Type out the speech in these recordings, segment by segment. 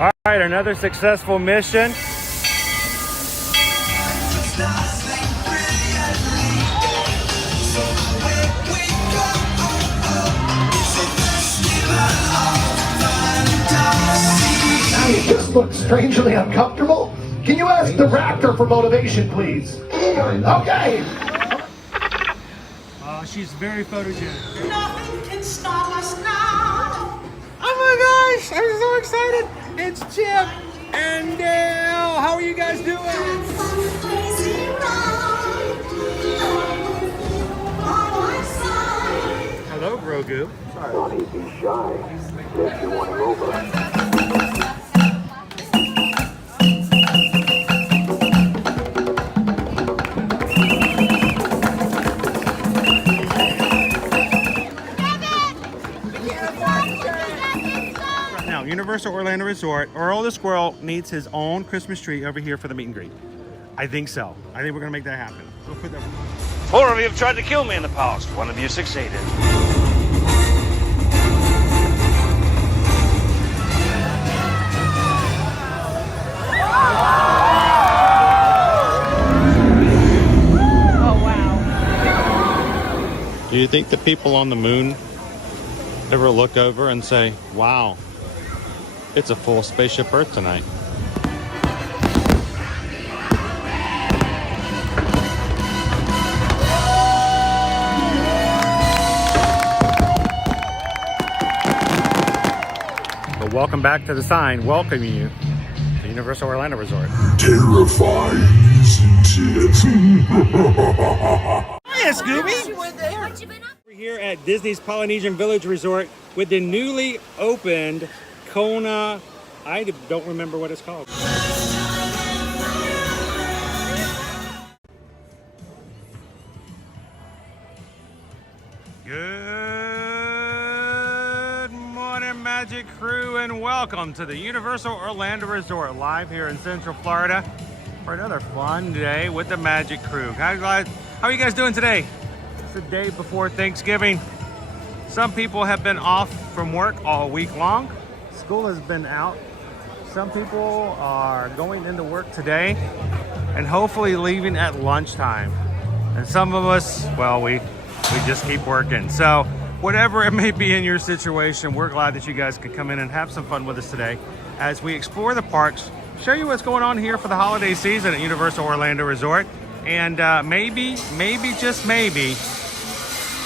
All right, another successful mission. You just look strangely uncomfortable. Can you ask the raptor for motivation, please? Okay. She's very photogenic. Nothing can stop us now. Oh my gosh, I'm so excited. It's Chip and Dale. How are you guys doing? Hello, Grogu. Don't be shy. If you want to over. Now, Universal Orlando Resort, Earl the Squirrel needs his own Christmas tree over here for the meet and greet. I think so. I think we're gonna make that happen. We'll put that. 4 of you have tried to kill me in the past. 1 of you succeeded. Do you think the people on the moon ever look over and say, wow, it's a full spaceship Earth tonight? But welcome back to the sign welcoming you to Universal Orlando Resort. Terrifying, isn't it? Hiya, Scooby! We're here at Disney's Polynesian Village Resort with the newly opened Kona. I don't remember what it's called. Good morning, Magic Crew, and welcome to the Universal Orlando Resort live here in Central Florida for another fun day with the Magic Crew. How are you guys doing today? It's the day before Thanksgiving. Some people have been off from work all week long. School has been out. Some people are going into work today and hopefully leaving at lunchtime. And some of us, well, we just keep working. So whatever it may be in your situation, we're glad that you guys could come in and have some fun with us today as we explore the parks, show you what's going on here for the holiday season at Universal Orlando Resort, and maybe, just maybe,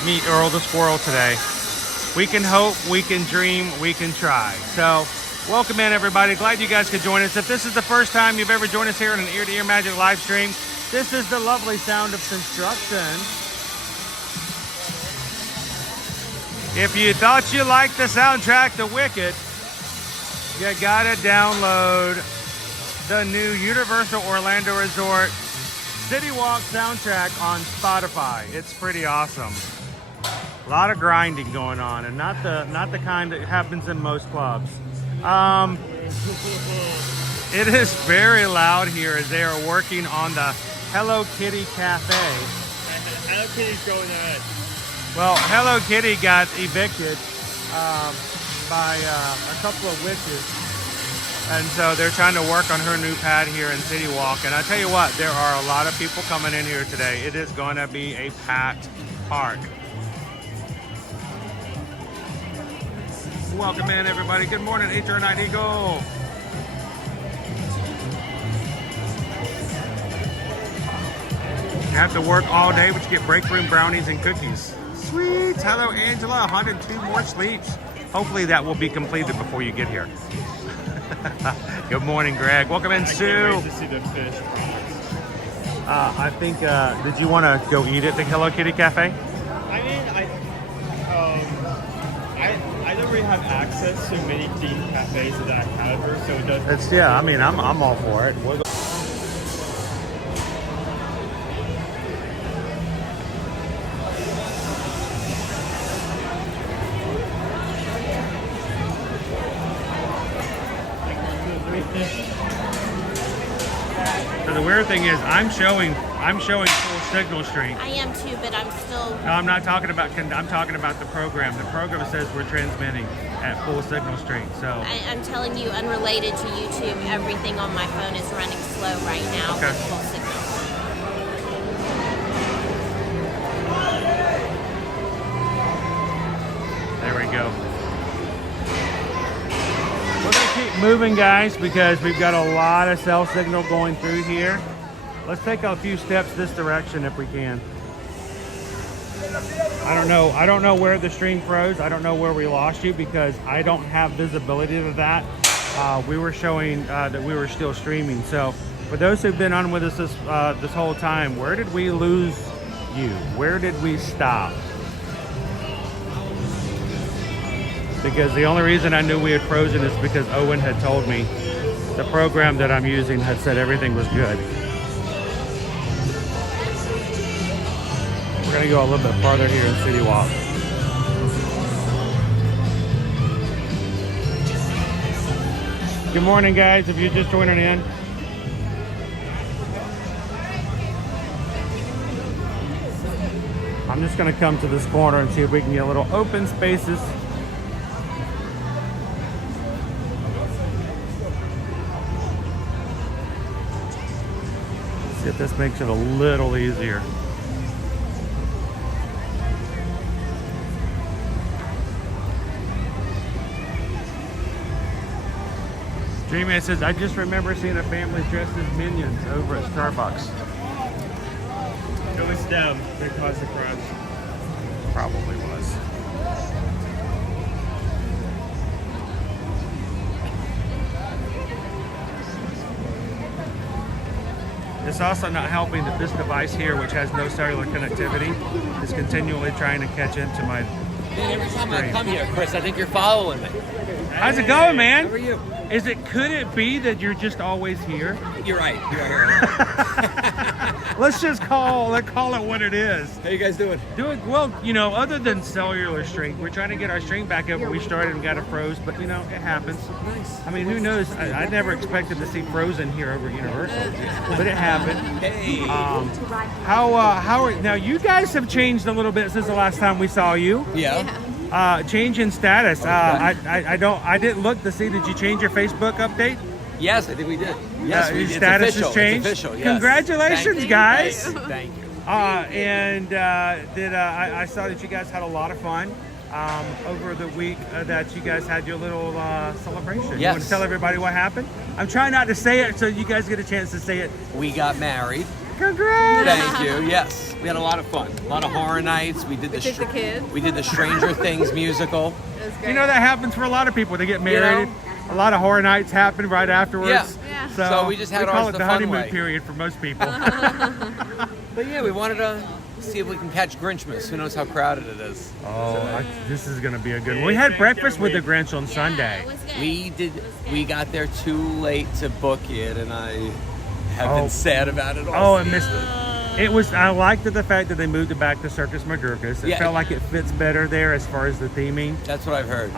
meet Earl the Squirrel today. We can hope, we can dream, we can try. So welcome in, everybody. Glad you guys could join us. If this is the first time you've ever joined us here in an Ear to Ear Magic live stream, this is the lovely sound of construction. If you thought you liked the soundtrack to Wicked, you gotta download the new Universal Orlando Resort City Walk soundtrack on Spotify. It's pretty awesome. A lot of grinding going on, and not the kind that happens in most clubs. It is very loud here as they are working on the Hello Kitty Cafe. Hello Kitty's going on. Well, Hello Kitty got evicted by a couple of witches, and so they're trying to work on her new pad here in City Walk. And I tell you what, there are a lot of people coming in here today. It is going to be a packed park. Welcome in, everybody. Good morning, HR Night Eagle. You have to work all day, but you get break room brownies and cookies. Sweet. Hello, Angela. 102 more sleeps. Hopefully that will be completed before you get here. Good morning, Greg. Welcome in, Sue. I can't wait to see the fish. I think, did you want to go eat at the Hello Kitty Cafe? I mean, I don't really have access to many themed cafes of that caliber, so it doesn't. It's, yeah, I mean, I'm all for it. So the weird thing is, I'm showing full signal strength. I am too, but I'm still. No, I'm not talking about. I'm talking about the program. The program says we're transmitting at full signal strength. So I'm telling you, unrelated to YouTube, everything on my phone is running slow right now Okay. with full signal. there we go. We're gonna keep moving, guys, because we've got a lot of cell signal going through here. Let's take a few steps this direction if we can. I don't know where the stream froze. I don't know where we lost you because I don't have visibility to that. We were showing that we were still streaming. So for those who've been on with us this whole time, where did we lose you? Where did we stop? Because the only reason I knew we had frozen is because Owen had told me the program that I'm using had said everything was good. We're gonna go a little bit farther here in City Walk. Good morning, guys, if you're just joining in. I'm just gonna come to this corner and see if we can get a little open spaces. See if this makes it a little easier. Dreamman says, I just remember seeing a family dressed as minions over at Starbucks. It was them that caused the crash. Probably was. It's also not helping that this device here, which has no cellular connectivity, is continually trying to catch into my Man, every time I stream. come here, Chris, I think you're following me. How's it going, man? How are you? Could it be that you're just always here? You're right. You're right. Let's call it what it is. How you guys doing? Doing well, other than cellular stream, we're trying to get our stream back up. We started and got it froze, but it happens. Nice. I mean, who knows? I never expected to see Frozen here over at Universal, but it happened. Hey. How are now? You guys have changed a little bit since the last time we saw you. Yeah. Change in status. I didn't look to see. Did you change your Facebook update? Yes, I think we did. Yes, your it's status official. has changed. It's official. Yes. Congratulations, Thank you. guys. Thank you. I saw that you guys had a lot of fun over the week that you guys had your little celebration. You want to tell everybody what happened? I'm trying not to say it so you guys get a chance to say it. We got married. Congrats! Thank you. Yes, we had a lot of fun. A lot of horror nights. We did the kids. We did the Stranger Things musical. It was great. You know that happens for a lot of people. They get married. A lot of horror nights happen right afterwards. Yeah. Yeah. So we just had call ours it the the fun honeymoon way. period for most people. But yeah, we wanted to see if we can catch Grinchmas. Who knows how crowded it is. This is going to be a good one. We had breakfast with the Grinch on Sunday. It was good. We did. We got there too late to book it, and I have been sad about it all. Oh, I missed it. I liked the fact that they moved it back to Circus McGurkus. It felt like it fits better there as far as the theming. That's what I've heard.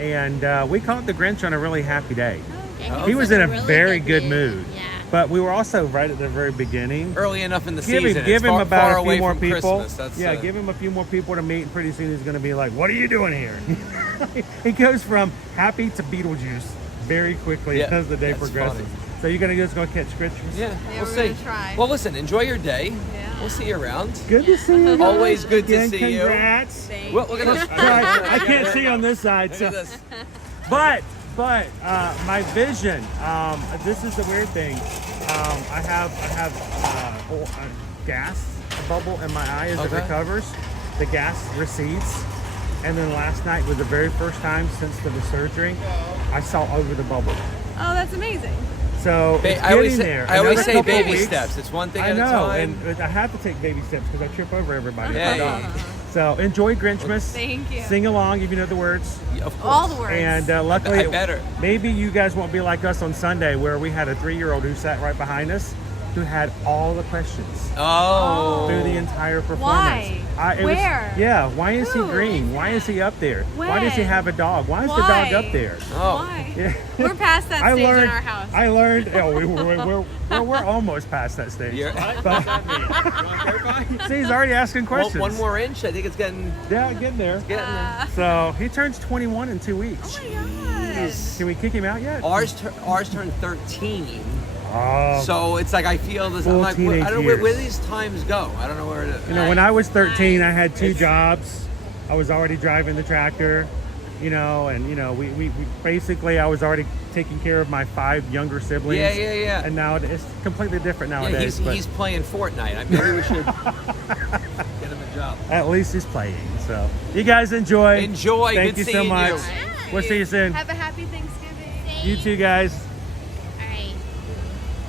And we caught the Grinch on a really happy day. Yeah, He was in a really very good mood. Yeah. But we were also right at the very beginning. Early enough in the Give season. him It's far, about far a away few more from people. Christmas. That's, Give him a few more people to meet, and pretty soon he's going to be like, "What are you doing here?" He goes from happy to Beetlejuice very quickly as the day that's progresses. funny. So you're going to just go catch Christmas? Yeah, we'll we're see. gonna try. Well, listen, enjoy your day. Yeah. We'll see you around. Good to see you. Always good to Again, see you. Congrats. Thank Well, look at this. Sorry, I can't see on this side. Look So. at this. But my vision. This is the weird thing. I have a gas bubble in my eye as it Okay. recovers. The gas recedes, and then last night was the very first time since the surgery I saw over the bubble. Oh, that's amazing. So it's I always getting say, there. I always Another say couple of baby weeks. steps. It's one thing I at know, a time. and I have to take baby steps because I trip over everybody. Yeah, My dog. yeah. So enjoy Grinchmas. Thank you. Sing along if you know the words. Of course. All the words. And luckily, I better. maybe you guys won't be like us on Sunday where we had a 3-year-old who sat right behind us. who had all the questions Oh. through the entire performance. Why? Where? Why is he Who green? is Why is he up there? Why When? does he have a dog? Why is the Why? dog up there? Oh. Why? Yeah. We're past that stage in our house. I learned. We're almost past that stage. You're- But, see, he's already asking Well, questions. one more inch. I think it's getting Getting there. there. So he turns 21 in 2 weeks. Oh my God. Can we kick him out yet? Ours turned 13. Oh. So it's like I feel this. Full I'm like, teenage I don't know years. where these times go. I don't know where it is. You know, when I was 13, I had 2 It's- jobs. I was already driving the tractor, you know, and, you know, we basically, I was already taking care of my 5 younger siblings. Yeah. And now it's completely different Yeah, nowadays. but he's playing Fortnite. Maybe we should get him a job. at least he's playing. So you guys enjoy. Enjoy. Thank Good you so seeing much. you. We'll see you soon. Have a happy Thanksgiving. You too, guys. All right.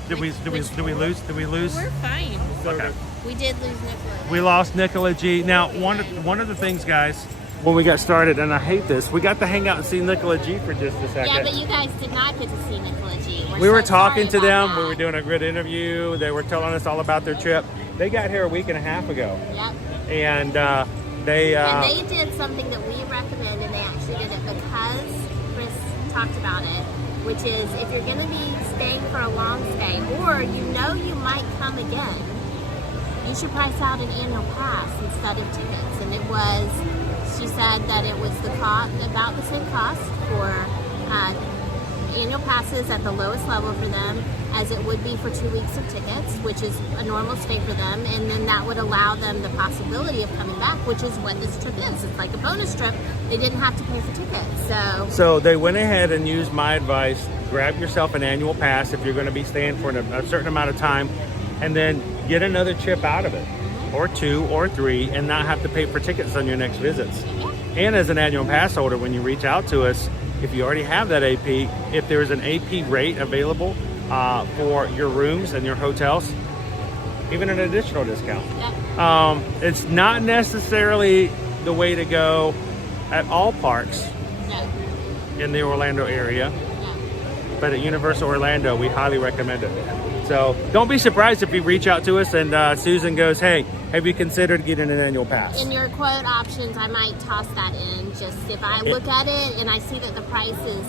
Did we lose? Did we lose? We're fine. Okay. We did lose Nicholas. We lost Nicola G. Now, one of the things, guys, when we got started, and I hate this, we got to hang out and see Nicola G for just a second. Yeah, but you guys did not get to see Nicola G. We were so talking sorry to them. about We were that. doing a good interview. They were telling us all about their trip. They got here a week and a half ago, Yep. and they. And they did something that we recommend, and they actually did it because Chris talked about it, which is if you're going to be staying for a long stay, or you know you might come again, you should price out an annual pass instead of tickets. And it was, she said that it was the cost, about the same cost for annual passes at the lowest level for them as it would be for 2 weeks of tickets, which is a normal stay for them, and then that would allow them the possibility of coming back, which is what this trip is. It's like a bonus trip. They didn't have to pay for tickets, So they went ahead and used my advice. Grab yourself an annual pass if you're going to be staying for a certain amount of time, and then get another trip out of it, or 2 or 3, and not have to pay for tickets on your next visits. And as an annual pass holder, when you reach out to us, if you already have that AP, if there is an AP rate available for your rooms and your hotels, even an additional discount. It's not necessarily the way to go at all parks in the Orlando area, but at Universal Orlando, we highly recommend it. So don't be surprised if you reach out to us and Susan goes, hey, have you considered getting an annual pass? in your quote options, I might toss that in. Just if I look at it and I see that the price is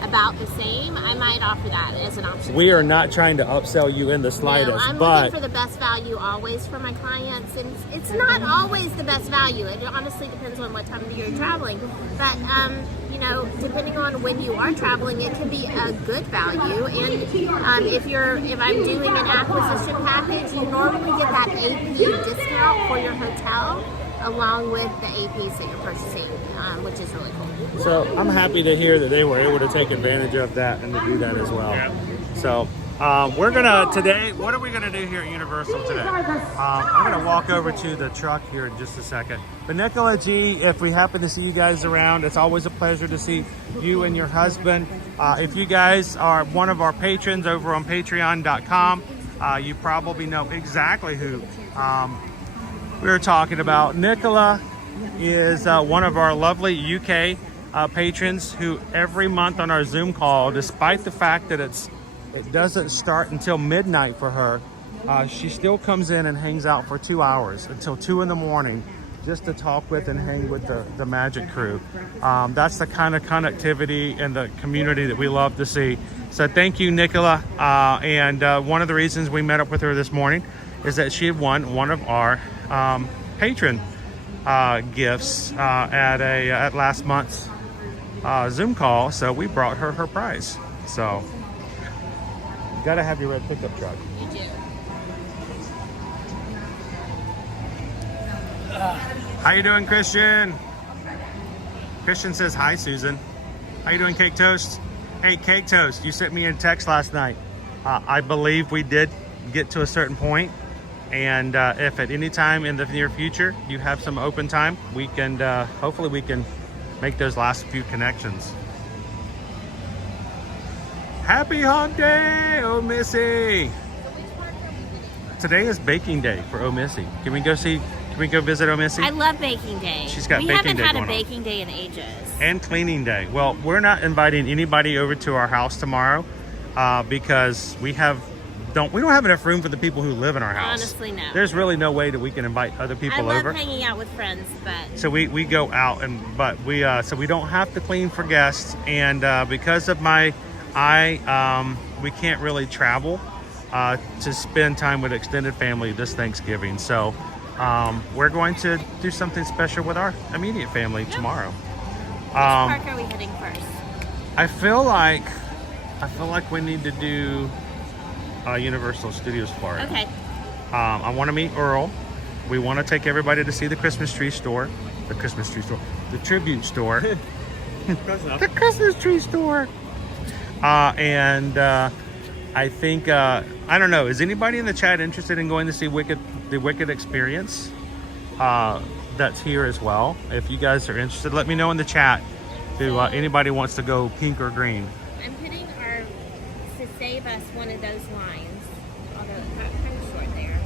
about the same, I might offer that as an option. We are not trying to upsell you in the slightest, No, I'm but looking for the best value always for my clients, and it's not always the best value. It honestly depends on what time of year you're traveling. But you know, depending on when you are traveling, it can be a good value. And if I'm doing an acquisition package, you normally get that AP discount for your hotel along with the APs that you're purchasing, which is really cool. so I'm happy to hear that they were able to take advantage of that and to do that as well. So we're gonna today. What are we gonna do here at Universal today? I'm gonna walk over to the truck here in just a second. But Nicola G, if we happen to see you guys around, it's always a pleasure to see you and your husband. If you guys are one of our patrons over on Patreon.com, you probably know exactly who we were talking about. Nicola is one of our lovely UK patrons who every month on our Zoom call, despite the fact that it doesn't start until midnight for her, she still comes in and hangs out for 2 hours until 2 in the morning just to talk with and hang with the Magic Crew. That's the kind of connectivity and the community that we love to see. So thank you, Nicola. And one of the reasons we met up with her this morning is that she had won one of our patron gifts at last month's Zoom call. So we brought her her prize. So you gotta have your red pickup truck. You do. How you doing, Christian? Christian says hi, Susan. How you doing, Cake Toast? Hey, Cake Toast, you sent me a text last night. I believe we did get to a certain point, and if at any time in the near future you have some open time, we can hopefully we can make those last few connections. Happy Hog Day, Oh Missy! Today is baking day for Oh Missy. Can we go visit Oh Missy? I love baking day. She's got we baking day haven't had going a on. baking day in ages. And cleaning day. Well, we're not inviting anybody over to our house tomorrow because we have we don't have enough room for the people who live in our house. Honestly, no. There's really no way that we can invite other people I love over. hanging out with friends, but So we go out, but we don't have to clean for guests, and because of we can't really travel to spend time with extended family this Thanksgiving. So we're going to do something special with our immediate family tomorrow. which park are we hitting first? I feel like we need to do Universal Studios Florida. Okay. I want to meet Earl. We want to take everybody to see the Christmas tree store. The tribute store. The Christmas tree store. I think, I don't know, is anybody in the chat interested in going to see the Wicked Experience? That's here as well. If you guys are interested, let me know in the chat if anybody wants to go pink or green. I'm putting to save us one of those lines, although it's kind of short there.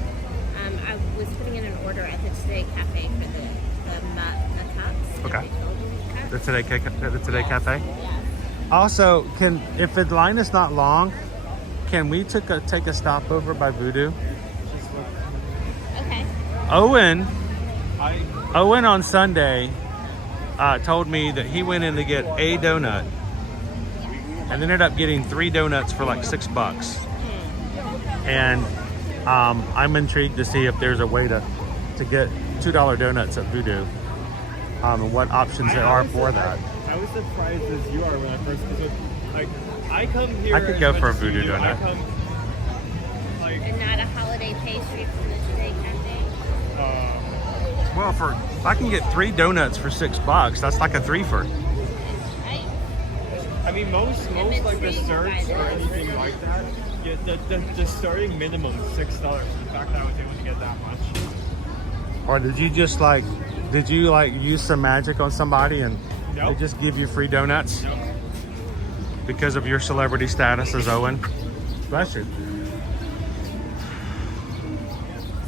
I was putting in an order at the Today Cafe for the cups. Okay. The Today Cafe? Yes. Also, if the line is not long, can we take a stop over by Voodoo? Okay. Owen on Sunday told me that he went in to get a donut and ended up getting 3 donuts for like $6. And I'm intrigued to see if there's a way to get $2 donuts at Voodoo, and what options there are for that. I was surprised as you are when I first visited. Like, I come here. I could go for a Voodoo donut. And not a holiday pastry from the Today Cafe. Well, if I can get 3 donuts for $6, that's like a 3-fer. Right? I mean, most like desserts or anything like that, the starting minimum is $6. The fact that I was able to get that much. Or did you use some magic on somebody and Nope. they just give you free donuts? Nope. Because of your celebrity status as Owen? Bless you.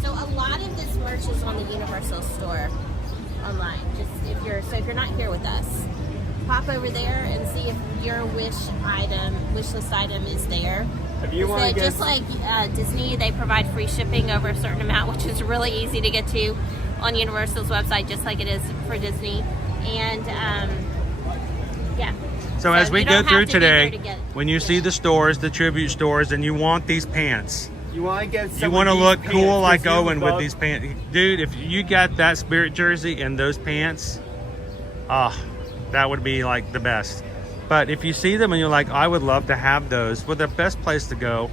So a lot of this merch is on the Universal store online. Just if you're not here with us, pop over there and see if your wish list item is there. If you want to get, just like Disney, they provide free shipping over a certain amount, which is really easy to get to on Universal's website, just like it is for Disney. And yeah. So as we go through today, get when you see the stores, the tribute stores, and you want these pants, you want to get. you want to look cool like Owen with these pants, dude. If you got that Spirit jersey and those pants, that would be like the best. But if you see them and you're like, I would love to have those, well, the best place to go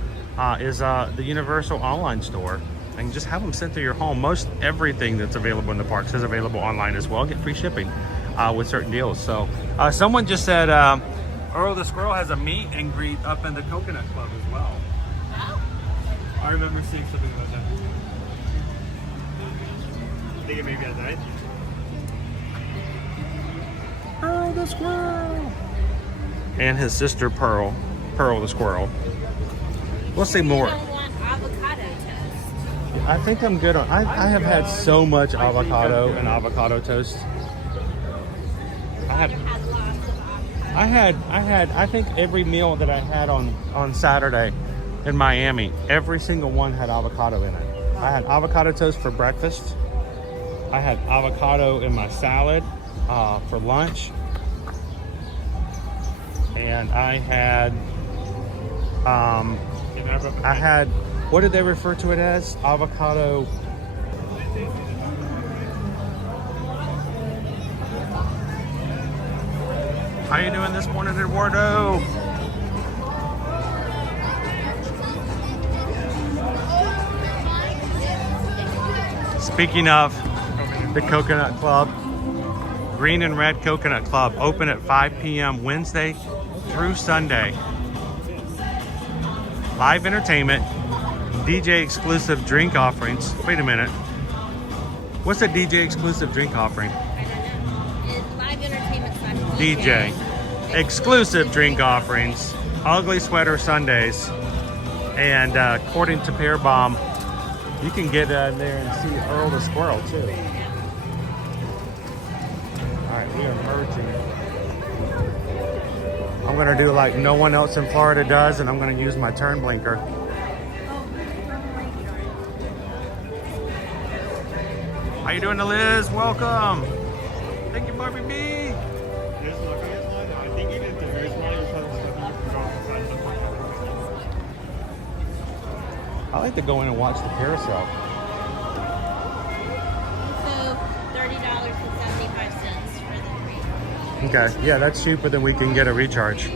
is the Universal online store, and just have them sent to your home. Most everything that's available in the parks is available online as well. Get free shipping with certain deals. So someone just said Earl the Squirrel has a meet and greet up in the Coconut Club as well. I remember seeing something about that. I think it maybe at night. Earl the Squirrel. And his sister Pearl the Squirrel. We'll see more. You don't want avocado toast. I think I'm good on. I have had so much avocado and avocado toast. I think every meal that I had on Saturday in Miami, every single one had avocado in it. I had avocado toast for breakfast. I had avocado in my salad for lunch. And I had, what did they refer to it as? Avocado. How you doing this morning, Eduardo? Speaking of the Coconut Club, Green and Red Coconut Club, open at 5 p.m. Wednesday through Sunday. Live entertainment, DJ exclusive drink offerings. Wait a minute. What's a DJ exclusive drink offering? I don't know. It's live entertainment / DJ. Exclusive drink offerings. Ugly Sweater Sundays. And according to Pear Bomb, you can get in there and see Earl the Squirrel too. Alright, we are merging. I'm gonna do like no one else in Florida does, and I'm gonna use my turn blinker. How you doing, Liz? Welcome. Thank you, Barbie B. There's one. I think even if there is one, there's other stuff you can go inside the I like to go in and watch the carousel. So $30.75 for the 3. Okay, yeah, that's cheaper than we can get a recharge.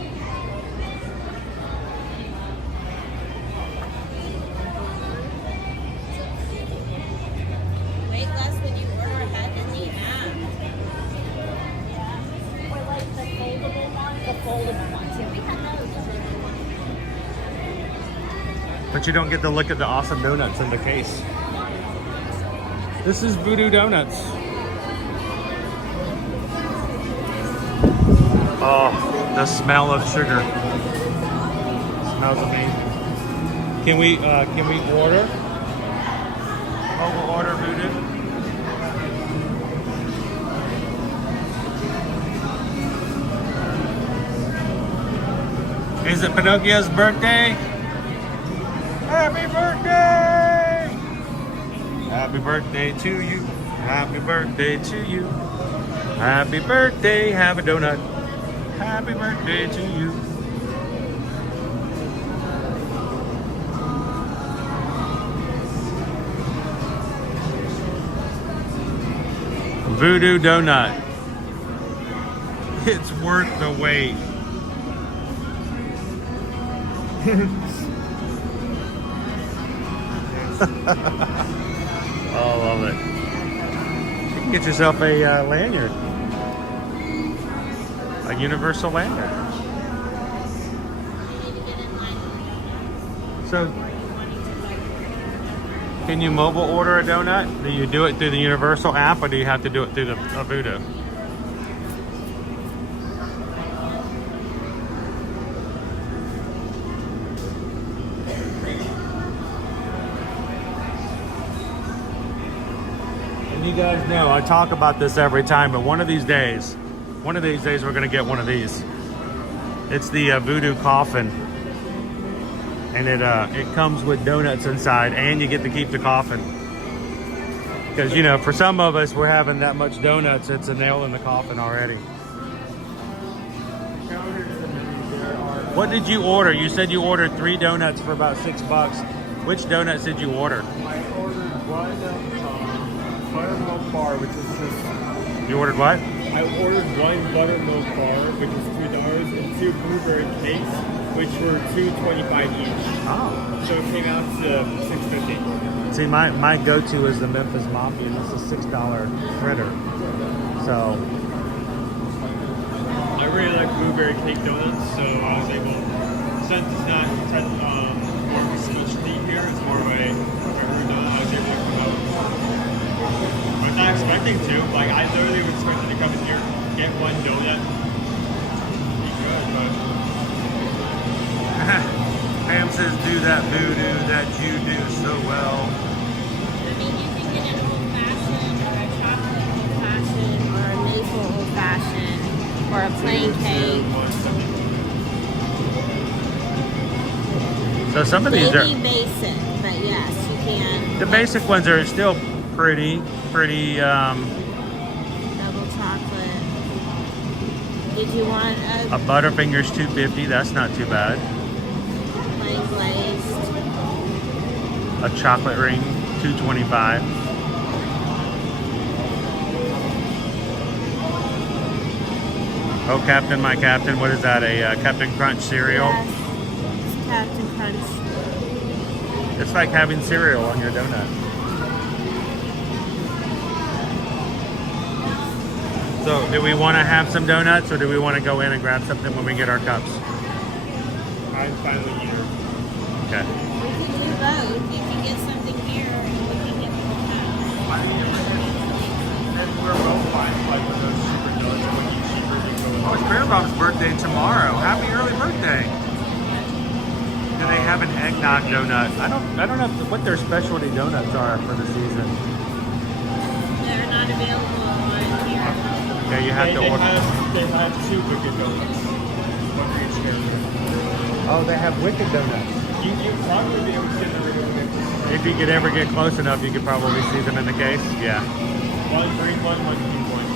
Wait less when you order ahead in the app. Yeah. Or like the foldable ones. The foldable ones. Yeah, we had those. But you don't get to look at the awesome donuts in the case. This is Voodoo Donuts. Oh, the smell of sugar. Smells amazing. Can we order? Oh, we'll order Voodoo. Is it Pinocchio's birthday? Happy birthday! Happy birthday to you. Happy birthday to you. Happy birthday, have a donut. Happy birthday to you. Voodoo Donut. It's worth the wait. Oh, I love it. You can get yourself a lanyard. A universal lanyard. So, can you mobile order a donut? Do you do it through the Universal app, or do you have to do it through the Voodoo? And you guys know I talk about this every time, but one of these days we're gonna get one of these. It's the Voodoo coffin. And it comes with donuts inside, and you get to keep the coffin. Because, you know, for some of us, we're having that much donuts, it's a nail in the coffin already. What did you order? You said you ordered 3 donuts for about $6. Which donuts did you order? I ordered one buttermilk bar, which is just... You ordered what? I ordered one buttermilk bar, which is $3, and 2 blueberry cakes, which were $2.25 each. Oh. So it came out to $6.50. See, my go-to is the Memphis Mafia, and it's a $6 fritter. So. I really like blueberry cake donuts, so I was able, since it's not more of a specialty here, it's more of a regular donut, I was able to come out. I was not expecting to. Like, I literally was expecting to come in here, get one donut, be good, but... Pam says, do that voodoo that you do so well. I mean, you can get an old-fashioned, or a chocolate old-fashioned, or a maple old-fashioned, or a plain cake. So some of these are... Maybe basic, but yes, you can. The basic ones are still pretty... Double chocolate. Did you want A Butterfinger's $2.50, that's not too bad. plain glazed? A chocolate ring, $2.25. Oh, Captain, my Captain, what is that? A Captain Crunch cereal? Yes. It's Captain Crunch. It's like having cereal on your donut. So, do we want to have some donuts, or do we want to go in and grab something when we get our cups? I'm fine with either. Okay. We can do both. You can get something here, and we can get the And we're both fine like with those super donuts when you cheaper you go. Oh, it's Bear Bob's birthday tomorrow. Happy early birthday. Do they have an eggnog donut? I don't know what their specialty donuts are for the season. They're not available on here. Okay, you have to order. They have 2 wicked donuts. One for each character. Oh, they have wicked donuts. You probably be able to get the regular mix. If you could ever get close enough, you could probably see them in the case. Yeah. One green one, one pink one.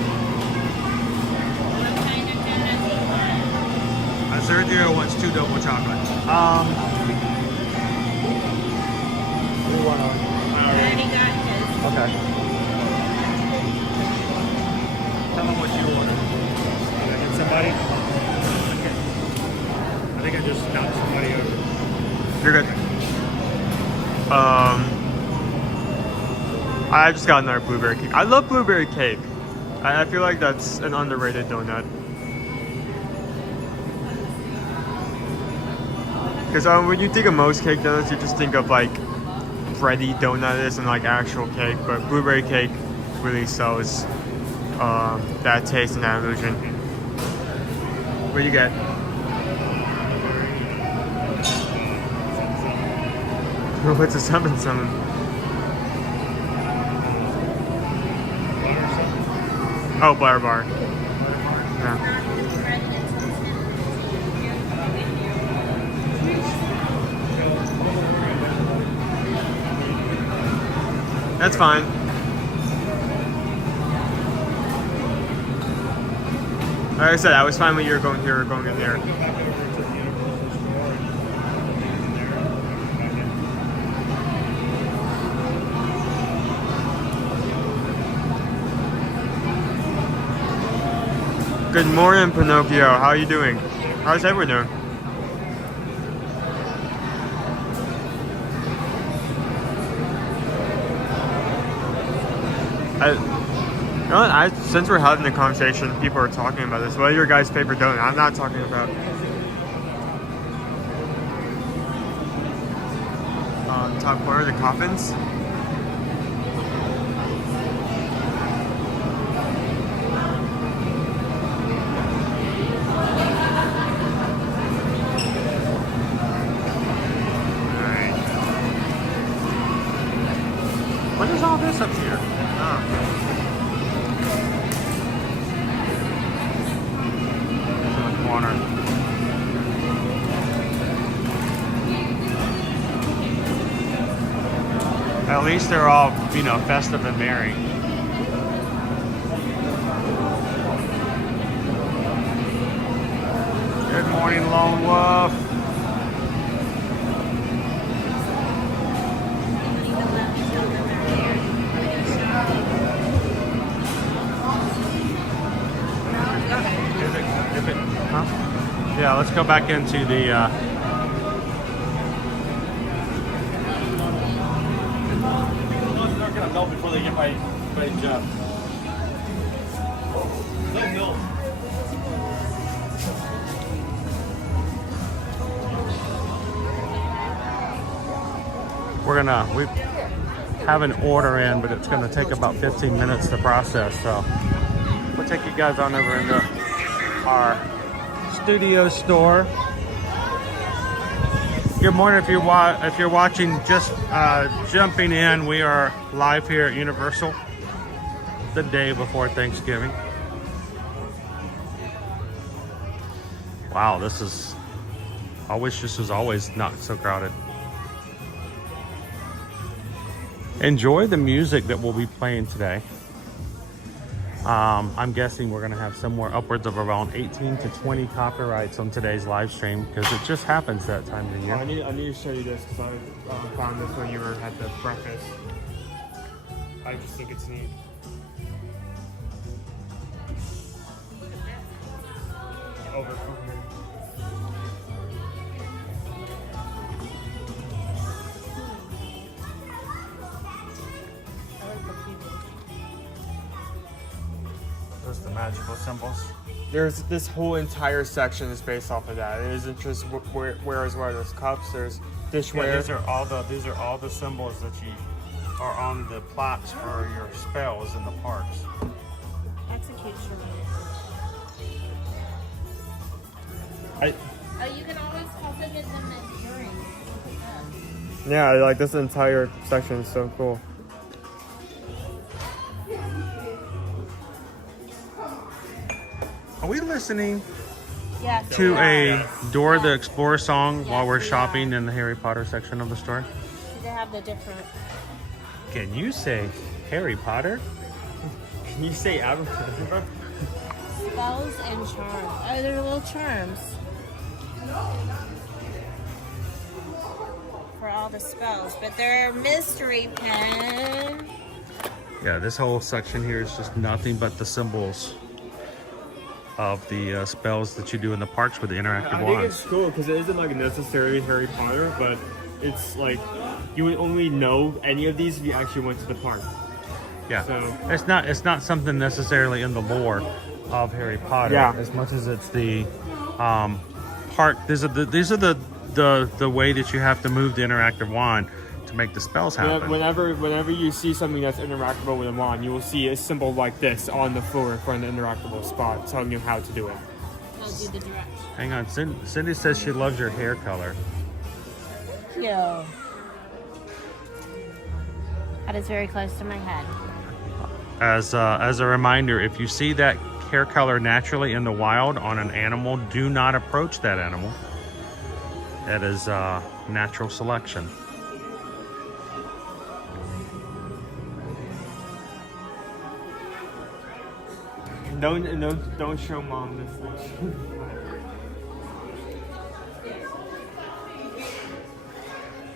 Sergio wants 2 double chocolate. I already got his. Okay. Tell them what you ordered. Did I hit somebody? Okay. I think I just knocked somebody over. You're good. I just got another blueberry cake. I love blueberry cake. I feel like that's an underrated donut. Because when you think of most cake donuts, you just think of like bready donuts and like actual cake. But blueberry cake really sells that taste and that illusion. What do you get? What's a 7-7? Oh, butter bar. Yeah. That's fine. Like I said, I was fine when you were going here or going in there. Good morning, Pinocchio. How are you doing? How's everyone doing? Since we're having the conversation, people are talking about this. What are your guys' favorite donut? I'm not talking about top corner, the coffins. What is all this up here? Oh. In the corner. At least they're all, you know, festive and merry. Good morning, Lone Wolf. Yeah, let's go back into the They're gonna melt before they get by Jeff. They melt. we have an order in, but it's gonna take about 15 minutes to process. So we'll take you guys on over into our studio store. Good morning. If you're watching, just jumping in, we are live here at Universal the day before Thanksgiving. Wow, this is, I wish this was always not so crowded. Enjoy the music that we'll be playing today. I'm guessing we're gonna have somewhere upwards of around 18 to 20 copyrights on today's live stream because it just happens that time of the year. I need to show you this because I found this when you were at the breakfast. I just think it's neat. Over here. Those the magical symbols. There's this whole entire section is based off of that. It isn't just where there's cups, there's dishware. Yeah, these are all the symbols that you are on the plaques for your spells in the parks. That's a cute shirt. Oh, you can always also get them as earrings. Yeah, like this entire section is so cool. Are we listening Yes, to we a are. Dora the Explorer song Yes, while we're we shopping are. in the Harry Potter section of the store? They have the different. Can you say Harry Potter? Can you say out? Spells and charms. Oh, they're little charms. For all the spells, but they're mystery pen. Yeah, this whole section here is just nothing but the symbols of the spells that you do in the parks with the interactive I think wands. it's cool because it isn't like necessarily Harry Potter, but it's like you would only know any of these if you actually went to the park. Yeah, So it's not something necessarily in the lore of Harry Potter, Yeah. as much as it's the park. These are the way that you have to move the interactive wand to make the spells happen. whenever you see something that's interactable with a wand, you will see a symbol like this on the floor for an interactable spot telling you how to do it. I'll do the direction. Hang on, Cindy says she loves your hair color. Yeah. That is very close to my head. As a reminder, if you see that hair color naturally in the wild on an animal, do not approach that animal. That is natural selection. Don't show mom this thing.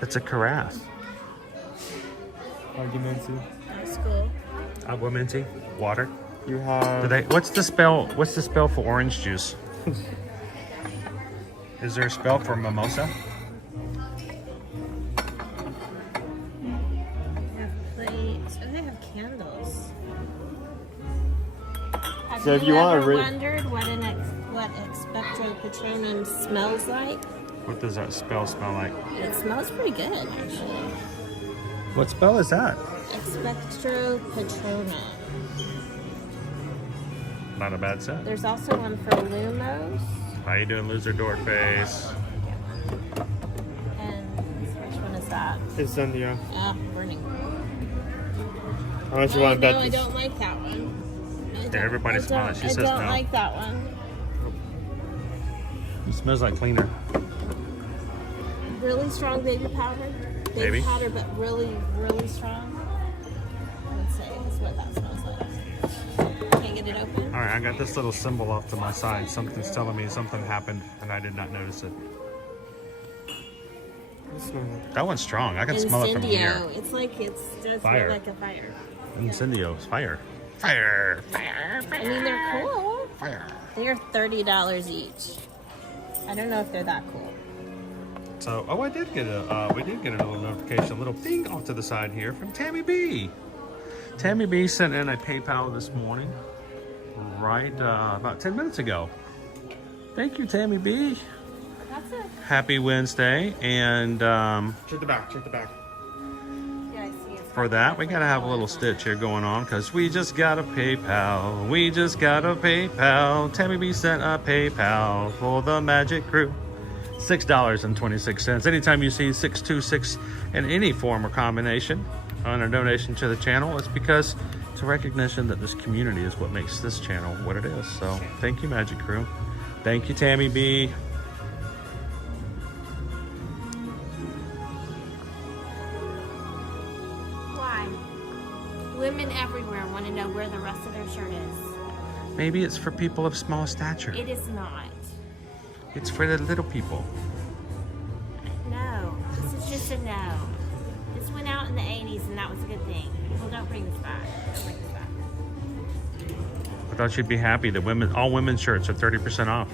It's a carafe. Argumenty. That's cool. Agua minty, water. You have. What's the spell? What's the spell for orange juice? Is there a spell for mimosa? They have plates. Oh, they have candles. Have So if you want ever to wondered what expecto patronum smells like? What does that spell smell like? It smells pretty good, actually. What spell is that? Expecto patronum. Not a bad set. There's also one for Lumos. How you doing, loser door face? And which one is that? It's India. Ah, burning. How much you Oh, want to bet no, I this? don't like that one. Yeah, everybody smiles. She says no. I don't like that one. It smells like cleaner. Really strong baby powder. Baby Maybe. powder, but really, really strong. Let's say that's what that smells like. Can't get it open. All right, I got this little symbol off to my side. Something's telling me something happened, and I did not notice it. That one's strong. I can smell it from here. Incendio. It's like it does Fire. smell like a fire. Incendio, fire. Fire, fire, I mean, they're cool. fire. They're $30 each. I don't know if they're that cool. So, oh, we did get a little notification, a little ping off to the side here from Tammy B. Tammy B sent in a PayPal this morning, right about 10 minutes ago. Thank you, Tammy B. That's it. Happy Wednesday, and Check the back. Check the back. Yeah, I see. It's for that, we gotta have a little stitch here going on because we just got a PayPal. We just got a PayPal. Tammy B sent a PayPal for the Magic Crew. $6.26. Anytime you see 626 in any form or combination on a donation to the channel, it's because it's a recognition that this community is what makes this channel what it is. So thank you, Magic Crew. Thank you, Tammy B. Why? Women everywhere want to know where the rest of their shirt is. Maybe it's for people of small stature. It is not. It's for the little people. No. This is just a no. This went out in the 80s and that was a good thing. Well, don't bring this back. Don't bring this back. I thought you'd be happy that all women's shirts are 30% off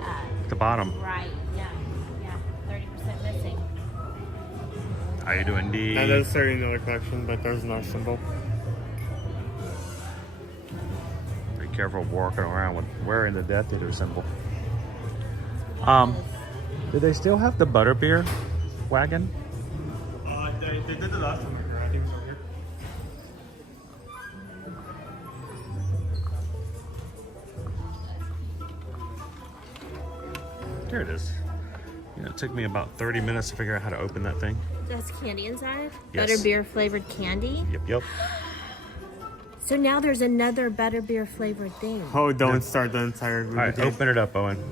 at the bottom. Right. Yeah. Yeah. 30% missing. How you doing, D? Not necessarily another collection, but there's another symbol. Be careful walking around with wearing the Death Eater symbol. Do they still have the butterbeer wagon? They did the last time I think it was over here. There it is. You know, it took me about 30 minutes to figure out how to open that thing. That's candy inside? Yes. Butterbeer flavored candy? Yep. So now there's another butterbeer flavored thing. Oh, don't start the entire All right, open it up, Owen.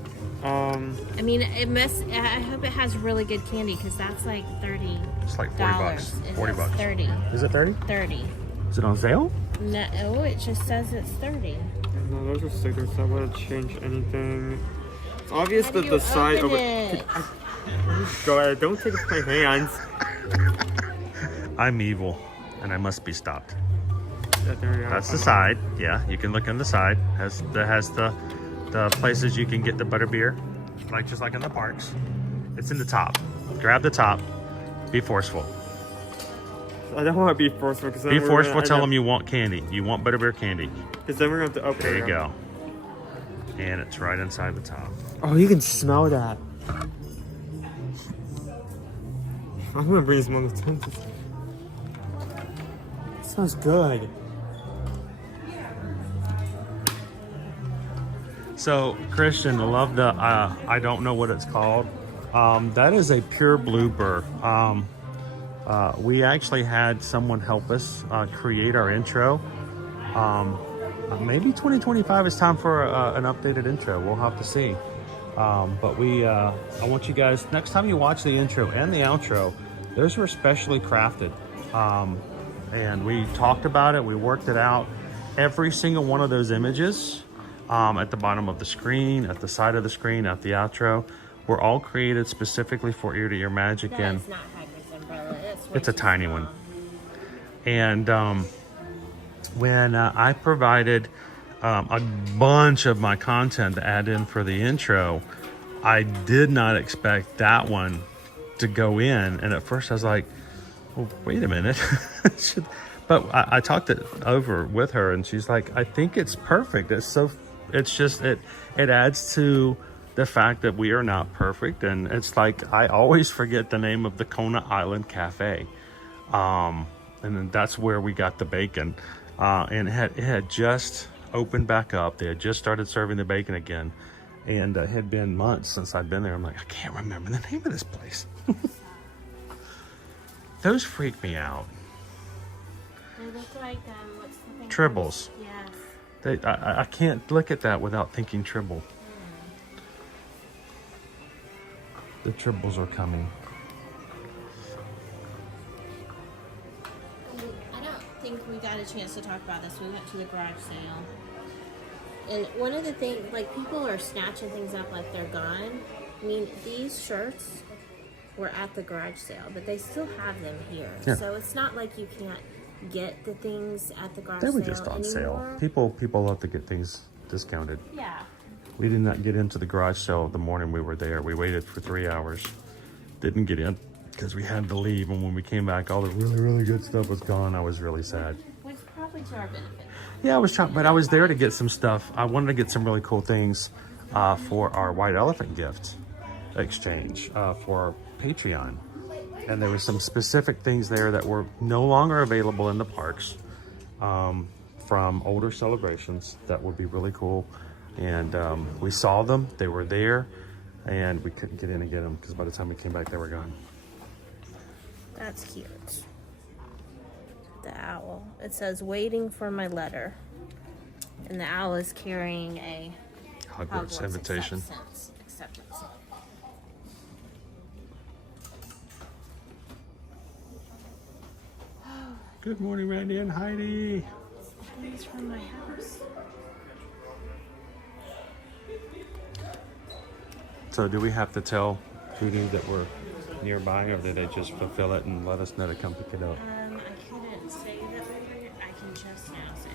I mean, I hope it has really good candy because that's like $30. It's like $40. And 40 that's bucks. 30. Is it 30? 30. Is it on sale? No, oh, it just says it's 30. No, those are stickers. That wouldn't change anything. It's obvious How that do the you side open over. it? Go ahead. Don't take my hands. I'm evil, and I must be stopped. Yeah, there we go. That's the side. Yeah, you can look on the side. That has the places you can get the butterbeer, like just like in the parks. It's in the top. Grab the top. Be forceful. I don't want to be forceful because Be forceful. Tell them you want candy. You want butterbeer candy. Because then we're going to have to open it. There you go. And it's right inside the top. Oh, you can smell that. I'm going to bring some on the tent. It smells good. So, Christian, I love the, I don't know what it's called. That is a pure blooper. We actually had someone help us create our intro. Maybe 2025 is time for an updated intro. We'll have to see. But I want you guys, next time you watch the intro and the outro, those were specially crafted. And we talked about it, we worked it out. Every single one of those images at the bottom of the screen, at the side of the screen, at the outro, were all created specifically for Ear to Ear Magic. That is not Hagrid's umbrella. It's a tiny one. And when I provided a bunch of my content to add in for the intro, I did not expect that one to go in. And at first I was like, well, wait a minute. But I talked it over with her and she's like, I think it's perfect. It adds to the fact that we are not perfect. And it's like, I always forget the name of the Kona Island Cafe. And then that's where we got the bacon. And it had just opened back up. They had just started serving the bacon again. And it had been months since I'd been there. I'm like, I can't remember the name of this place. Those freak me out. They look like, what's the thing? Tribbles. Yes. I can't look at that without thinking Tribble. The Tribbles are coming. I don't think we got a chance to talk about this. We went to the garage sale. And one of the things, like, people are snatching things up like they're gone. I mean, these shirts were at the garage sale, but they still have them here. Yeah. So it's not like you can't get the things at the garage They sale were just on anymore. sale. People love to get things discounted. Yeah. We did not get into the garage sale the morning we were there. We waited for 3 hours. Didn't get in because we had to leave. And when we came back, all the really, really good stuff was gone. I was really sad. Which probably to our benefit. Yeah, I was trying, but I was there to get some stuff. I wanted to get some really cool things for our white elephant gift exchange for Patreon. And there were some specific things there that were no longer available in the parks from older celebrations that would be really cool. And we saw them, they were there, and we couldn't get in and get them because by the time we came back, they were gone. That's cute. The owl. It says, waiting for my letter. And the owl is carrying a Hogwarts invitation. Acceptance. Good morning, Randy and Heidi. Things from my house. So do we have to tell Voodoo that we're nearby, or do they just fulfill it and let us know to come pick it up? I couldn't say that we were. I can just now say.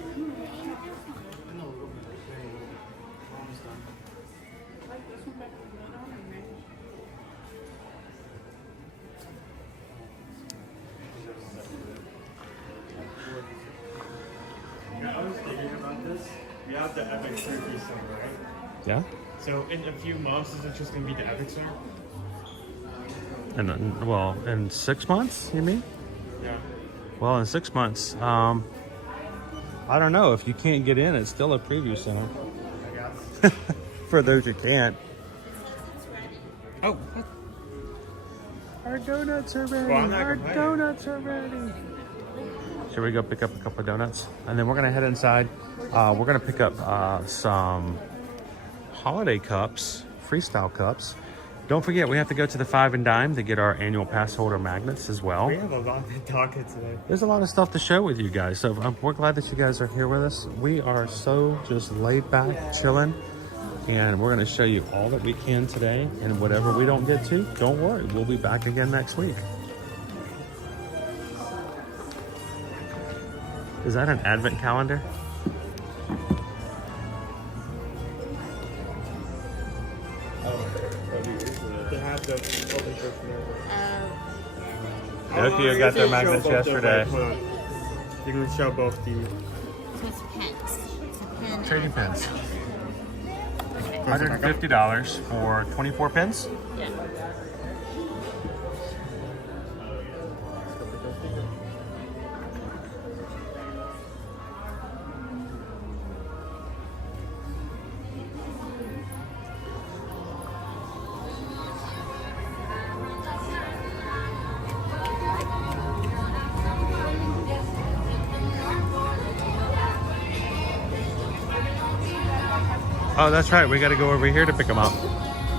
I was thinking about this. We have the Epic Surgery Center, right? Yeah? So in a few months, is it just going to be the Epic Center? And well, in 6 months, you mean? Yeah. Well, in 6 months, I don't know. If you can't get in, it's still a preview center. I guess. For those who can't. Oh, what? Our donuts are ready. Well, I'm not Our complaining. donuts are ready. Should we go pick up a couple of donuts? And then we're going to head inside. We're going to pick up some holiday cups, freestyle cups. Don't forget, we have to go to the 5 and Dime to get our annual pass holder magnets as well. We have a lot to talk today. There's a lot of stuff to show with you guys, so we're glad that you guys are here with us. We are so just laid back, chilling, and we're going to show you all that we can today. And whatever we don't get to, don't worry, we'll be back again next week. Is that an advent calendar? They have the open source Nokia got their magnets yesterday. You can show both the It's pens. It's a pen. Trading pins. $150 for 24 pins. Yeah. Oh, that's right. We got to go over here to pick them up.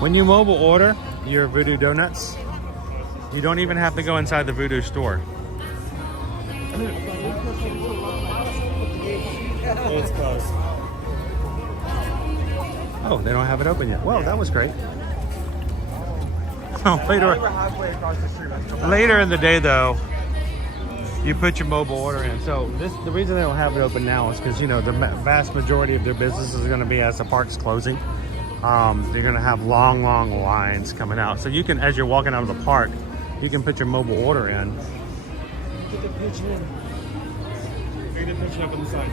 When you mobile order your Voodoo Donuts, you don't even have to go inside the Voodoo store. It's closed. Oh, they don't have it open yet. Well, that was great. Oh, later in the day, though, you put your mobile order in. So the reason they don't have it open now is because, you know, the vast majority of their business is going to be as the park's closing. They're going to have long lines coming out. So you can, as you're walking out of the park, you can put your mobile order in. Put the pitch in. Pick the pitch up on the side.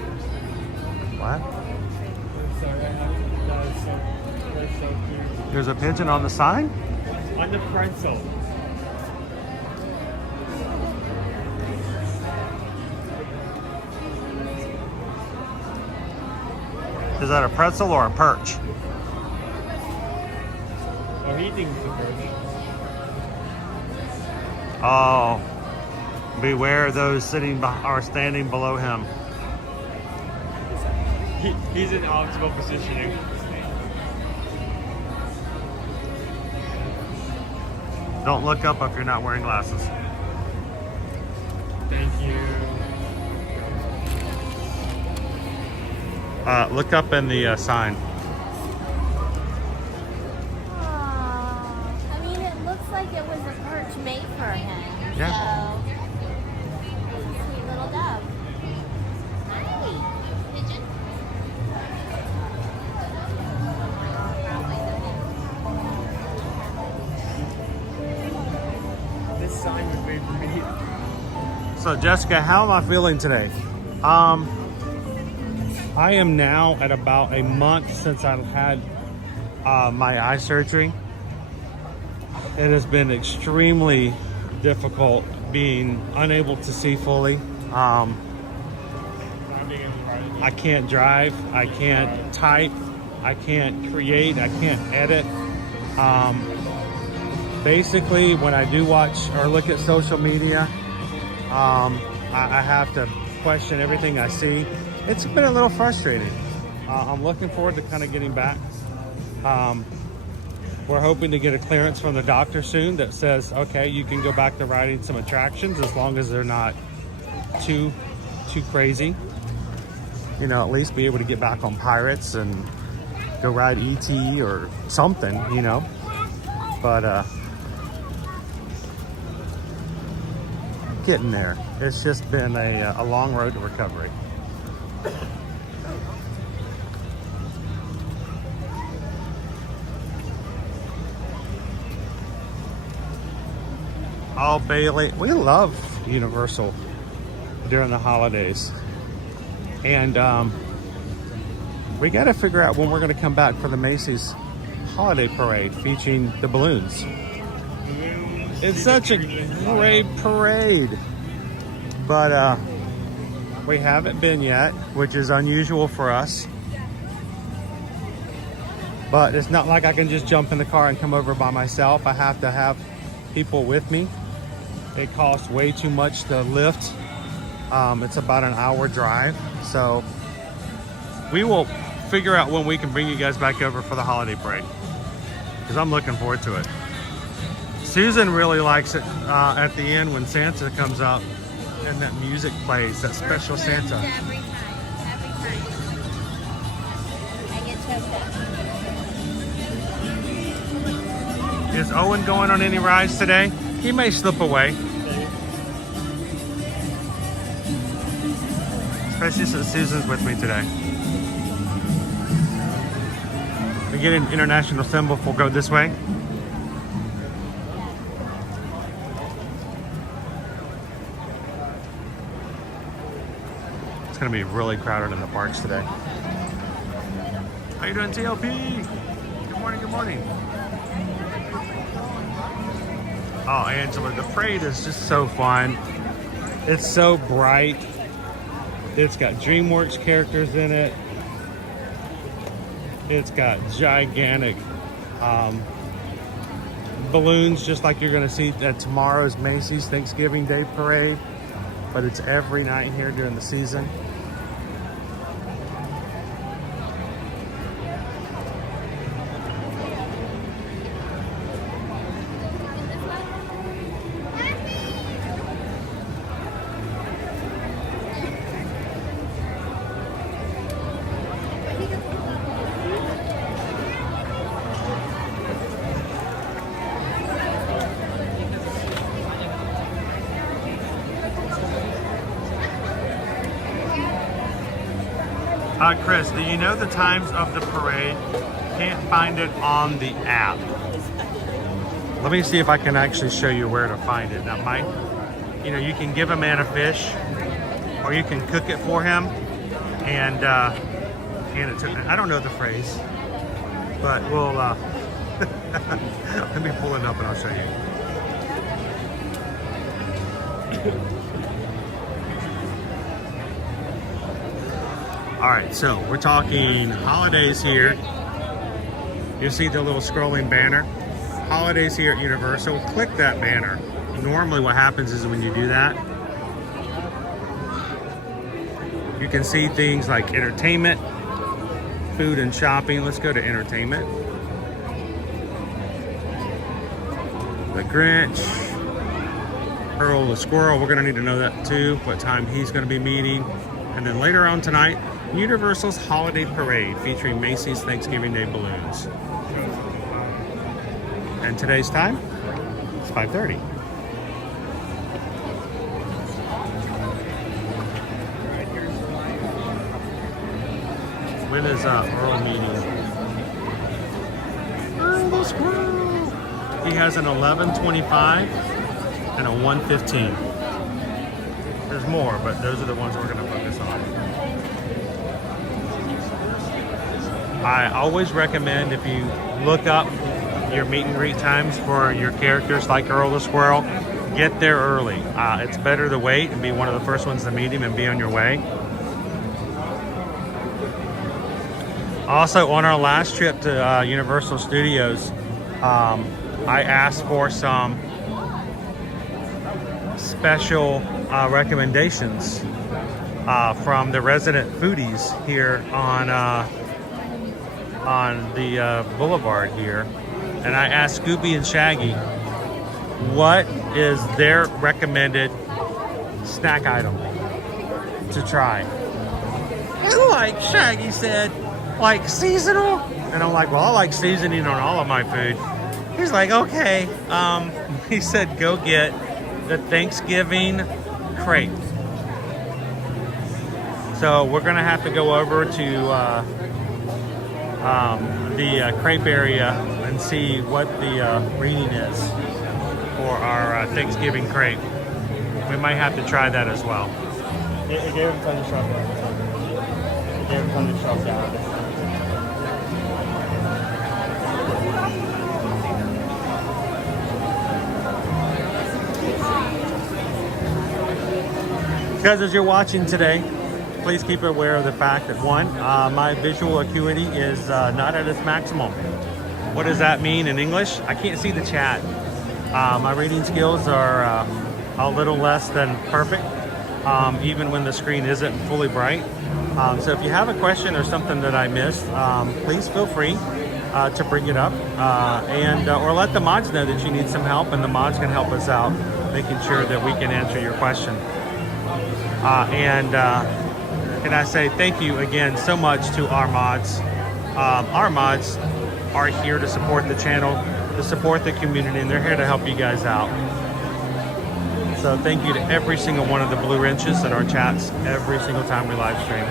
What? I'm sorry, I have that's so cute. There's a pigeon on the sign? On the pretzel. Is that a pretzel or a perch? Oh, he thinks it's a perch. Oh, beware those sitting or standing below him. He's in optimal positioning. Don't look up if you're not wearing glasses. Thank you. Look up in the sign. I mean, it looks like it was a perch made for him. Yeah. So, sweet little dove. Hi, pigeon. This sign was made for me. So Jessica, how am I feeling today? I am now at about a month since I've had my eye surgery. It has been extremely difficult being unable to see fully. I can't drive, I can't type, I can't create, I can't edit. Basically, when I do watch or look at social media, I have to question everything I see. It's been a little frustrating. I'm looking forward to kind of getting back. We're hoping to get a clearance from the doctor soon that says, okay, you can go back to riding some attractions as long as they're not too crazy. You know, at least be able to get back on Pirates and go ride ET or something, you know. But getting there. It's just been a long road to recovery. Oh, Bailey, we love Universal during the holidays. And we got to figure out when we're going to come back for the Macy's holiday parade featuring the balloons. It's such a great parade. But we haven't been yet, which is unusual for us. But it's not like I can just jump in the car and come over by myself. I have to have people with me. It costs way too much to lift. It's about an hour drive. So we will figure out when we can bring you guys back over for the holiday parade, because I'm looking forward to it. Susan really likes it at the end when Santa comes up and that music plays, that special Santa. Every time. I get choked up. Is Owen going on any rides today? He may slip away. Especially since Susan's with me today. We get an international symbol. We'll go this way. It's going to be really crowded in the parks today. How you doing, TLP? Good morning, good morning. Oh, Angela, the parade is just so fun. It's so bright. It's got DreamWorks characters in it. It's got gigantic balloons, just like you're going to see at tomorrow's Macy's Thanksgiving Day Parade. But it's every night here during the season. Chris, do you know the times of the parade? Can't find it on the app. Let me see if I can actually show you where to find it. Now, Mike, you know, you can give a man a fish, or you can cook it for him, and hand it to him. I don't know the phrase, but we'll, let me pull it up and I'll show you. All right, so we're talking holidays here. You see the little scrolling banner? Holidays here at Universal. Click that banner. Normally what happens is when you do that, you can see things like entertainment, food and shopping. Let's go to entertainment. The Grinch, Earl the Squirrel. We're gonna need to know that too, what time he's gonna be meeting. And then later on tonight, Universal's Holiday Parade featuring Macy's Thanksgiving Day balloons. And today's time? It's 5:30. When is Earl meeting? Earl the Squirrel! He has an 11:25 and a 1:15. There's more, but those are the ones we're going to focus on. I always recommend, if you look up your meet and greet times for your characters like Earl the Squirrel, get there early. It's better to wait and be one of the first ones to meet him and be on your way. Also, on our last trip to Universal Studios, I asked for some special recommendations from the resident foodies here on the boulevard here, and I asked Scooby and Shaggy what is their recommended snack item to try. And like Shaggy said, like seasonal, and I'm like, well, I like seasoning on all of my food. He's like, okay. He said, go get the Thanksgiving crepe. So we're gonna have to go over to the crepe area and see what the reading is for our Thanksgiving crepe. We might have to try that as well. It gave him time to shop down. It gave him time to shop down. Guys, as you're watching today, please keep aware of the fact that one, my visual acuity is not at its maximum. What does that mean in English? I can't see the chat. My reading skills are a little less than perfect, even when the screen isn't fully bright. So if you have a question or something that I missed, please feel free. to bring it up, or let the mods know that you need some help, and the mods can help us out, making sure that we can answer your question. Can I say thank you again so much to our mods. Our mods are here to support the channel, to support the community, and they're here to help you guys out. So thank you to every single one of the blue wrenches in our chats every single time we live stream.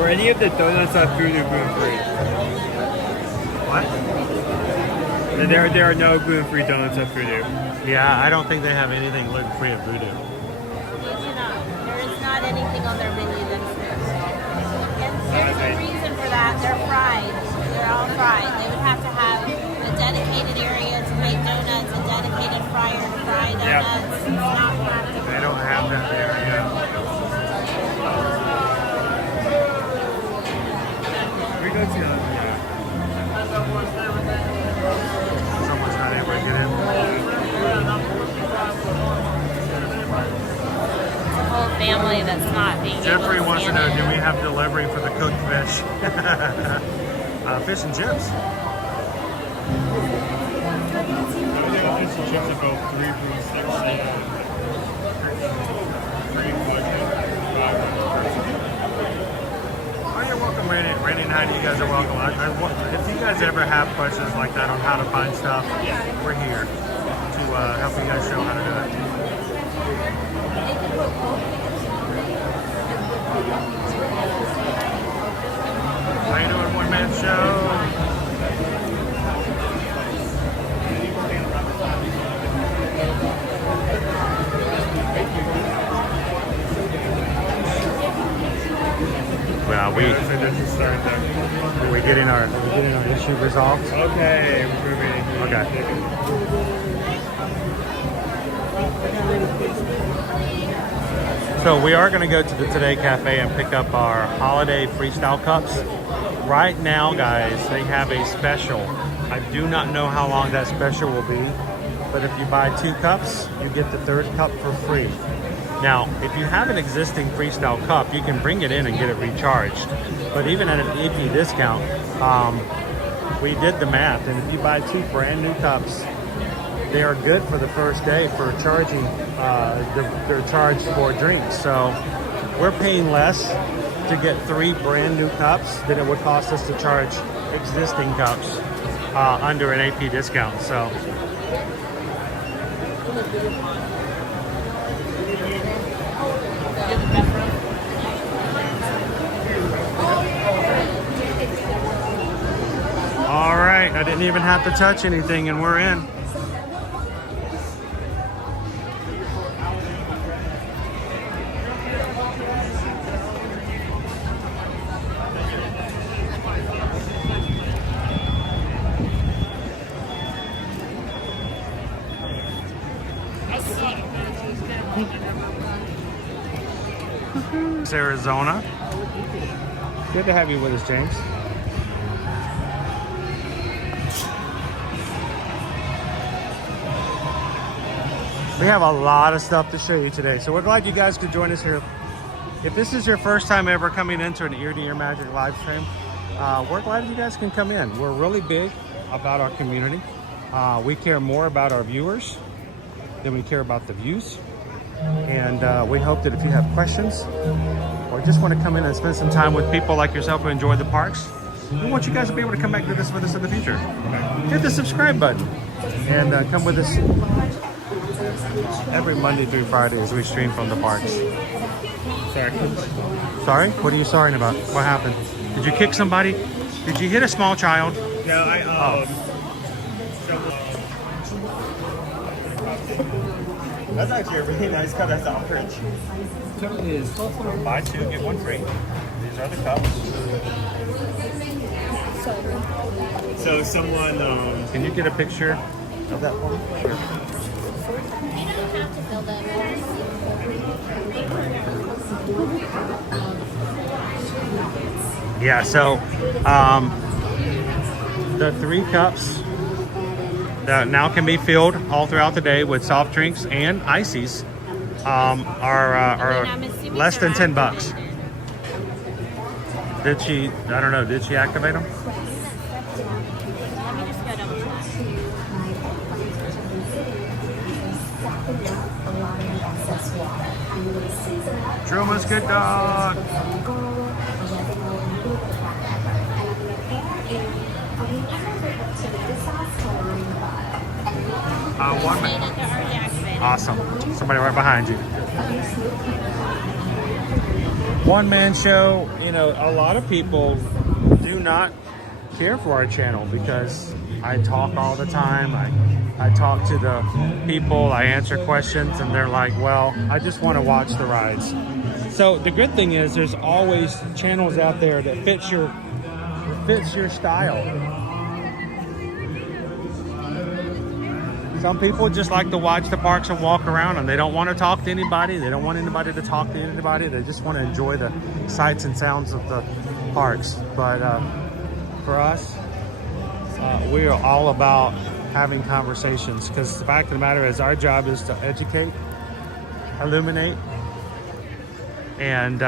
Were any of the donuts at Voodoo gluten-free? What? There are no gluten-free donuts at Voodoo. Yeah, I don't think they have anything gluten-free at Voodoo. They do not. There is not anything on their menu that's this. And there's a reason for that. They're fried. They're all fried. They would have to have a dedicated area to make donuts, a dedicated fryer to fry donuts. It's not practical. They don't have that there, yeah. We go to Someone's not able to get in. A whole family that's not being Jeffrey able to wants to stand know, in. do we have delivery for the cooked fish? Fish and chips. fish and chips are both 3 broomsticks, 3 budget, 5 Oh, you're welcome, Randy. Randy and Heidi, you guys are welcome. If you guys ever have questions like that on how to find stuff, we're here to help you guys show how to do it. How you doing, One Man Show? Well, we're getting our issue resolved. Okay, we're moving. Okay. So we are going to go to the Today Cafe and pick up our holiday freestyle cups. Right now, guys, they have a special. I do not know how long that special will be, but if you buy 2 cups, you get the 3rd cup for free. Now, if you have an existing freestyle cup, you can bring it in and get it recharged. But even at an EP discount, we did the math, and if you buy 2 brand new cups, they are good for the first day for charging. They're charged for drinks. So we're paying less to get 3 brand new cups than it would cost us to charge existing cups under an AP discount. So. All right, I didn't even have to touch anything and we're in. It's Arizona. Good to have you with us, James. We have a lot of stuff to show you today, so we're glad you guys could join us here. If this is your first time ever coming into an Ear to Ear Magic live stream, we're glad you guys can come in. We're really big about our community. We care more about our viewers than we care about the views. And we hope that if you have questions or just want to come in and spend some time with people like yourself who enjoy the parks, we want you guys to be able to come back to this with us in the future. Hit the subscribe button and come with us every Monday through Friday as we stream from the parks. Sorry. Sorry? What are you sorry about? What happened? Did you kick somebody? Did you hit a small child? No, That's actually a really nice cup. That's off-rich. Totally is. Buy 2, get 1 free. These are the cups. So someone, Can you get a picture of that for me? Sure. You don't have to fill them. Yeah, so the 3 cups that now can be filled all throughout the day with soft drinks and ices are less than $10. Did she? I don't know. Did she activate them? Truma's good dog. One minute. Awesome. Somebody right behind you. One man show. You know, a lot of people do not care for our channel because I talk all the time. I talk to the people, I answer questions, and they're like, well, I just want to watch the rides. So the good thing is there's always channels out there that fits your style. Some people just like to watch the parks and walk around, and they don't want to talk to anybody. They don't want anybody to talk to anybody. They just want to enjoy the sights and sounds of the parks. But for us, we are all about having conversations, because the fact of the matter is our job is to educate, illuminate, and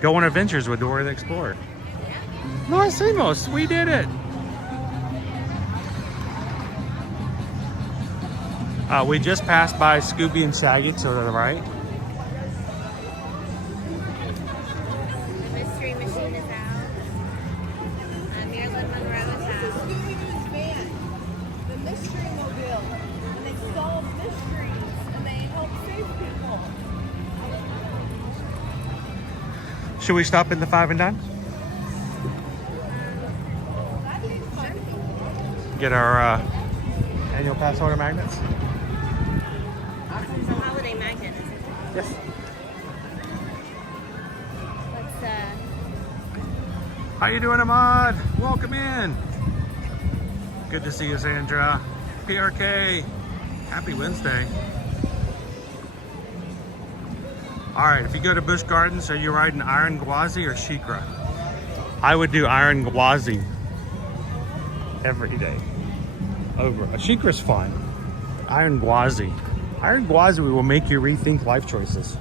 go on adventures with Dora the Explorer. Los Simos, we did it! We just passed by Scooby and Shaggy to the right. The mystery machine is out. Marilyn Monroe is out. The mystery mobile, and they solve mysteries, and they help save people. Should we stop in the 5 and Dime? Get our annual pass holder magnets? It's a holiday magnet, isn't it? Yes. Let's How you doing, Ahmad? Welcome in. Good to see you, Sandra. PRK. Happy Wednesday. All right, if you go to Busch Gardens, are you riding Iron Gwazi or Shikra? I would do Iron Gwazi every day. Over. Shikra's fun. Iron Gwazi. Iron Gwazi will make you rethink life choices.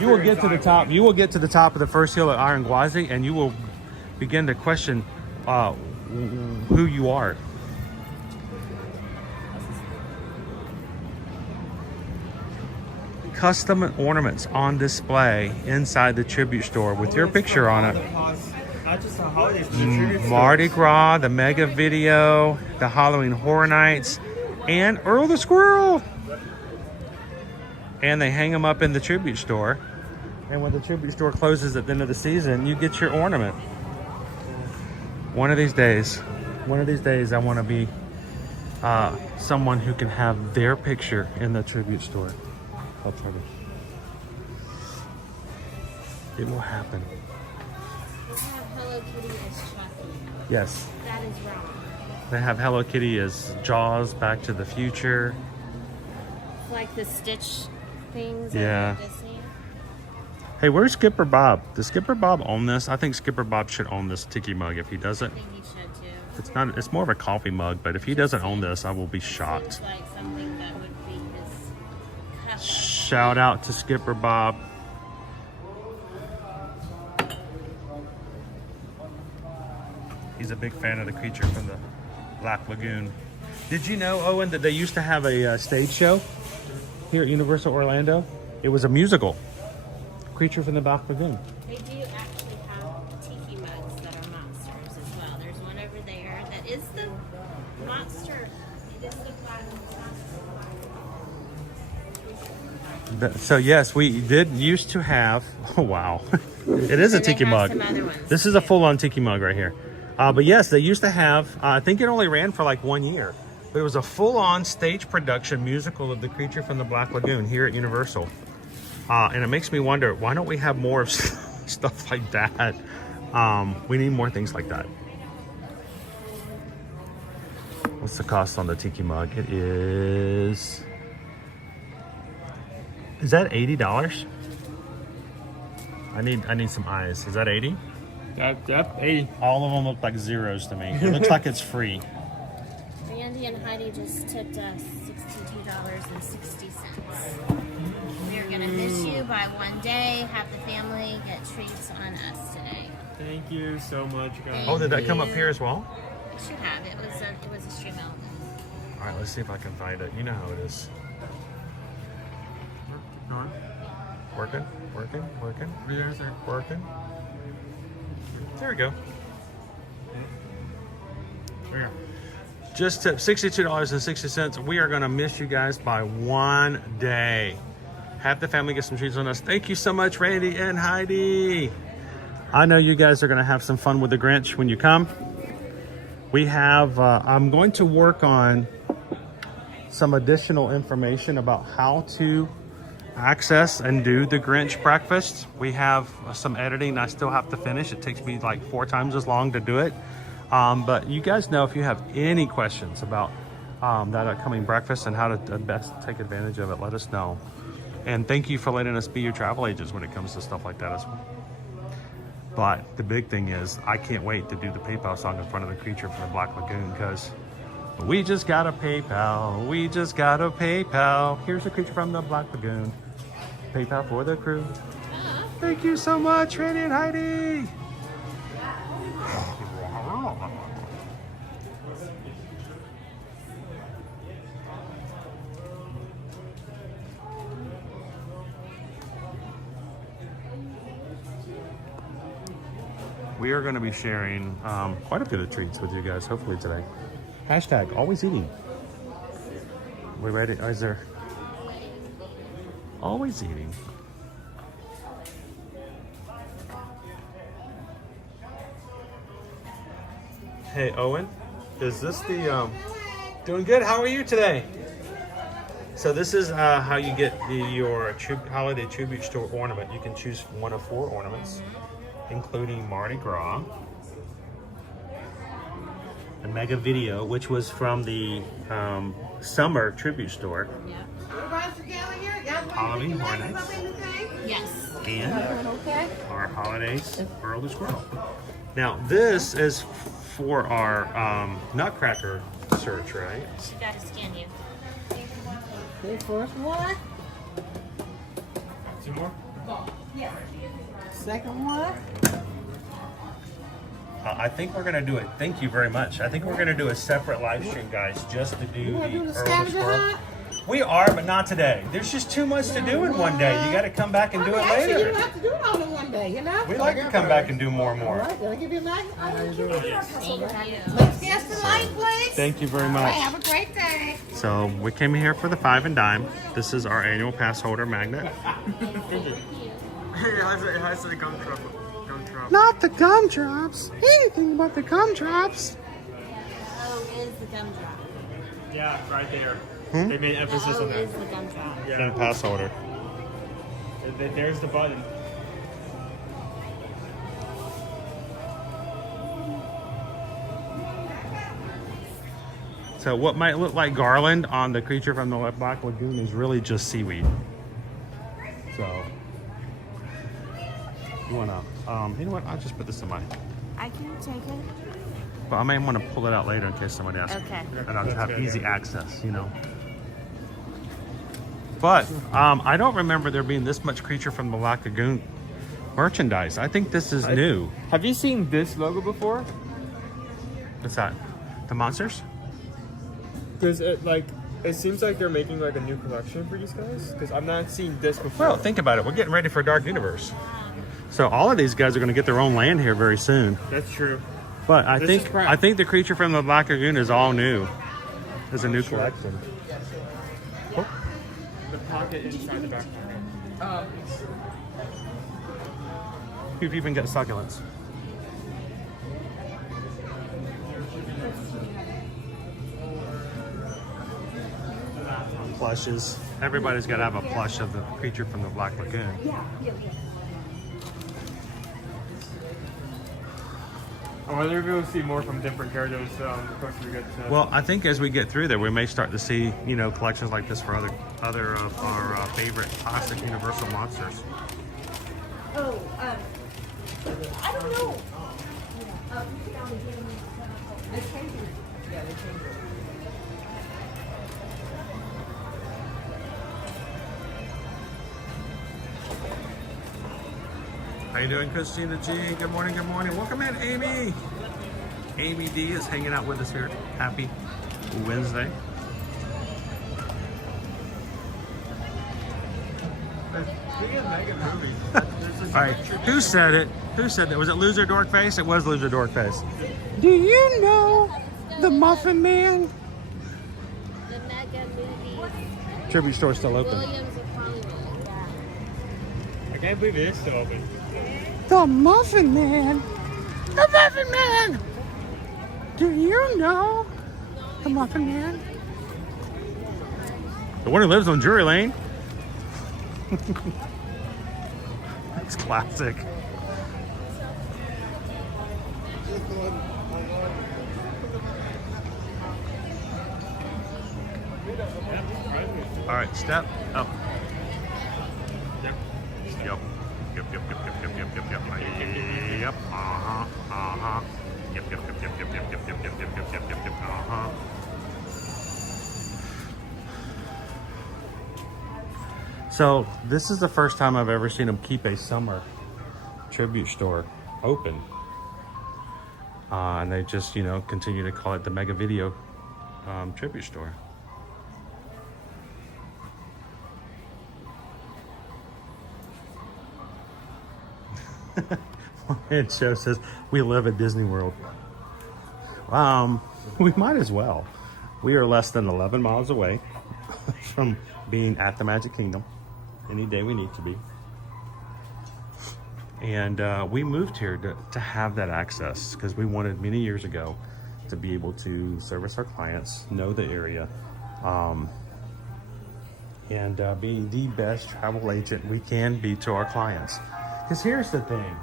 You will get to the top. You will get to the top of the first hill at Iron Gwazi, and you will begin to question who you are. Custom ornaments on display inside the tribute store with your picture on it. Not just the holidays, but the tribute Mardi Gras, the Mega Video, the Halloween Horror Nights, and Earl the Squirrel. And they hang them up in the tribute store. And when the tribute store closes at the end of the season, you get your ornament. One of these days, I want to be someone who can have their picture in the tribute store. I'll try to. It will happen. They have Hello Kitty as Chucky. Yes. That is wrong. They have Hello Kitty as Jaws, Back to the Future. Like the Stitch things Yeah. at Disney. Hey, where's Skipper Bob? Does Skipper Bob own this? I think Skipper Bob should own this tiki mug. If he doesn't, I think he should too. it's not. It's more of a coffee mug. But if he doesn't own this, I will be Seems shocked. like something that would be his cup. Shout out to Skipper Bob. He's a big fan of the creature from the Black Lagoon. Did you know, Owen, that they used to have a stage show here at Universal Orlando? It was a musical. Creature from the Black Lagoon. They do actually have tiki mugs that are monsters as well. There's one over there that is the monster. It is the black monster. So yes, we did used to have. Oh wow, it is a And they tiki have mug. some other ones, This is a too. full-on tiki mug right here. But yes, they used to have. I think it only ran for like 1 year, but it was a full-on stage production musical of the Creature from the Black Lagoon here at Universal. And it makes me wonder, why don't we have more of stuff like that? We need more things like that. What's the cost on the tiki mug? It is. Is that $80? I need some eyes. Is that 80? All of them look like zeros to me. It looks like it's free. Randy and Heidi just tipped us $62.60. We are going to miss you by one day. Have the family get treats on us today. Thank you so much, guys. Oh, did that come up here as well? It should have. It was a stream element. All right, let's see if I can find it. You know how it is. Working. Working. There we go. There. Just tipped $62.60. We are going to miss you guys by one day. Have the family get some treats on us. Thank you so much, Randy and Heidi. I know you guys are going to have some fun with the Grinch when you come. We have, I'm going to work on some additional information about how to access and do the Grinch breakfast. We have some editing I still have to finish. It takes me like 4 times as long to do it. But you guys know if you have any questions about that upcoming breakfast and how to best take advantage of it, let us know. And thank you for letting us be your travel agents when it comes to stuff like that as well. But the big thing is, I can't wait to do the PayPal song in front of the creature from the Black Lagoon, because we just got a PayPal. We just got a PayPal. Here's the creature from the Black Lagoon. PayPal for the crew. Thank you so much, Randy and Heidi. We are going to be sharing quite a bit of treats with you guys, hopefully today. Hashtag always eating. We ready? Is there always eating? Hey, Owen, is this the doing good? How are you today? So this is how you get your holiday tribute store ornament. You can choose one of 4 ornaments, including Mardi Gras, a mega video, which was from the summer tribute store. Yeah. Halloween Hornets. Yes. And our holidays Earl the Squirrel. Now this is for our Nutcracker search, right? She got to scan you. The first one. 2 more? Second one. I think we're gonna do it. Thank you very much. I think we're gonna do a separate live stream, guys, just to do the Earl the Squirrel. We are, but not today. There's just too much to do in one day. You got to come back and do it Actually, you later. don't have to do it all in one day, you know? We like to come back and do more and All more. right, did I give you a night? Thank you. Let's guess the light, please. Thank you very All right, much. have a great day. So we came here for the 5 and dime. This is our annual pass holder magnet. It has the gumdrop. Not the gumdrops. Anything but the gumdrops. O is the gumdrop. Yeah, right there. They made emphasis O on that. is the gumdrop. Yeah. And pass holder. There's the button. So what might look like garland on the creature from the Black Lagoon is really just seaweed. So you wanna, you know what? I'll just put this in my. I can take it. But I may want to pull it out later in case somebody asks. Okay. And I'll have easy access, you know. But I don't remember there being this much creature from the Black Lagoon merchandise. I think this is new. Have you seen this logo before? What's that? The monsters? Because it seems like they're making like a new collection for these guys. Because I've not seen this before. Well, think about it. We're getting ready for Dark Universe. So all of these guys are going to get their own land here very soon. That's true. But I This is think crap. the creature from the Black Lagoon is all new. It's a new collection. Oh. The pocket inside the back pocket. You've even got succulents. Plushes. Everybody's got to have a plush of the creature from the Black Lagoon. I wonder if we'll see more from different characters. Of course, we get. Well, I think as we get through there, we may start to see, you know, collections like this for other of our favorite classic Universal monsters. Oh, I don't know. How you doing, Christina G? Good morning, good morning. Welcome in, Amy. Amy D is hanging out with us here. Happy Wednesday. All right, who said it? Who said that? Was it Loser Dorkface? It was Loser Dorkface. Do you know the Muffin Man? The Mega Movie. Tribute store still open. Williams of Hollywood. I can't believe it is still open. The Muffin Man. The Muffin Man. Do you know the Muffin Man? The one who lives on Drury Lane. That's classic. All right, step up. Yep. Yep. Yep. Yep. Yep. Yep. Yep. Yep. Yep. Yep. Yep. Uh-huh. Yep. Yep. Yep. Yep. Yep. Yep. Yep. Yep. Yep. Yep. Yep. Yep. Yep. Yep. Uh-huh. So this is the first time I've ever seen them keep a summer tribute store open. And they just, you know, continue to call it the Mega Video tribute store. And Joe says, we live at Disney World. We might as well. We are less than 11 miles away from being at the Magic Kingdom any day we need to be. And we moved here to have that access because we wanted many years ago to be able to service our clients, know the area, and be the best travel agent we can be to our clients. Because here's the thing.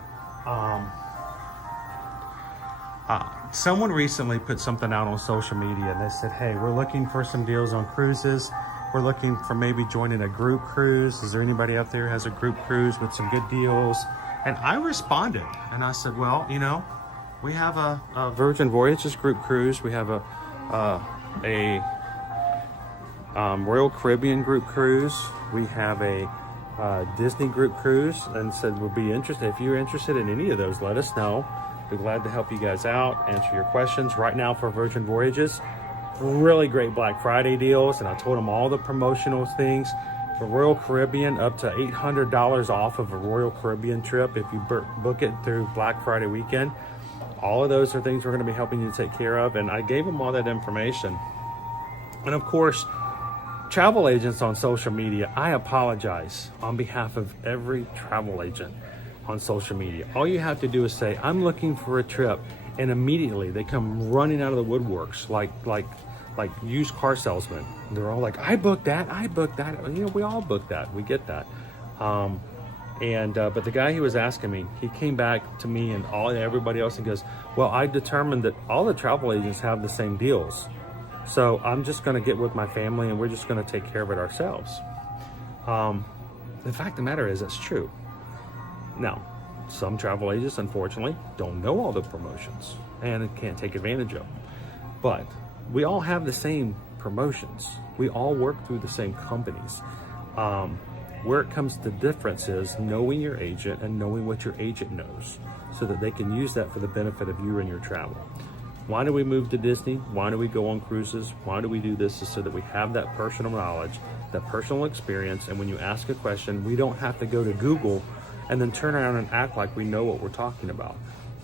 Someone recently put something out on social media and they said, hey, we're looking for some deals on cruises. We're looking for maybe joining a group cruise. Is there anybody out there who has a group cruise with some good deals? And I responded and I said, well, you know, we have a Virgin Voyages group cruise. We have a Royal Caribbean group cruise. We have a Disney group cruise, and said we'll be interested. If you're interested in any of those, let us know. Be glad to help you guys out, answer your questions. Right now for Virgin Voyages, really great Black Friday deals, and I told them all the promotional things. For Royal Caribbean, up to $800 off of a Royal Caribbean trip if you book it through Black Friday weekend. All of those are things we're going to be helping you take care of, and I gave them all that information. And of course, travel agents on social media, I apologize on behalf of every travel agent on social media. All you have to do is say, I'm looking for a trip, and immediately they come running out of the woodworks like used car salesmen. They're all like, I booked that. You know, we all booked that. We get that. But the guy who was asking me, he came back to me and everybody else and goes, well, I determined that all the travel agents have the same deals. So I'm just going to get with my family and we're just going to take care of it ourselves. The fact of the matter is, that's true. Now, some travel agents, unfortunately, don't know all the promotions and can't take advantage of them. But we all have the same promotions. We all work through the same companies. Where it comes to difference is knowing your agent and knowing what your agent knows so that they can use that for the benefit of you and your travel. Why do we move to Disney? Why do we go on cruises? Why do we do this? Is so that we have that personal knowledge, that personal experience, and when you ask a question, we don't have to go to Google and then turn around and act like we know what we're talking about.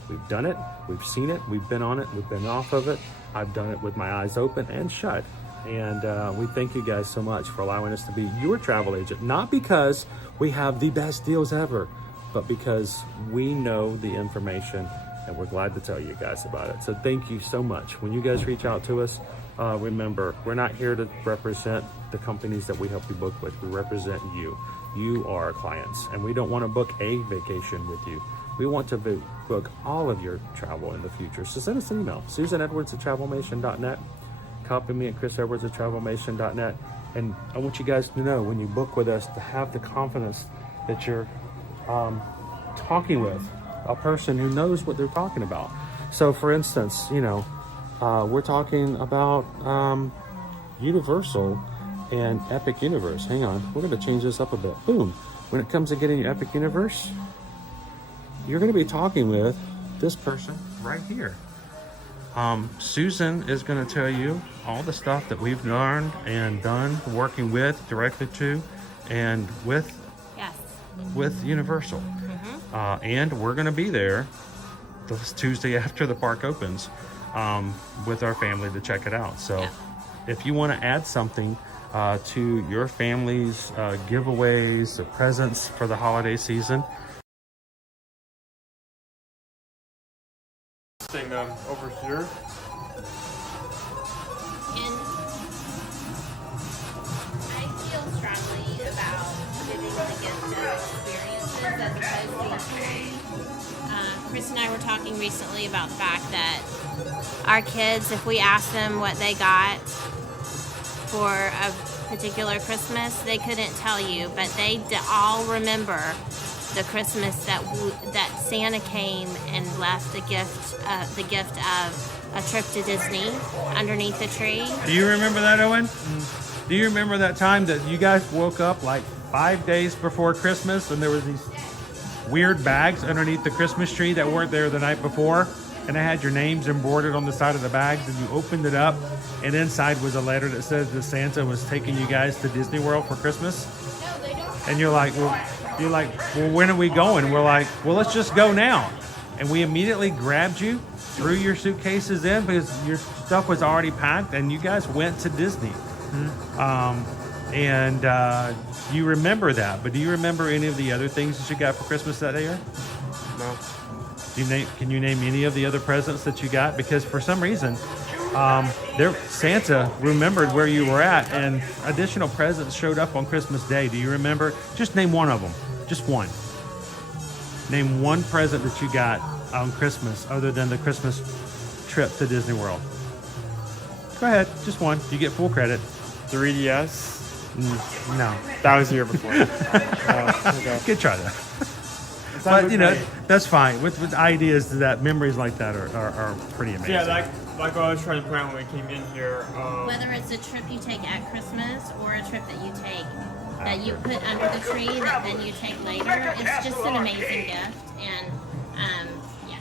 We've done it, we've seen it, we've been on it, we've been off of it. I've done it with my eyes open and shut. And we thank you guys so much for allowing us to be your travel agent, not because we have the best deals ever, but because we know the information and we're glad to tell you guys about it. So thank you so much. When you guys reach out to us, remember, we're not here to represent the companies that we help you book with. We represent you. You are our clients, and we don't want to book a vacation with you. We want to book all of your travel in the future. So send us an email, SusanEdwards@TravelMation.net. Copy me at ChrisEdwards@TravelMation.net. And I want you guys to know, when you book with us, to have the confidence that you're talking with a person who knows what they're talking about. So for instance, you know, we're talking about Universal and Epic Universe. Hang on, we're going to change this up a bit. Boom. When it comes to getting your Epic Universe, you're going to be talking with this person right here. Susan is going to tell you all the stuff that we've learned and done working with, directly to, and with Universal. And we're going to be there this Tuesday after the park opens with our family to check it out. So if you want to add something to your family's giveaways, the presents for the holiday season. Thing over here. And I feel strongly about giving the gift of experiences as opposed to Chris and I were talking recently about the fact that our kids, if we ask them what they got for a particular Christmas, they couldn't tell you, but they all remember the Christmas that Santa came and left the gift of a trip to Disney underneath the tree. Do you remember that, Owen? Do you remember that time that you guys woke up like 5 days before Christmas and there was these weird bags underneath the Christmas tree that weren't there the night before, and they had your names embroidered on the side of the bags, and you opened it up and inside was a letter that says that Santa was taking you guys to Disney World for Christmas? And you're like, well, when are we going? We're like, well, let's just go now. And we immediately grabbed you, threw your suitcases in because your stuff was already packed, and you guys went to Disney. And you remember that, but do you remember any of the other things that you got for Christmas that year? No. Can you name any of the other presents that you got? Because for some reason, Santa remembered where you were at, and additional presents showed up on Christmas Day. Do you remember? Just name one of them. Just one. Name one present that you got on Christmas other than the Christmas trip to Disney World. Go ahead. Just one. You get full credit. 3DS? No. That was the year before. Okay. Good try though. But you know, that's fine. With ideas that memories like that are pretty amazing. Yeah, like what I was trying to plan when we came in here. Whether it's a trip you take at Christmas or a trip that you take that you put under the tree that then you take later, it's just an amazing gift, and yeah,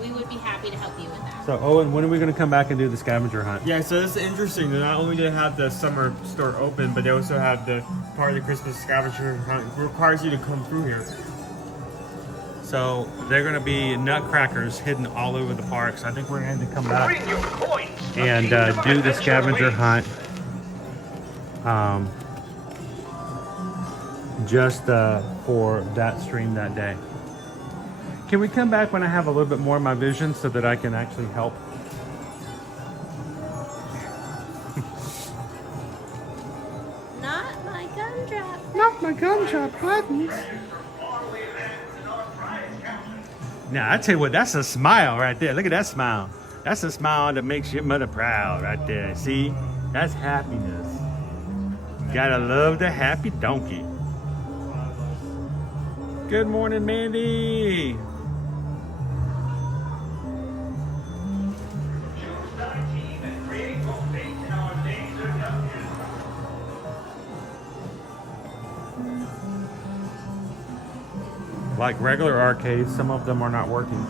we would be happy to help you with that. So Owen, when are we going to come back and do the scavenger hunt? Yeah, so this is interesting. They not only do they have the summer store open, but they also have the part of the Christmas scavenger hunt. It requires you to come through here. So they're going to be nutcrackers hidden all over the parks. I think we're going to come back and do the scavenger hunt just for that stream that day. Can we come back when I have a little bit more of my vision so that I can actually help? Not my gumdrop. Not my gumdrop buttons. Now, I tell you what, that's a smile right there. Look at that smile. That's a smile that makes your mother proud right there. See? That's happiness. You gotta love the happy donkey. Good morning, Mandy. Like regular arcades, some of them are not working.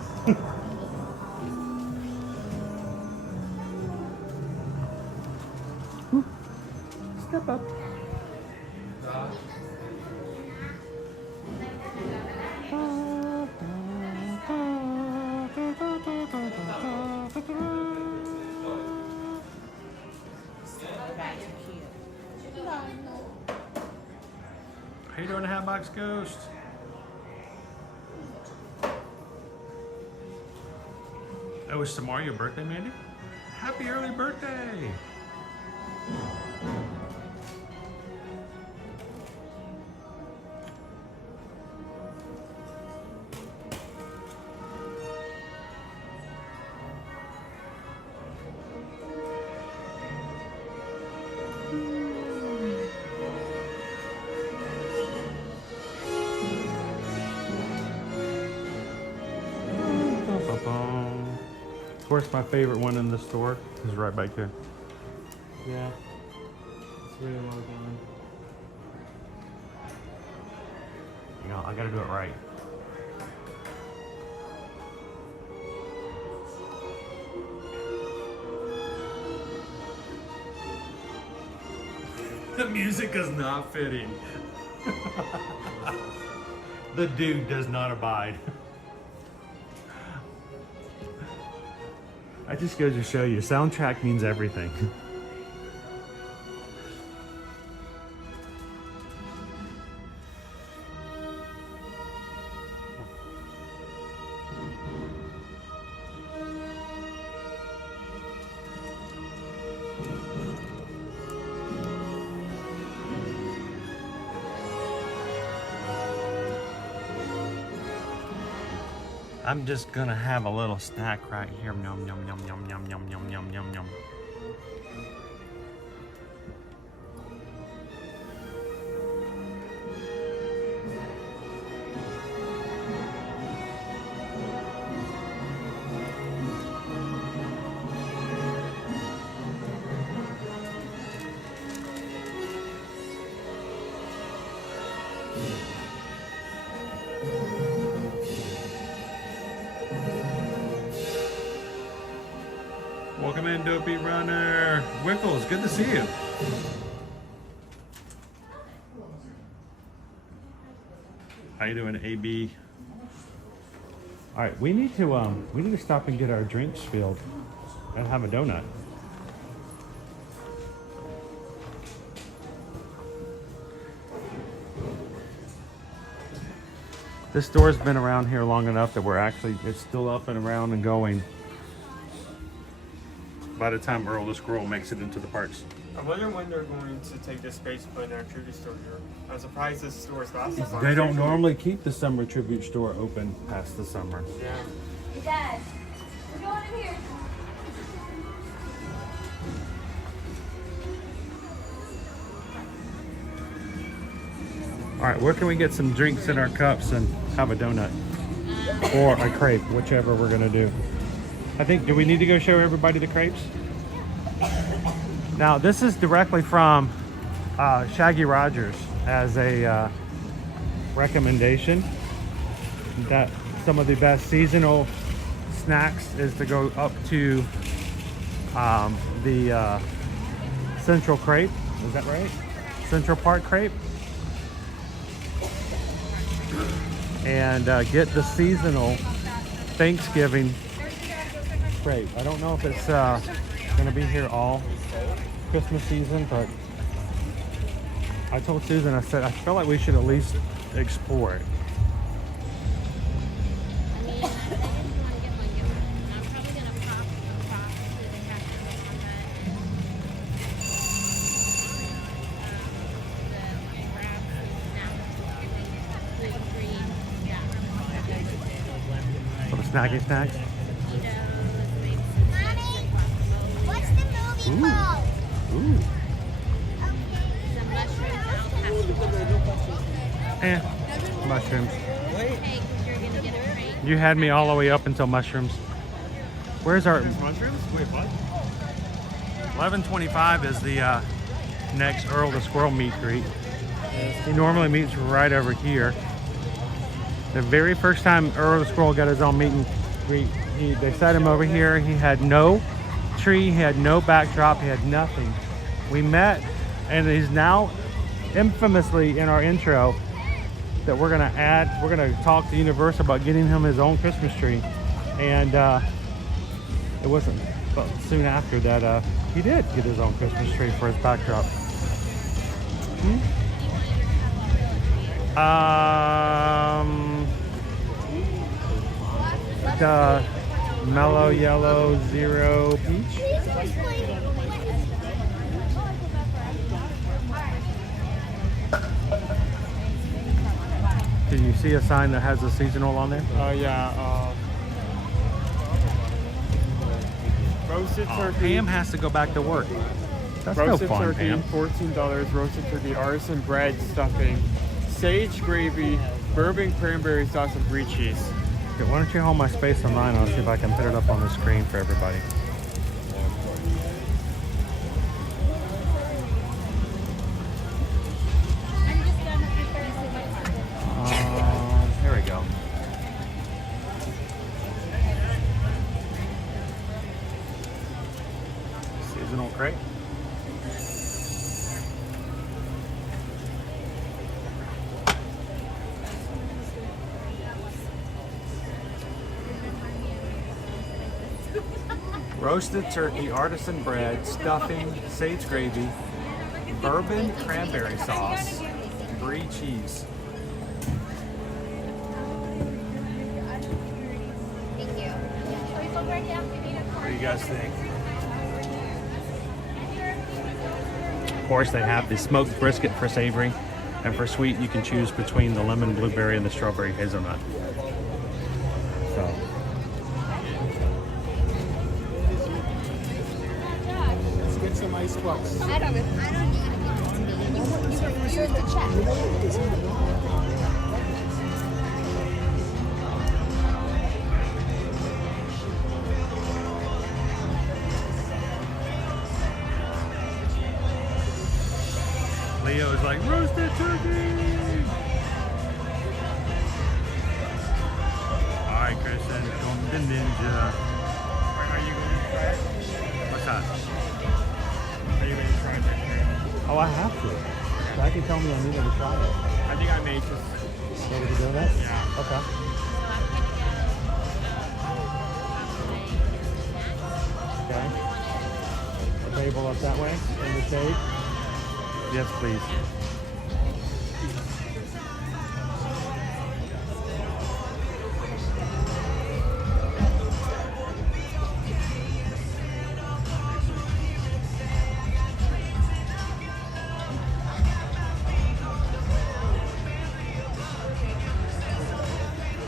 Step up. How you doing, the Hatbox Ghost? Oh, is tomorrow your birthday, Mandy? Happy early birthday! Of course, my favorite one in the store is right back there. Yeah. It's really well done. You know, I gotta do it right. The music is not fitting. The dude does not abide. I just goes to show you, soundtrack means everything. I'm just gonna have a little snack right here. Yum, yum, yum, yum, yum, yum, yum, yum, yum, yum. Welcome in, Dopey Runner. Wickles, good to see you. How you doing, AB? All right, we need to stop and get our drinks filled and have a donut. This store's been around here long enough that it's still up and around and going by the time Earl the Squirrel makes it into the parks. I wonder when they're going to take this space and put in their tribute store here. I'm surprised this store is lasting so long. They don't normally keep the summer tribute store open past the summer. Yeah. Hey, Dad, we're going in here. All right, where can we get some drinks in our cups and have a donut? Or a crepe, whichever we're gonna do. I think, do we need to go show everybody the crepes? Now, this is directly from Shaggy Rogers as a recommendation that some of the best seasonal snacks is to go up to the Central Crepe. Is that right? Central Park Crepe. And get the seasonal Thanksgiving crepe. I don't know if it's gonna be here all Christmas season, but I told Susan, I said, I feel like we should at least explore it. For the snacky snacks. What's the movie called? Ooh. Mushrooms. You had me all the way up until mushrooms. Where's our Mushrooms? Wait, what? 11:25 is the next Earl the Squirrel meet greet. He normally meets right over here. The very first time Earl the Squirrel got his own meet and greet, they set him over here. He had no tree, he had no backdrop, he had nothing. We met, and he's now infamously in our intro that we're gonna talk to Universal about getting him his own Christmas tree. And it wasn't but soon after that he did get his own Christmas tree for his backdrop. The mellow yellow zero peach. Did you see a sign that has a seasonal on there? Yeah. Roasted turkey. Pam has to go back to work. That's Roasted no fun, turkey, Pam. $14. Roasted turkey, artisan bread, stuffing, sage gravy, bourbon cranberry sauce, and brie cheese. Okay, why don't you hold my space online? I'll see if I can put it up on the screen for everybody. Here we go. Seasonal crate. Roasted turkey, artisan bread, stuffing, sage gravy, bourbon cranberry sauce, brie cheese. Thank you. What do you guys think? Of course, they have the smoked brisket for savory, and for sweet, you can choose between the lemon blueberry and the strawberry hazelnut. So. Let's get some iced twice. I don't need it. Here's the check. Leo is like, roasted turkey! Alright, Christian, come the ninja. Are you going to try it? What's that? Are you going to try it next year? Oh, I have to. I can tell me I needed to try it. I think I may just... Go to the donuts? Yeah. Okay. Okay. The table up that way, in the shade? Yes, please.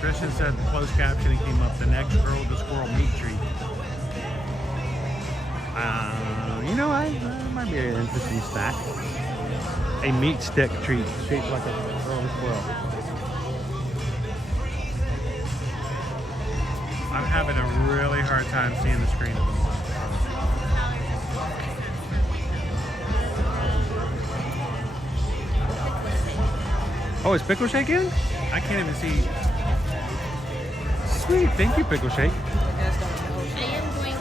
Christian said the closed captioning came up, the next girl the squirrel meat treat. You know, that might be an interesting snack. A meat stick treat shaped like a girl the squirrel. I'm having a really hard time seeing the screen at the moment. Oh, is Pickle Shake in? I can't even see. Sweet, thank you, Pickle Shake. I am going to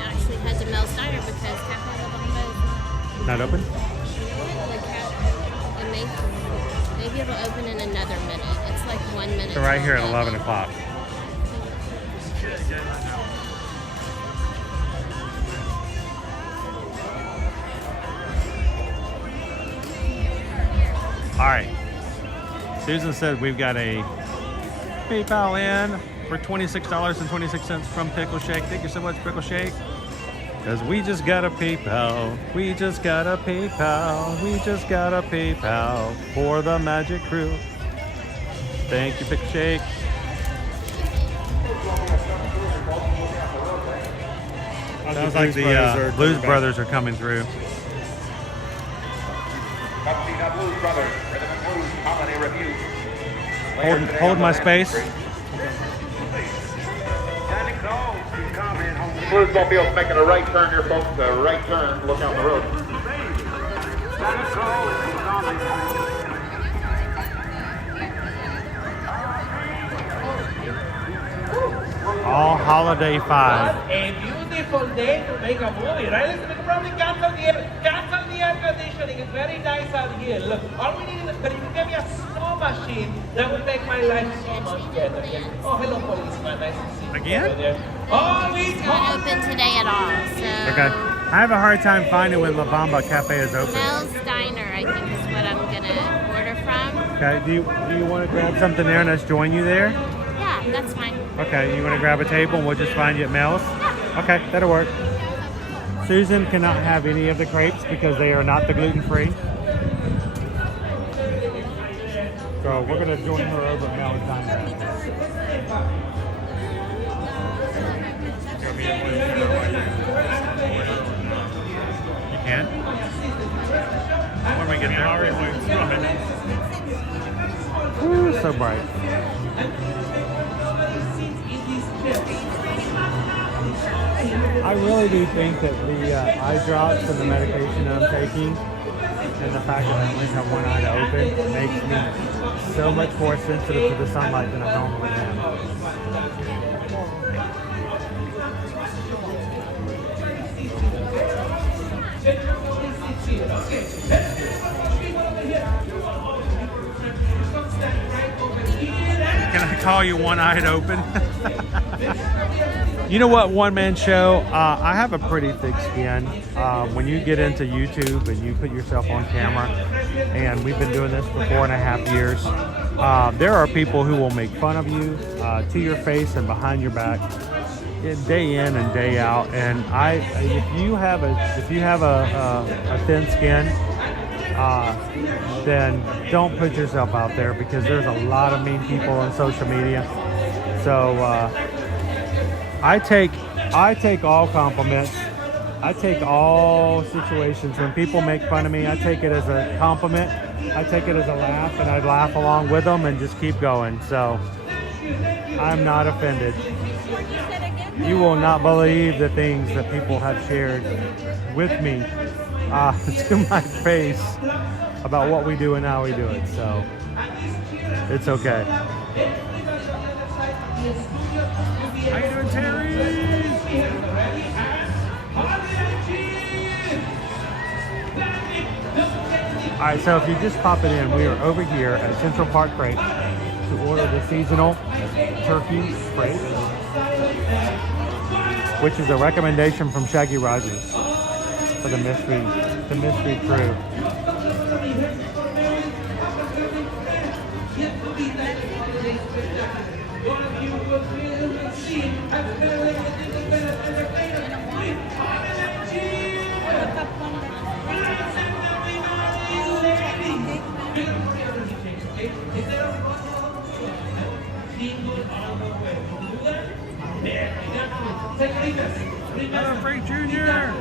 actually head to Mel's Diner because Cafe La Bamba is Not open? maybe it'll open in another minute. It's like 1 minute. So right here at till 11 o'clock. All right. Susan said we've got a PayPal in for $26.26 from Pickle Shake. Thank you so much, Pickle Shake. Because we just got a PayPal. We just got a PayPal. We just got a PayPal for the Magic Crew. Thank you, Pickle Shake. Sounds like the Blues Brothers are coming through. Hold my space. Bluesmobile's making a right turn here, folks. A right turn. Look out the road. All Holiday 5. A beautiful day to make a movie, right? Listen, we can probably cancel the air conditioning. It's very nice out here. Look, all we need is, but if you give me a snow machine, that would make my life so much better. Oh, hello, policeman. Nice to see you. Again? Oh, it's not open today at all. So Okay. I have a hard time finding when La Bamba Cafe is open. Mel's Diner, I think, is what I'm gonna order from. Okay. Do you want to grab something there and us join you there? Yeah, that's fine. Okay. You want to grab a table and we'll just find you at Mel's? Okay, that'll work. Susan cannot have any of the crepes because they are not the gluten-free. So we're going to join her over at Mel's Diner. You can? When we get there. Ooh, so bright. I really do think that the eye drops and the medication that I'm taking and the fact that I only have one eye to open makes me so much more sensitive to the sunlight than I normally am. Can I call you one-eyed open? You know what, one-man show, I have a pretty thick skin. When you get into YouTube and you put yourself on camera, and we've been doing this for 4.5 years, there are people who will make fun of you to your face and behind your back, day in and day out. And if you have a thin skin, then don't put yourself out there, because there's a lot of mean people on social media. So I take all compliments. I take all situations. When people make fun of me, I take it as a compliment. I take it as a laugh, and I laugh along with them and just keep going. So I'm not offended. You will not believe the things that people have shared with me to my face about what we do and how we do it. So it's okay. How you doing, Terry? All right, so if you're just popping in, we are over here at Central Park Crepes to order the seasonal turkey crepe, which is a recommendation from Shaggy Rogers for the mystery crew. Hello, Frank Jr.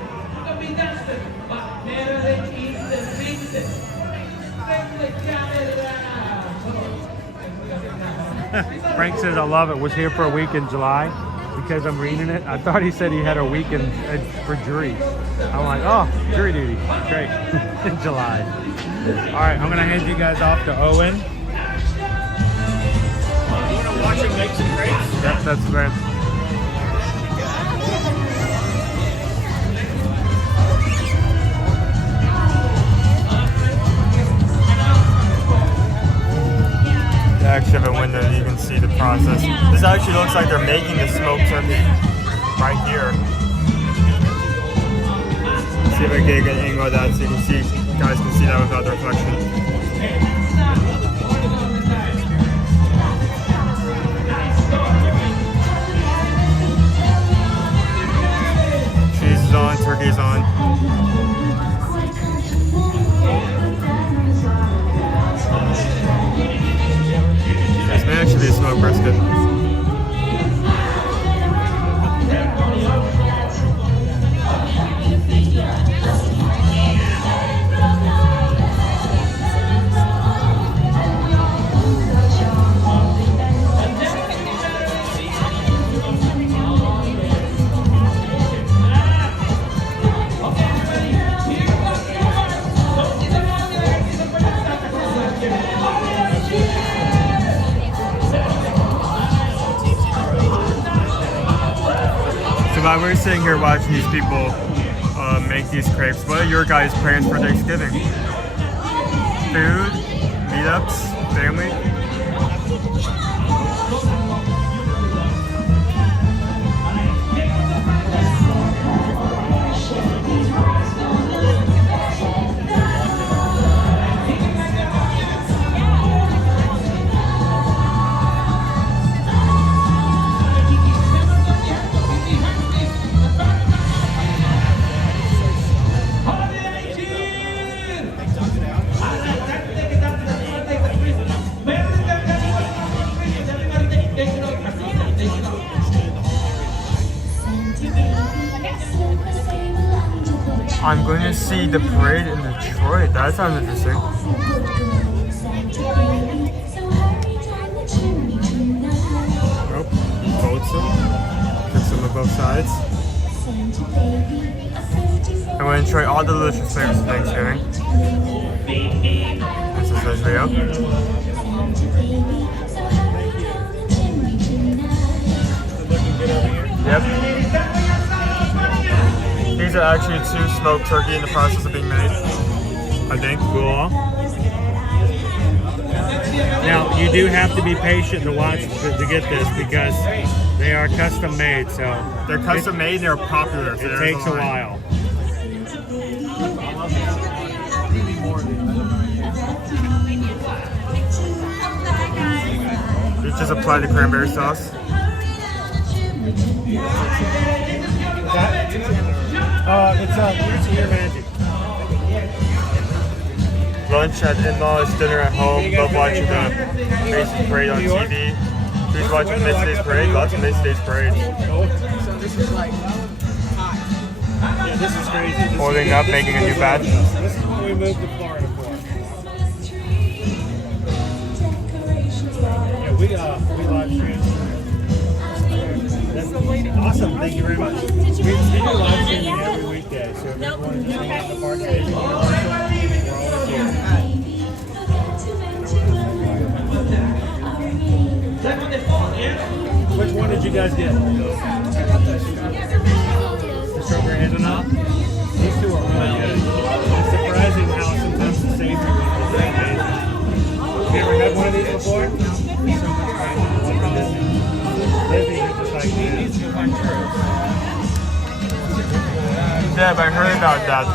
Frank says, I love it. Was here for a week in July because I'm reading it. I thought he said he had a week for jury. I'm like, oh, jury duty. Great. In July. All right, I'm going to hand you guys off to Owen. You want to watch him make some crepes? Yep, that's great. They actually have a window that you can see the process. This actually looks like they're making the smoked turkey right here. Let's see if I can get a good angle of that so you can see, guys can see that without the reflection. Cheese is on, turkey's on. This may actually be a smoked brisket. While we're sitting here watching these people make these crepes, what are your guys' plans for Thanksgiving? Food, meetups, family? I'm going to see the parade in Detroit. That sounds interesting. Nope. Boats awesome. Get some of both sides. I'm going to try all the delicious flavors of Thanksgiving. This is Israel. Yep. These are actually 2 smoked turkey in the process of being made. I think. Cool. Now, you do have to be patient to watch to get this because they are custom made, so they're custom made and they're popular. So it takes a while. Just apply the cranberry sauce. It's your magic. Lunch at in-laws, dinner at home. Love watching the Macy's parade on TV. Who's watching Macy's parade? Lots of Macy's parade. So this is like hot. Yeah, this is crazy. Holding up, making a new batch. This is what we moved to Florida for. Yeah, we live stream. Awesome, thank you very much. We do live streaming every weekday, so if everyone is just at the park station, we're always here. Which one did you guys get? The strawberry hazelnut? These two are really good. It's surprising how sometimes the savory ones are very amazing. Have you ever had one of these before? Yeah, but I heard about that.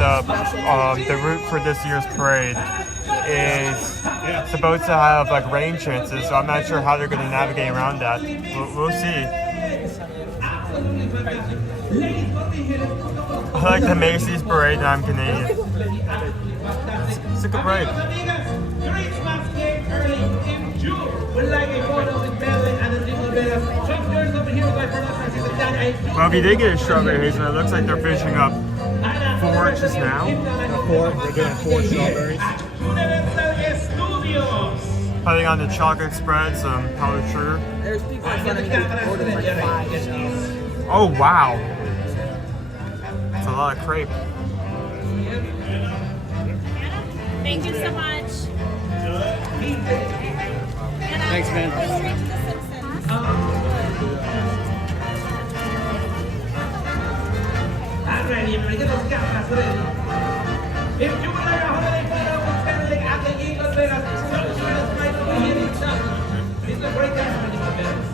The route for this year's parade is supposed to have like rain chances, so I'm not sure how they're going to navigate around that. We'll see. I like the Macy's parade and I'm Canadian. It's a good parade. Well, if you did get a strawberry hazelnut, it looks like they're finishing up 4 just now. We're doing 4 strawberries. Putting on the chocolate spread, some powdered sugar. There's people in front of me who ordered like 5. So. Oh, wow. That's a lot of crepe. Thank you so much. Thanks, man. I'm ready. I'm ready. Get those cameras ready. If you would like a holiday photo with family at the Eagle Vegas, so sure it's right over here in town. It's a great time for Eagle Vegas.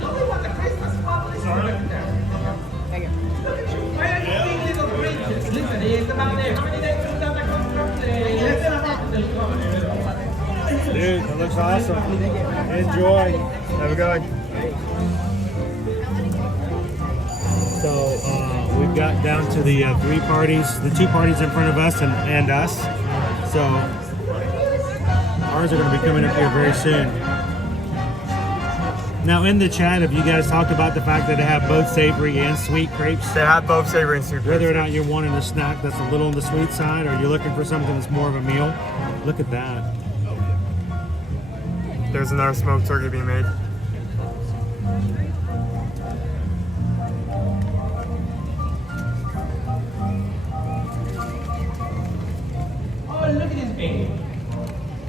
Don't we want the Christmas families? Look at you. Why are you being little Grinches? Listen, it's about there. How many days do you have to come from today? Let's get about this. Dude, that looks awesome. Enjoy. Have a good one. So we've got down to the 3 parties, the 2 parties in front of us and us. So ours are going to be coming up here very soon. Now in the chat, have you guys talked about the fact that they have both savory and sweet crepes? They have both savory and sweet crepes. Whether or not you're wanting a snack that's a little on the sweet side, or you're looking for something that's more of a meal, look at that. There's another smoked turkey being made. Oh, look at this baby.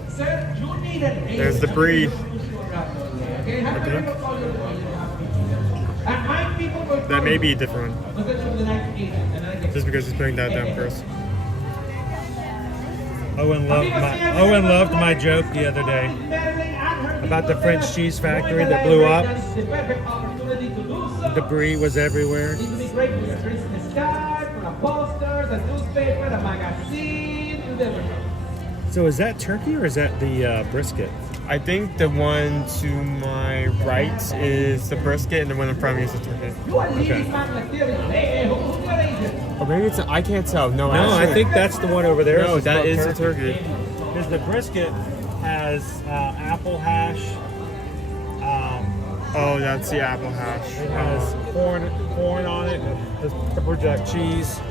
Sir, you need a baby. There's the brie. That may be a different one. Just because he's putting that down first. Owen loved my joke the other day about the French cheese factory that blew up. Debris was everywhere. So is that turkey or is that the brisket? I think the one to my right is the brisket and the one in front of me is the turkey. Okay. Or maybe it's, I can't tell. No, I think that's the one over there. No, It's that called is the turkey. Because the brisket has apple hash. Oh, that's the apple hash. It has corn on it. There's pepper jack cheese.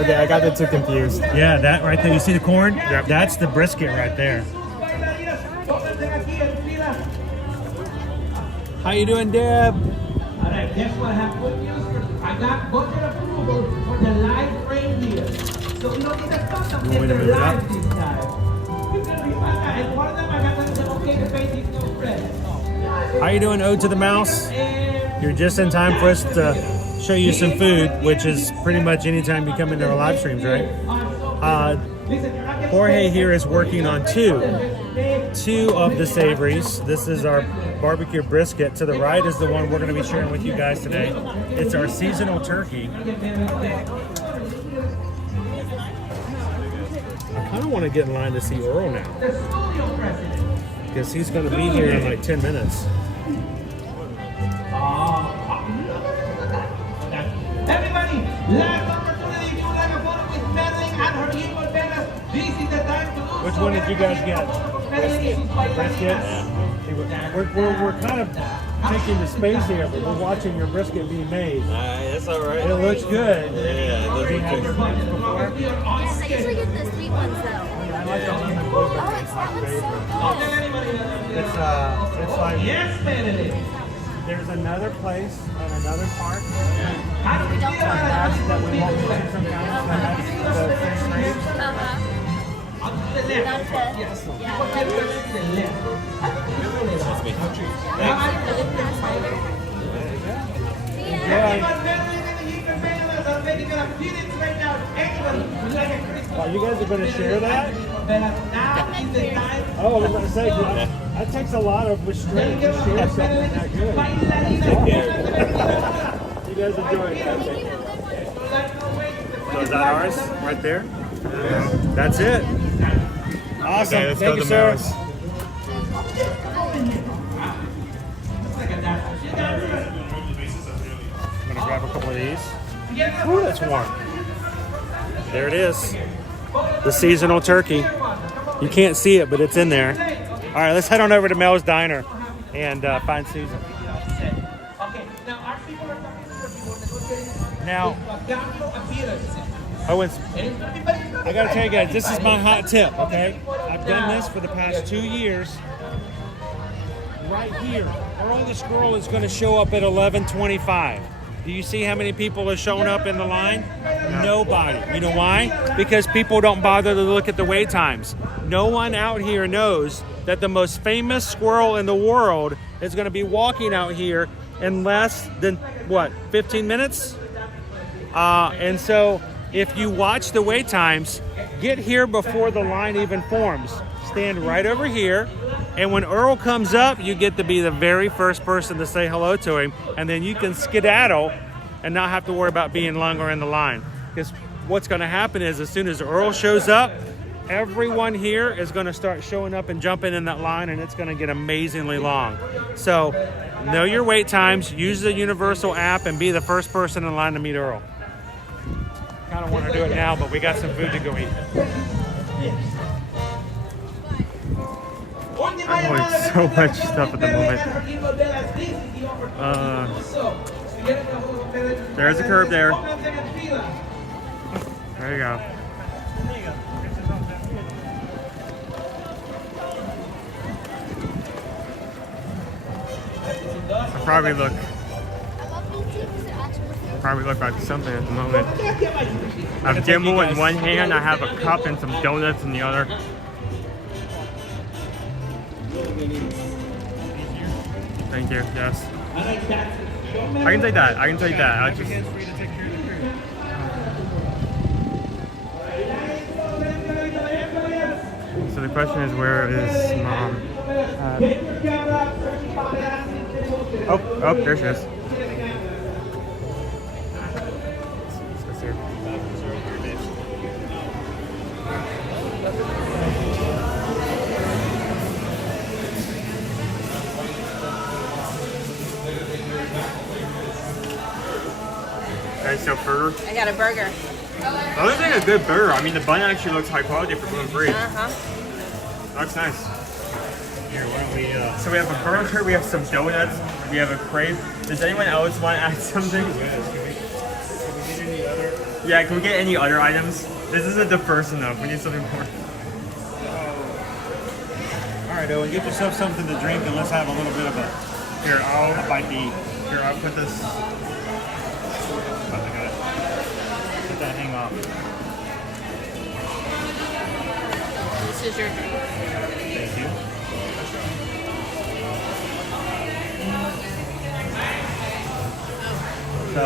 Okay, I got the two confused. Yeah, that right there. You see the corn? Yep. That's the brisket right there. How you doing, Deb? All right, guess what? I have good news for you. I got budget approval for the live frame here. So we don't need to talk about You want me to the move it up? live this time. You can be my guy. And one of them I got to say, okay, the face is no friend. How you doing, Ode to the Mouse? You're just in time for us to show you some food, which is pretty much anytime you come into our live streams, right? Jorge here is working on two of the savories. This is our barbecue brisket. To the right is the one we're going to be sharing with you guys today. It's our seasonal turkey. I kind of want to get in line to see Earl now, because he's going to be here in like 10 minutes. Everybody, last opportunity. If you would like a photo with Madeline and her evil Bellas, this is the time to do Which so. one did you guys get? Brisket? We're kind of taking the space here, but we're watching your brisket being made. That's all right. It looks good. Yeah, Have you had your plates before? Yes, I usually get the sweet ones though. I like the lemon blueberry. Oh, it's that one's so good. It's like Yes, Madeline. there's another place and another park We don't that we won't go to sometimes that has the fish grapes. Not the, Oh, you guys are going to share that? Oh, I was going to say, that takes a lot of restraint to share something that good. You guys enjoy it. So is that ours? Right there? That's it. Awesome. Okay, let's Thank go you, to sir. Mouse. I'm gonna grab a couple of these. Ooh, that's warm. There it is. The seasonal turkey. You can't see it, but it's in there. All right, let's head on over to Mel's Diner and find Susan. Now, Owens, I gotta tell you guys, this is my hot tip, okay? I've done this for the past 2 years. Right here, Earl the Squirrel is gonna show up at 11:25. Do you see how many people are showing up in the line? Nobody. You know why? Because people don't bother to look at the wait times. No one out here knows that the most famous squirrel in the world is gonna be walking out here in less than, what, 15 minutes? And so if you watch the wait times, get here before the line even forms. Stand right over here, and when Earl comes up, you get to be the very first person to say hello to him, and then you can skedaddle and not have to worry about being longer in the line. Because what's going to happen is as soon as Earl shows up, everyone here is going to start showing up and jumping in that line, and it's going to get amazingly long. So know your wait times, use the Universal app, and be the first person in line to meet Earl. Kind of want to do it now, but we got some food to go eat. I'm doing so much stuff at the moment. There's a curb there. There you go. I probably look like something at the moment. I have gimbal in one hand, I have a cup and some donuts in the other. Thank you, yes. I can take that, I can take that. I just... So the question is, where is Mom? Oh, there she is. So burger. I got a burger. That looks like a good burger. I mean, the bun actually looks high quality for gluten-free. Uh-huh. Looks nice. Here, why don't we, So we have a burger, we have some donuts, we have a crepe. Does anyone else want to add something? Can we get any other? Yeah, can we get any other items? This isn't the first enough. We need something more. All right, Owen, get yourself something to drink and let's have a little bit of a. Here, I'll bite the. Here, I'll put this. Oh, I got it. Let that hang off. This is your drink. Thank you. So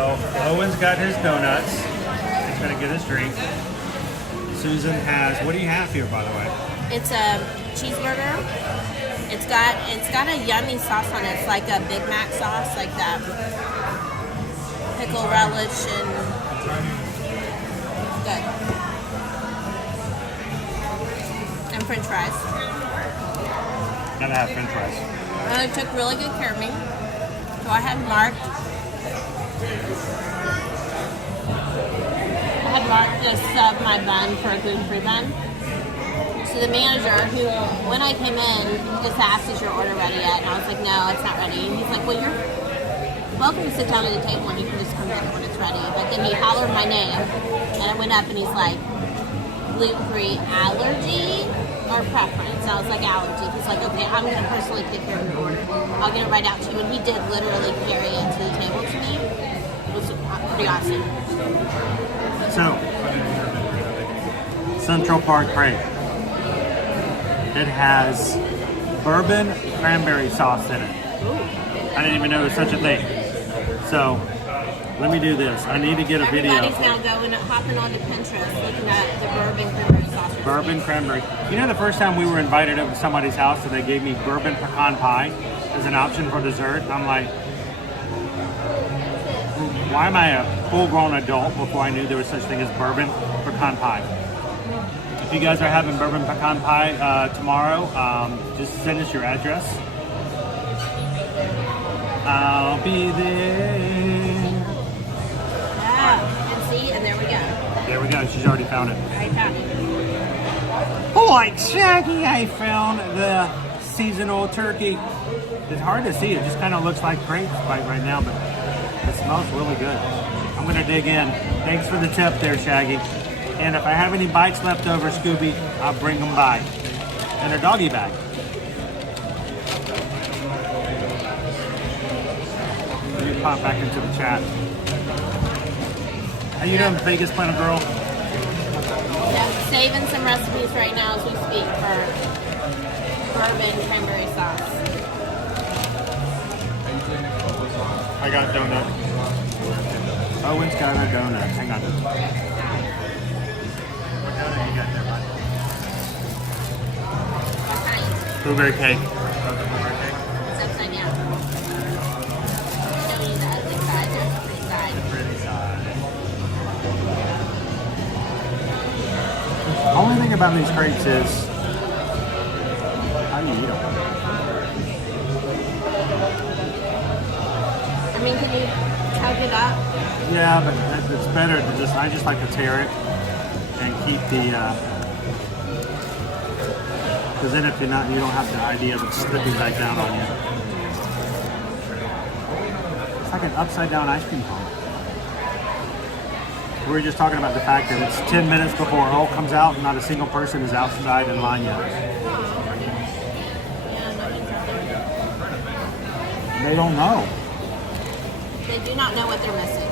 Owen's got his donuts. He's gonna get his drink. Susan has. What do you have here, by the way? It's a cheeseburger. It's got a yummy sauce on it. It's like a Big Mac sauce, like that pickle relish and good. And French fries. Gotta have French fries. And they took really good care of me. So I had Mark. Just sub my bun for a gluten-free bun. So the manager, who, when I came in, just asked, is your order ready yet? And I was like, no, it's not ready. And he's like, well, you're welcome to sit down at the table and you can just come get it when it's ready. But then he hollered my name, and I went up and he's like, gluten-free allergy or preference? And I was like, allergy. He's like, okay, I'm going to personally take care of your order. I'll get it right out to you. And he did literally carry it to the table to me. It was pretty awesome. So, Central Park Crepe. It has bourbon cranberry sauce in it. I didn't even know there was such a thing. So, let me do this. I need to get a video. Everybody's now hopping onto Pinterest looking at the bourbon cranberry sauce. Bourbon cranberry. You know, the first time we were invited over to somebody's house and they gave me bourbon pecan pie as an option for dessert, I'm like, why am I a full-grown adult before I knew there was such thing as bourbon pecan pie? If you guys are having bourbon pecan pie tomorrow, just send us your address. I'll be there. Yeah, and see, and there we go. There we go. She's already found it. I found it. Like Shaggy, I found the seasonal turkey. It's hard to see. It just kind of looks like crepes right now, but it smells really good. I'm going to dig in. Thanks for the tip there, Shaggy. And if I have any bites left over, Scooby, I'll bring them by. In a doggy bag. Let me pop back into the chat. How you doing, Vegas Planet Girl? Yeah, saving some recipes right now as we speak for bourbon cranberry sauce. I got donut. Owen's got a donut. Hang on. What donut you got there, bud? Blueberry cake. It's upside down. Show you the ugly side. There's the pretty side. The pretty side. The only thing about these crepes is how do you eat them? I mean, can you tug it up? Yeah, but it's better to just, I just like to tear it and keep the, because then if you're not, you don't have the idea of it slipping back down on you. It's like an upside down ice cream cone. We were just talking about the fact that it's 10 minutes before Earl comes out and not a single person is outside in line yet. They don't know. They do not know what they're missing.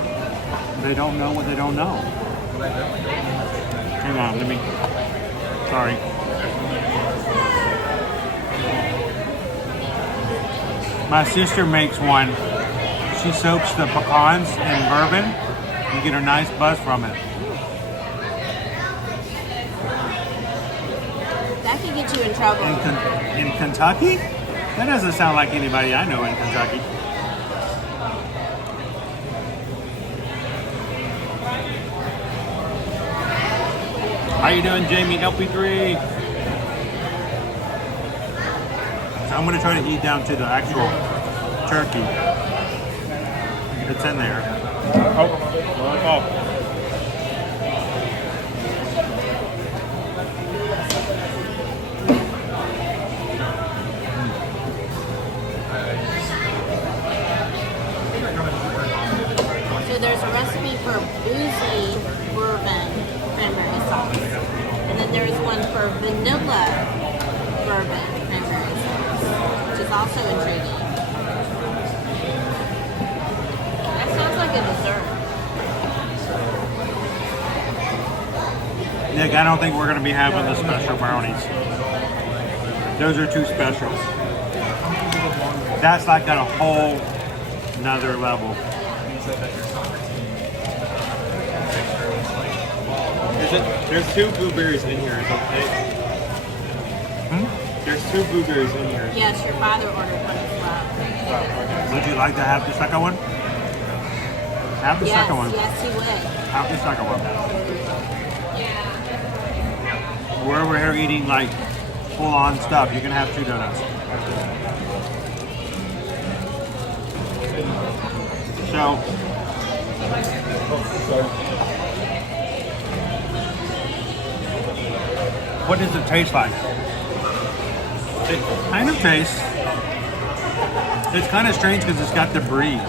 They don't know what they don't know. Hang on, let me, sorry. My sister makes one. She soaks the pecans in bourbon. You get a nice buzz from it. That could get you in trouble. In Kentucky? That doesn't sound like anybody I know in Kentucky. How you doing, Jamie? LP3. So I'm going to try to eat down to the actual turkey. It's in there. Oh. So there's a recipe for boozy for vanilla bourbon cranberry sauce, which is also intriguing. That sounds like a dessert. Nick, I don't think we're going to be having the special brownies. Those are too special. That's like at a whole another level. There's 2 blueberries in here, is okay? There's 2 blueberries in here. Yes, your father ordered one as well. Would you like to have the second one? Have the second one. Yes, he would. Have the second one. We're over here eating like full-on stuff. You can have 2 donuts. So, what does it taste like? It kind of tastes, it's kind of strange because it's got the brie.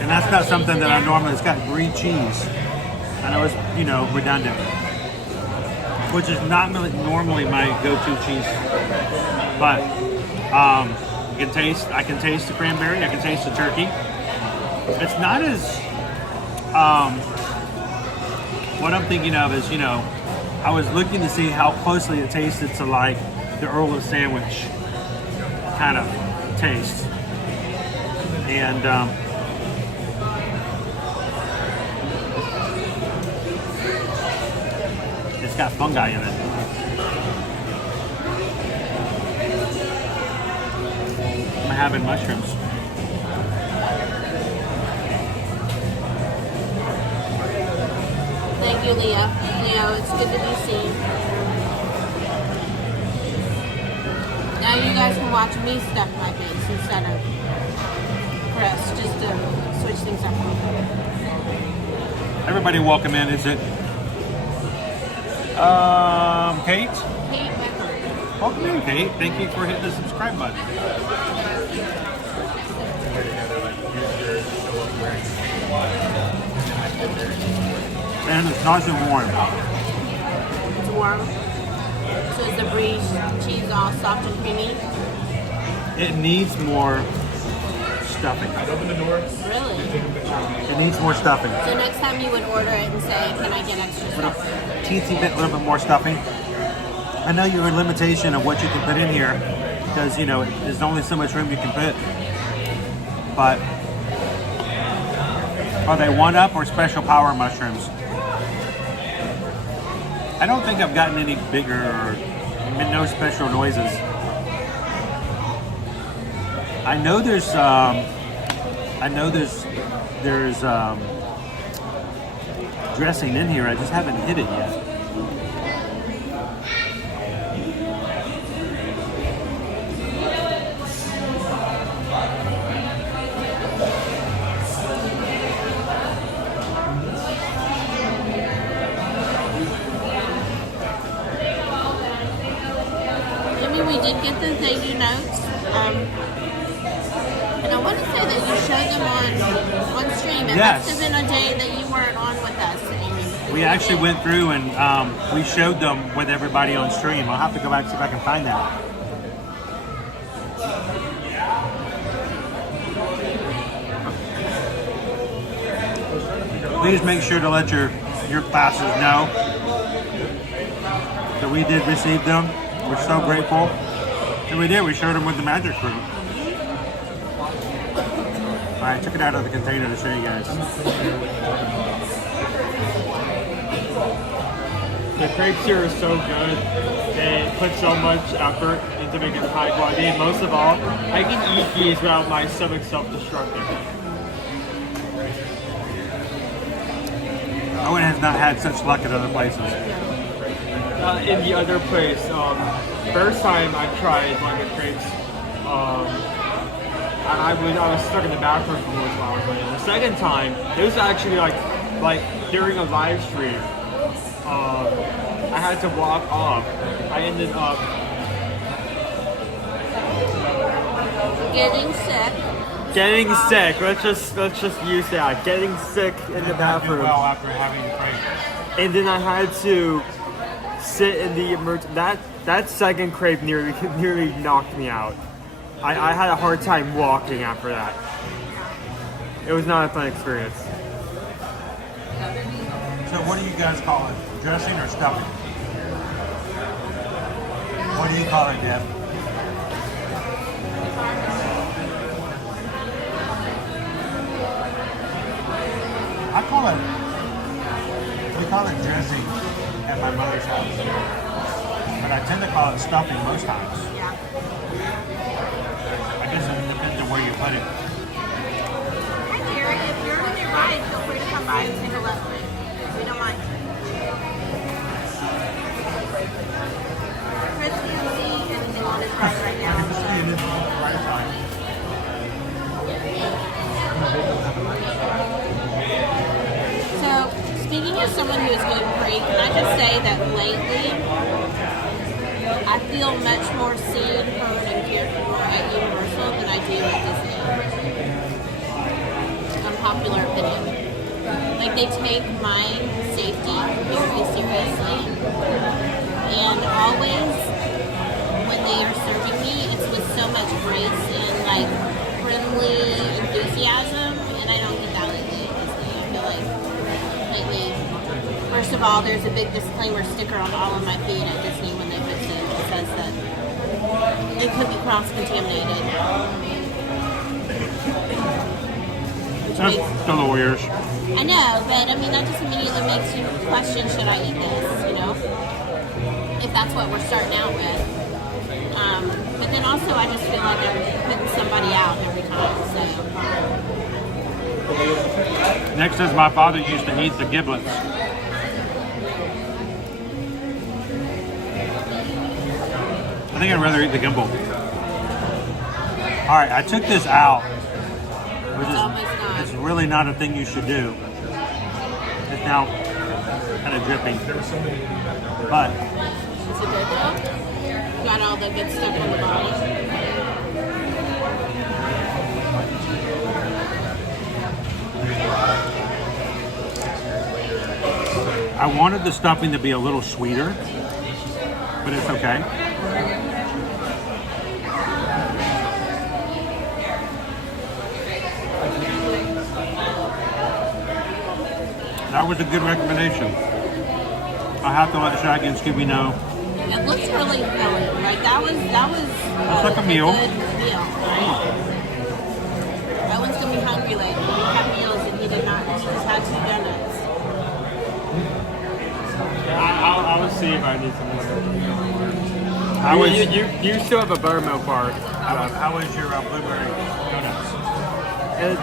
And that's not something that I normally, it's got brie cheese. I know it's, you know, redundant. Which is not really normally my go-to cheese. But, I can taste the cranberry, I can taste the turkey. It's not as, what I'm thinking of is, you know, I was looking to see how closely it tasted to like the Earl of Sandwich kind of taste. And, it's got fungi in it. I'm having mushrooms. Thank you, Leo. Leo, it's good to be seen. Now you guys can watch me stuff my face instead of Chris, just to switch things up a little bit. Everybody welcome in, is it? Kate? Kate Becker. Welcome in, Kate. Thank you for hitting the subscribe button. And it's nice and warm. It's warm. So is the brie cheese all soft and creamy? It needs more stuffing. Open the door. Really? It needs more stuffing. So next time you would order it and say, can I get extra stuff? Teensy bit, a little bit more stuffing. I know your limitation of what you can put in here because, you know, there's only so much room you can put. But are they 1-up or special power mushrooms? I don't think I've gotten any bigger or no special noises. I know there's dressing in here. I just haven't hit it yet. We did get the thank you notes, and I want to say that you showed them on stream. It Yes. must have been a day that you weren't on with us. We actually went through and we showed them with everybody on stream. I'll have to go back and see if I can find that. Please make sure to let your classes know that we did receive them. We're so grateful. And we did. We showed them with the Magic Crew. All right, took it out of the container to show you guys. The crepes here are so good. They put so much effort into making it high quality. And most of all, I can eat these without my stomach self-destructing. Owen has not had such luck at other places. In the other place, first time I tried one of the crepes, I was stuck in the bathroom for most hours. But the second time, it was actually like during a live stream. I had to walk off. I ended up Getting sick. getting sick. Let's just use that. Getting sick in the bathroom. Well, after having crepes. and then I had to sit in the that second crepe nearly knocked me out. I had a hard time walking after that. It was not a fun experience. So what do you guys call it? Dressing or stuffing? What do you call it, Deb? I call it, we call it dressing at my mother's house. But I tend to call it stuffing most times. Yeah. I guess it depends on where you put it. Hi, Gary. If you're on your ride, feel free to come by and take a look. We don't mind. Chris can't see anything on his ride right now. I can see it is on the right side. So, speaking as someone who is going to pre, can I just say that lately, I feel much more seen, heard, and cared for at Universal than I do at Disney. Unpopular opinion. Like, they take my safety very seriously, and always, when they are serving me, it's with so much grace and, like, friendly enthusiasm, and I don't get that lately at Disney. I feel like lately, first of all, there's a big disclaimer sticker on all of my feet at Disney when they host it that says that it could be cross-contaminated. That's the lawyers. I know, but I mean, that just immediately makes you question, should I eat this, you know? If that's what we're starting out with. But then also, I just feel like I'm putting somebody out every time, so. Next is my father used to eat the giblets. I think I'd rather eat the gimbal. All right, I took this out, which is it's really not a thing you should do. It's now kind of dripping, but Is it good though? Got all the good stuff on the bottom. I wanted the stuffing to be a little sweeter, but it's okay. That was a good recommendation. I have to let Shaggy and Scooby know. It looks really filling. Like that was Looks like a meal. good meal, right? Owen's gonna be hungry later. We have meals and he did not. He just had 2 donuts. I'll see if I need some more. You still have a buttermilk bar. How was your blueberry donuts?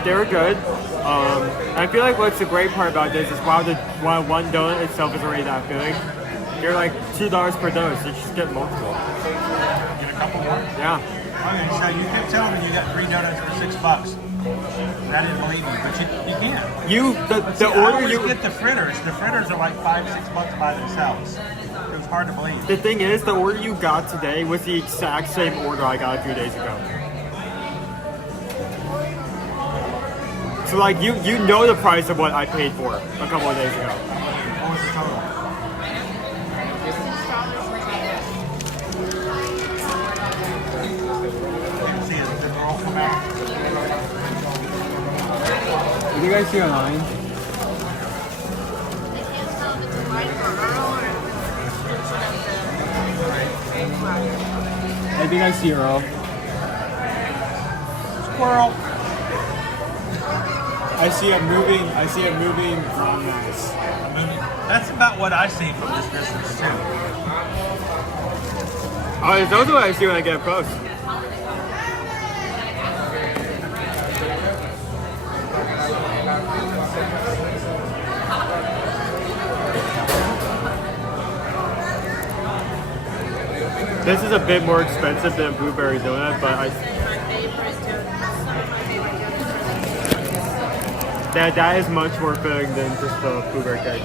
They were good. I feel like what's the great part about this is while one donut itself is already that filling, they're like $2 per donut, so you just get multiple. Get a couple more? Yeah. Okay, so you kept telling me you got 3 donuts for $6. I didn't believe you, but you can. The I order always you get the fritters. The fritters are like $5-6 by themselves. It was hard to believe. The thing is, the order you got today was the exact same order I got a few days ago. So like you know the price of what I paid for a couple of days ago. What was the total? Can't see it. Did the roll come out? Did you guys see online? I think I see Earl. Squirrel. I see it moving. Nice. That's about what I see from this distance too. Oh, those are what I see when I get up close. This is a bit more expensive than a blueberry donut, but that is much more filling than just the blueberry cake.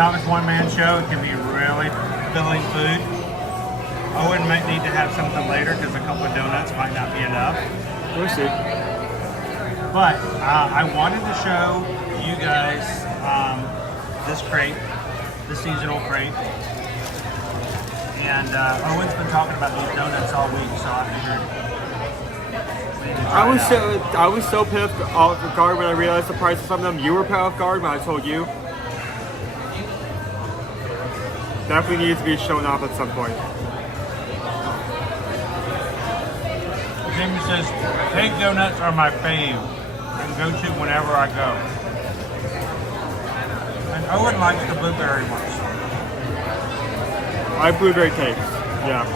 Thomas one-man show, it can be really filling food. Owen might need to have something later because a couple of donuts might not be enough. We'll see. But I wanted to show you guys this crepe, the seasonal crepe. And Owen's been talking about these donuts all week, so I figured we need to try it out. I was so pissed off guard when I realized the price of some of them. You were pissed off guard when I told you. Definitely needs to be shown off at some point. Jamie says, cake donuts are my fave and go-to whenever I go. And Owen likes the blueberry ones. I like blueberry cakes, yeah.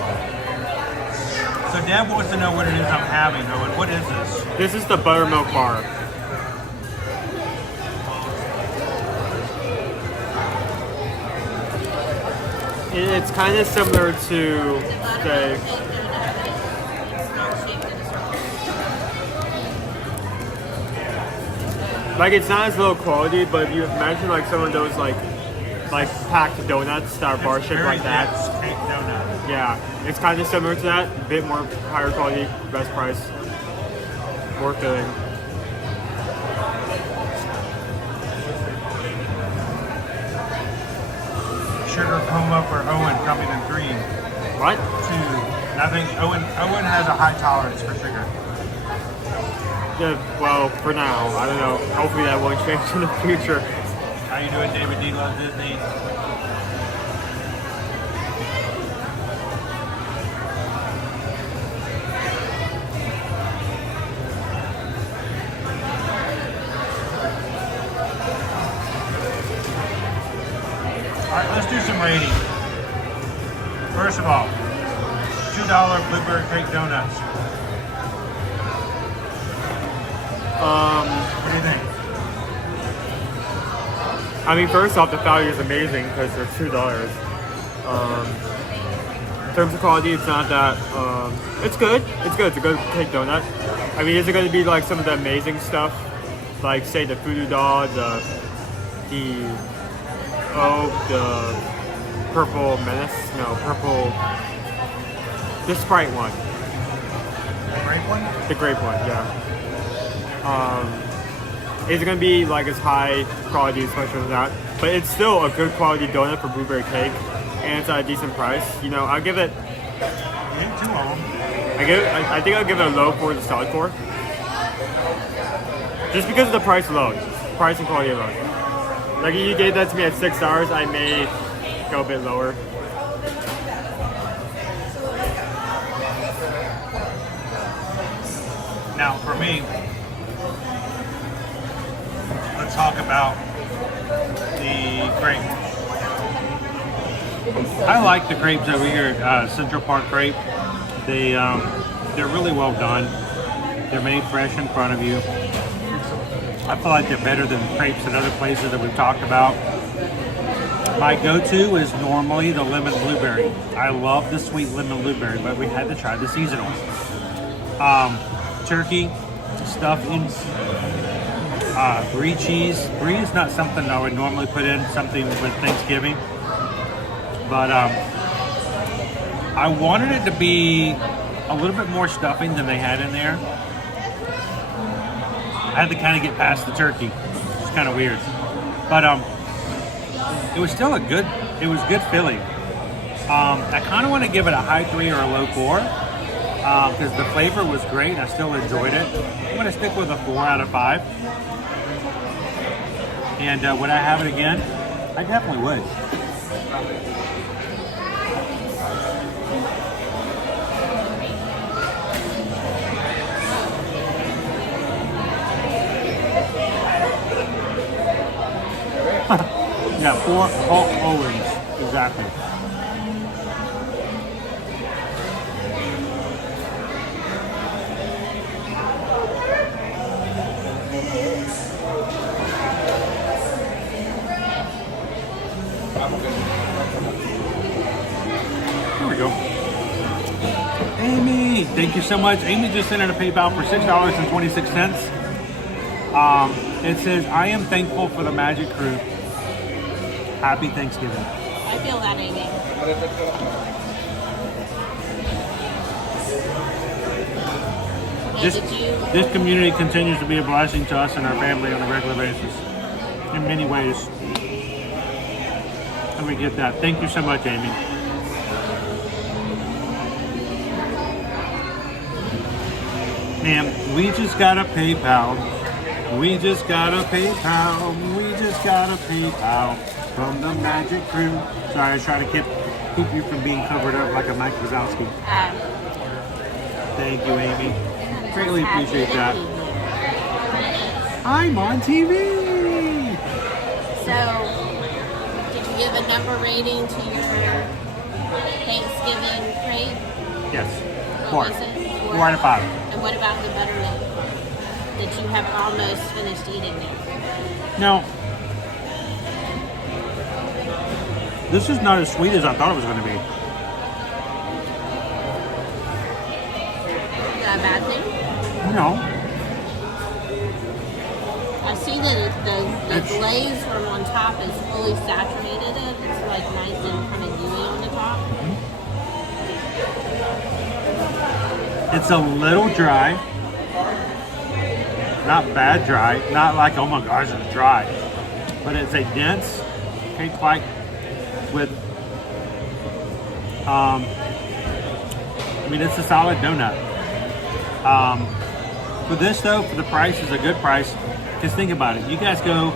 So Dad wants to know what it is I'm having, Owen. What is this? This is the buttermilk bar. It's kind of similar to, say, like it's not as low quality, but if you imagine like some of those like packed donuts that are bar shaped like that. Cake donut. Yeah, it's kind of similar to that. A bit more higher quality, best price, more filling. Sugar coma for Owen coming in 3, 2. What? I think Owen has a high tolerance for sugar. Yeah, well, for now, I don't know. Hopefully that won't change in the future. How you doing, David D. Loves Disney? Alright, let's do some rating. First of all, $2 blueberry cake donuts. What do you think? I mean, first off, the value is amazing because they're $2. In terms of quality, it's not that. It's good. It's good. It's a good cake donut. I mean, is it going to be like some of the amazing stuff, like say the Voodoo Donuts, the purple menace? No, purple. The Sprite one. The grape one? The grape one, yeah. Is it going to be like as high quality as much as that? But it's still a good quality donut for blueberry cake, and it's at a decent price. You know, I'll give it. You didn't too long. I think I'll give it a low for the solid core, just because of the price alone, price and quality alone. Like if you gave that to me at $6, I may go a bit lower. Now, for me, let's talk about the grape. I like the grapes over here at Central Park Grape. They're really well done. They're made fresh in front of you. I feel like they're better than crepes at other places that we've talked about. My go-to is normally the lemon blueberry. I love the sweet lemon blueberry, but we had to try the seasonal. Turkey, stuffing, brie cheese. Brie is not something I would normally put in something with Thanksgiving, but I wanted it to be a little bit more stuffing than they had in there. I had to kind of get past the turkey. It's kind of weird, but it was still good filling. I kind of want to give it a high 3 or a low 4 because the flavor was great. I still enjoyed it. I'm going to stick with a 4 out of 5. And would I have it again? I definitely would. Yeah, 4 Hulk Owens, exactly. Here we go. Amy, thank you so much. Amy just sent in a PayPal for $6.26. It says, I am thankful for the Magic Crew. Happy Thanksgiving. I feel that, Amy. This community continues to be a blessing to us and our family on a regular basis in many ways. And we get that. Thank you so much, Amy. Man, we just got a PayPal. We just got a PayPal. We just got a PayPal from the Magic Crew. Sorry, I was trying to keep you from being covered up like a Mike Wazowski. Thank you, Amy. Greatly appreciate that. I'm on TV. So, did you give a number rating to your Thanksgiving crepe? Yes. What 4. was it? 4 out of 5. And what about the buttermilk that you have almost finished eating now? Now, this is not as sweet as I thought it was going to be. Is that a bad thing? No. I see that the glaze from on top is fully saturated. It's like nice and kind of gooey on the top. It's a little dry. Not bad dry. Not like, oh my gosh, it's dry. But it's a dense cake like with, I mean, it's a solid donut. For this though, for the price, is a good price. Because think about it. You guys go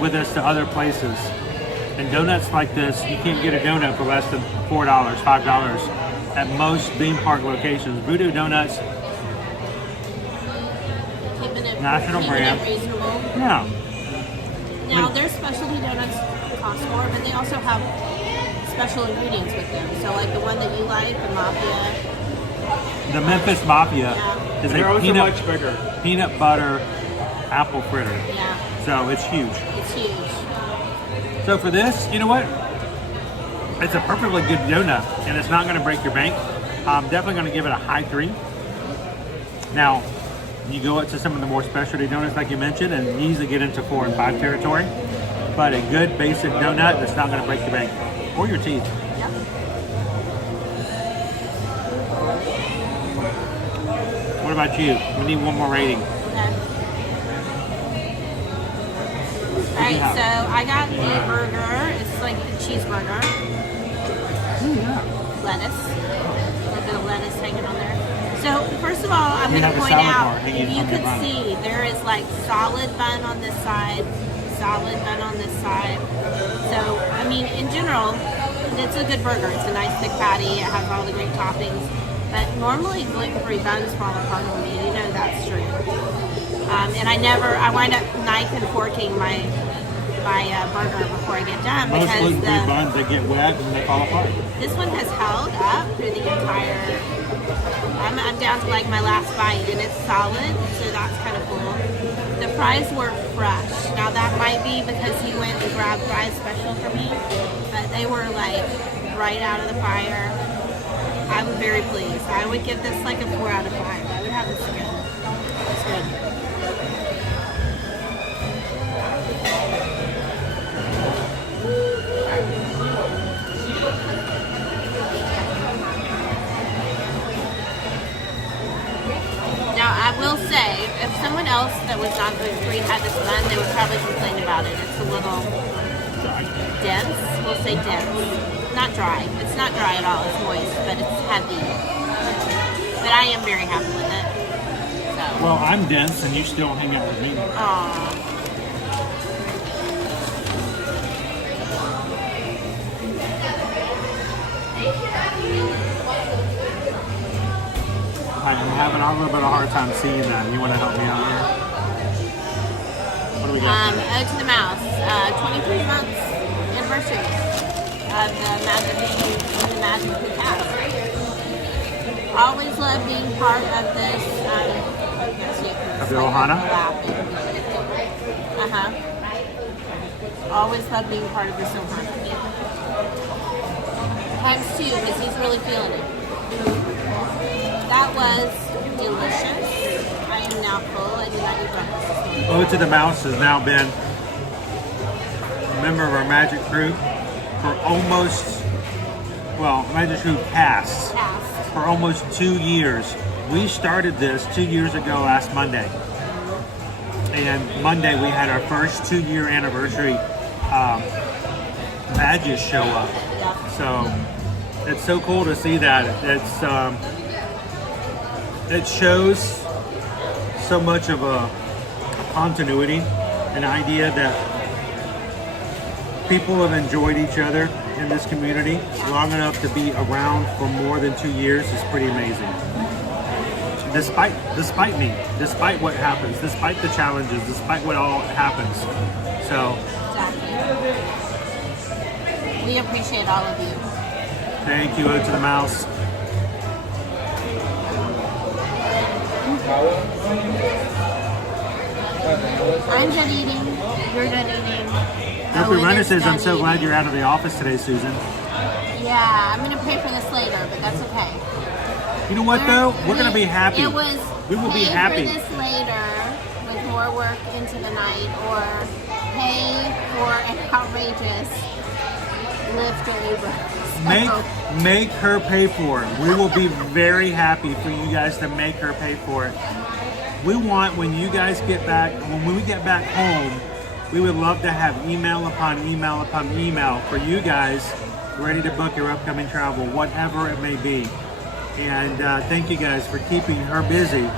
with us to other places. And donuts like this, you can't get a donut for less than $4, $5 at most theme park locations. Voodoo Donuts, national brand. Reasonable. Yeah. Now, their specialty donuts cost more, but they also have special ingredients with them. So, like the one that you like, the Mafia. The Memphis Mafia is They're a also much bigger. peanut butter apple fritter. Yeah. So it's huge. It's huge. So for this, you know what? It's a perfectly good donut, and it's not going to break your bank. I'm definitely going to give it a high 3. Now, you go up to some of the more specialty donuts like you mentioned, and you easily get into 4 and 5 territory. But a good basic donut that's not going to break your bank or your teeth. Yep. What about you? We need one more rating. Okay. Alright, so I got the burger. It's like a cheeseburger. Lettuce. A little bit of lettuce hanging on there. So, first of all, I'm going to point out, if you could see, there is like solid bun on this side, solid bun on this side. So, I mean, in general, it's a good burger. It's a nice thick patty. It has all the great toppings. But normally gluten-free buns fall apart on me. You know that's true. And I wind up knife and forking my burger before I get done. Most because gluten-free buns, they get wet and they fall apart. This one has held up through the entire... I'm down to like my last bite, and it's solid, so that's kind of cool. The fries were fresh. Now that might be because he went and grabbed fries special for me, but they were like right out of the fire. I'm very pleased. I would give this like a 4 out of 5. I would have this again. It's good. Now, I will say, if someone else that was not gluten-free had this bun, they would probably complain about it. It's a little dense. We'll say dense. Not dry. It's not dry at all. It's moist, but it's heavy. But I am very happy with it. So. Well, I'm dense, and you still hang out with me. Aww. I'm having a little bit of a hard time seeing that. You want to help me out here? What do we got? Ode to the Mouse. 23 months anniversary of the Magic Crew cast. Always love being part of this. Of the Ohana? Always love being part of this Ohana. Times 2, because he's really feeling it. That was delicious. I am now full. I did not eat breakfast this morning. Ode to the Mouse has now been member of our Magic Crew for almost, well, Magic Crew cast for almost 2 years. We started this 2 years ago last Monday. And Monday we had our first 2-year anniversary badges show up. So it's so cool to see that. It shows so much of a continuity, an idea that people have enjoyed each other in this community long enough to be around for more than 2 years is pretty amazing. Despite me, despite what happens, despite the challenges, despite what all happens. So We appreciate all of you. thank you, Ode to the Mouse. I'm done eating. You're done eating. Jeffrey Renner says, I'm done so glad eating. you're out of the office today, Susan. Yeah, I'm going to pay for this later, but that's okay. You know what, though? We're going to be happy. It was We will be pay happy. for this later with more work into the night, or pay for an outrageous Lyft or Uber. So, Make her pay for it. We will be very happy for you guys to make her pay for it. We want, when you guys get back, when we get back home, we would love to have email upon email upon email for you guys ready to book your upcoming travel, whatever it may be. And thank you guys for keeping her busy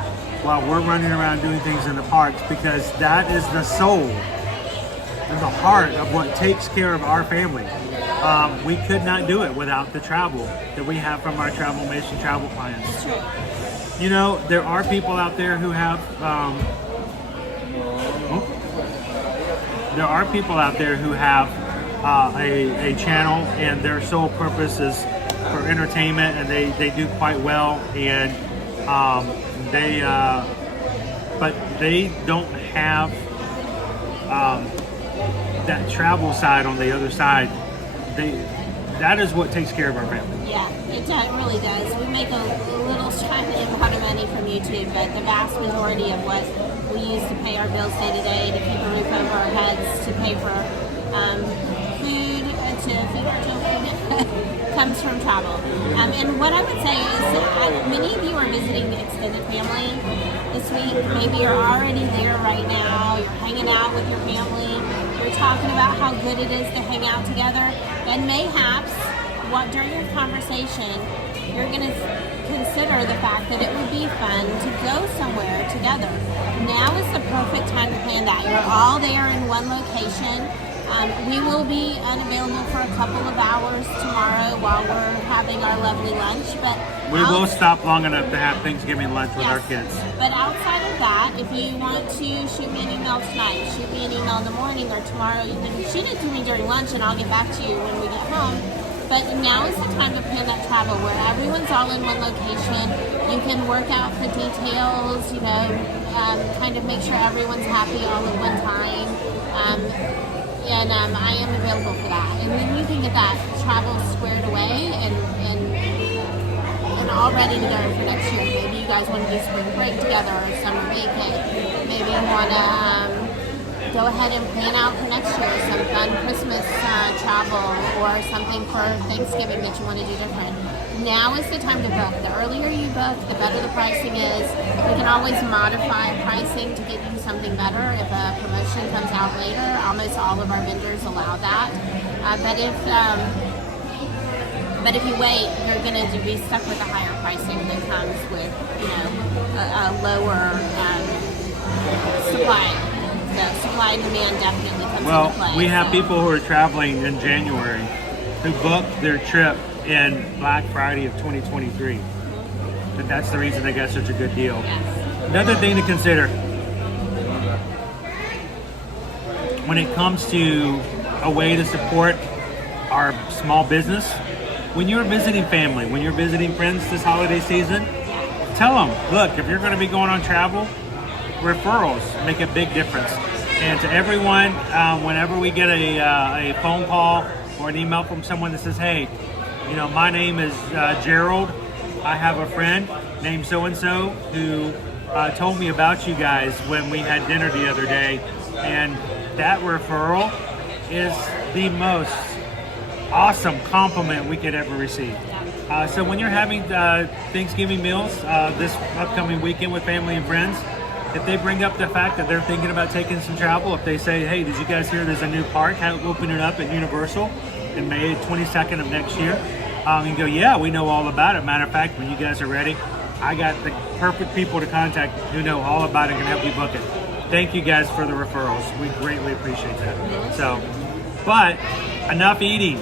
while we're running around doing things in the parks, because that is the soul and the heart of what takes care of our family. We could not do it without the travel that we have from our Travel Mission travel clients. it's true. You know, there are people out there who have a channel, and their sole purpose is for entertainment, and they do quite well, and but they don't have that travel side on the other side. That is what takes care of our family. Yeah, it really does. We make a little tiny amount of money from YouTube, but the vast majority of what we use to pay our bills day to day, to keep a roof over our heads, to pay for food, to feed our children, comes from travel. And what I would say is many of you are visiting the extended family this week. Maybe you're already there right now. You're hanging out with your family. You're talking about how good it is to hang out together. And mayhaps, during your conversation, you're going to consider the fact that it would be fun to go somewhere together. Now is the perfect time to plan that. You're all there in one location. We will be unavailable for a couple of hours tomorrow while we're having our lovely lunch. But We will stop long enough to have Thanksgiving lunch with our kids. But outside of that, if you want to shoot me an email tonight, shoot me an email in the morning, or tomorrow, you can shoot it to me during lunch and I'll get back to you when we get home. But now is the time to plan that travel where everyone's all in one location. You can work out the details, kind of make sure everyone's happy all at one time. I am available for that. And then you can get that travel squared away and all ready to go for next year. Maybe you guys want to do spring break together or summer vacay. Maybe you want to go ahead and plan out for next year some fun Christmas travel, or something for Thanksgiving that you want to do different. Now is the time to book. The earlier you book, the better the pricing is. We can always modify pricing to get you something better if a promotion comes out later. Almost all of our vendors allow that. But if you wait, you're going to be stuck with a higher pricing that comes with, a lower supply. So supply and demand definitely comes into play. Well, we have people who are traveling in January who booked their trip in Black Friday of 2023. And that's the reason they got such a good deal. Yes. Another thing to consider when it comes to a way to support our small business, when you're visiting family, when you're visiting friends this holiday season, tell them, look, if you're going to be going on travel, referrals make a big difference. And to everyone, whenever we get a phone call or an email from someone that says, hey, my name is Gerald, I have a friend named so-and-so who told me about you guys when we had dinner the other day, and that referral is the most awesome compliment we could ever receive. So when you're having Thanksgiving meals this upcoming weekend with family and friends, if they bring up the fact that they're thinking about taking some travel, if they say, hey, did you guys hear there's a new park opening up at Universal in May 22nd of next year? You can go, yeah, we know all about it. Matter of fact, when you guys are ready, I got the perfect people to contact who know all about it and can help you book it. Thank you guys for the referrals. We greatly appreciate that. So, but enough eating.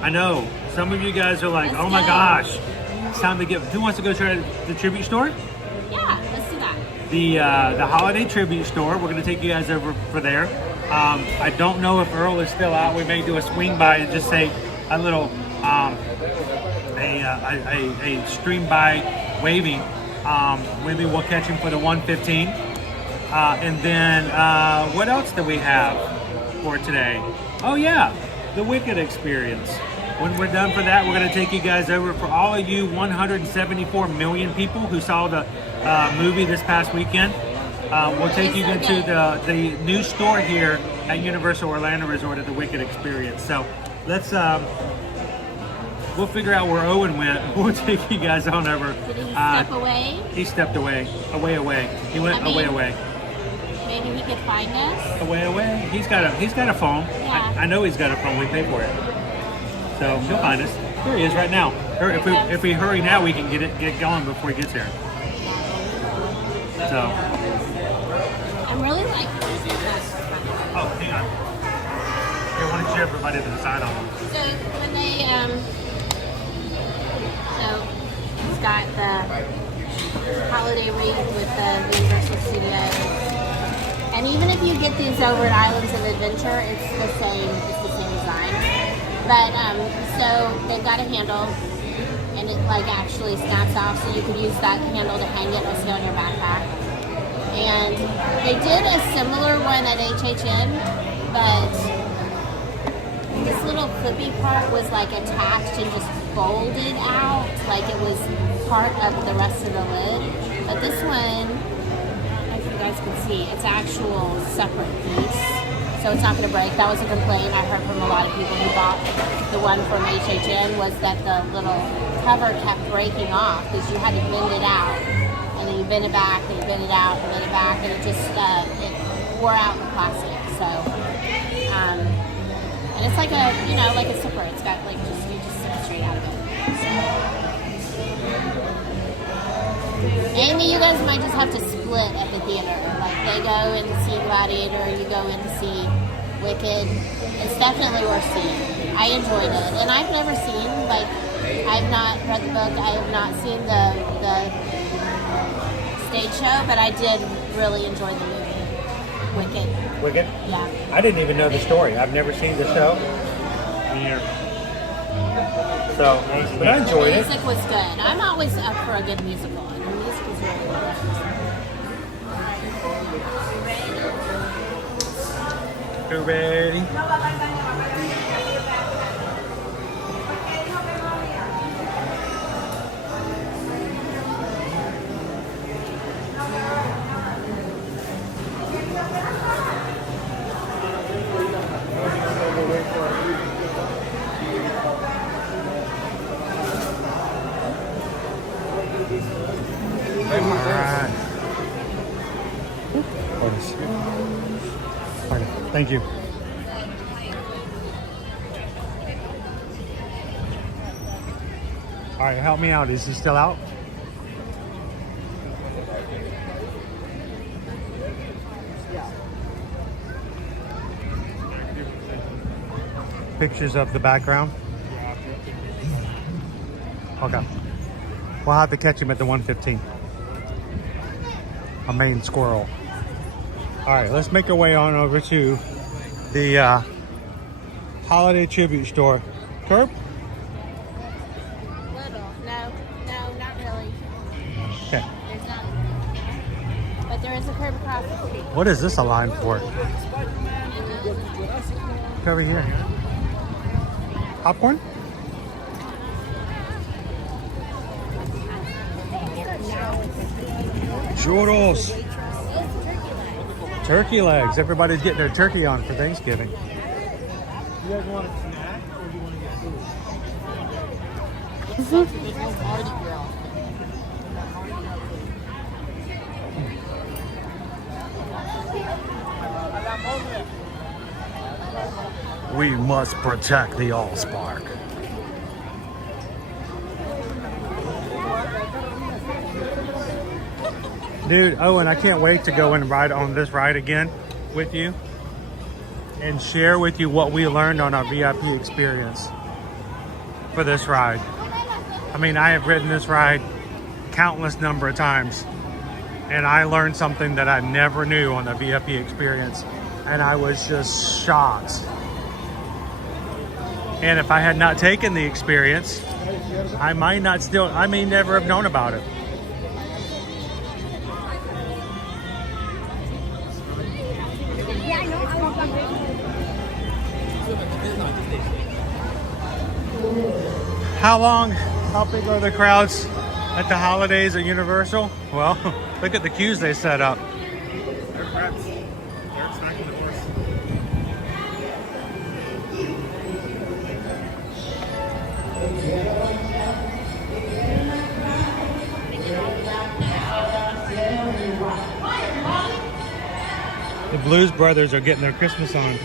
I know some of you guys are like, oh my gosh, it's time to get. Who wants to go try the tribute store? Yeah, let's do that. The holiday tribute store. We're going to take you guys over for there. I don't know if Earl is still out. We may do a swing by and just say a little a stream by waving. Maybe we'll catch him for the 1:15. And then what else do we have for today? Oh yeah, the Wicked experience. When we're done for that, we're going to take you guys over for all of you 174 million people who saw the movie this past weekend. We'll take you into the new store here at Universal Orlando Resort at the Wicked Experience. So let's we'll figure out where Owen went. We'll take you guys on over. Did he step away? He stepped away. Away. He went away. Maybe he could find us. Away. He's got a phone. Yeah. I know he's got a phone. We pay for it. So he'll find us. Here he is right now. Or if we hurry now, we can get going before he gets here. So. I'm really like. Oh, hang on. Here, why don't you everybody to the side on them? So when they so he's got the holiday wreath with the Universal Studios. And even if you get these over at Islands of Adventure, it's the same design. But so they've got a handle, and it like actually snaps off, so you could use that handle to hang it or stay on your backpack. And they did a similar one at HHN, but this little clippy part was like attached and just folded out, like it was part of the rest of the lid. But this one, as you guys can see, it's actual separate piece. So it's not going to break. That was a complaint I heard from a lot of people who bought the one from HHN, was that the little cover kept breaking off because you had to bend it out. And then you bend it back, and you bend it out, and bend it back, and it just it wore out the plastic. So, and it's like a, like a zipper. It's got like you just sip it straight out of it. So. Amy, you guys might just have to split at the theater. Like they go in to see Gladiator, you go in to see Wicked. It's definitely worth seeing. I enjoyed it, and I've never seen I've not read the book. I have not seen the stage show, but I did really enjoy the movie Wicked. Yeah. I didn't even know the story. I've never seen the show. Yeah. So, but I enjoyed it. The music was good. I'm always up for a good musical. And the music was really good. You ready? Thank you. All right, help me out. Is he still out? Pictures of the background? Okay. We'll have to catch him at the 1:15. A main squirrel. All right, let's make our way on over to the holiday tribute store. Curb? Little. No, not really. Okay. There's not. But there is a curb across the street. What is this a line for? Look over here. Popcorn? Churros. Turkey legs. Everybody's getting their turkey on for Thanksgiving. You guys want a snack or do you want to get food? We must protect the Allspark. Dude, Owen, I can't wait to go and ride on this ride again with you and share with you what we learned on our VIP experience for this ride. I mean, I have ridden this ride countless number of times, and I learned something that I never knew on the VIP experience, and I was just shocked. And if I had not taken the experience, I may never have known about it. How big are the crowds at the holidays at Universal? Well, look at the queues they set up. They're crepes. They're stacking the horse. The Blues Brothers are getting their Christmas on.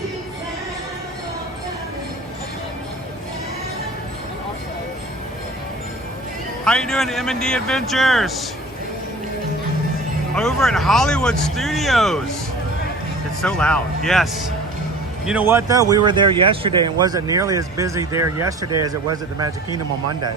How you doing, M&D Adventures? Over at Hollywood Studios. It's so loud. Yes. You know what though? We were there yesterday and it wasn't nearly as busy there yesterday as it was at the Magic Kingdom on Monday.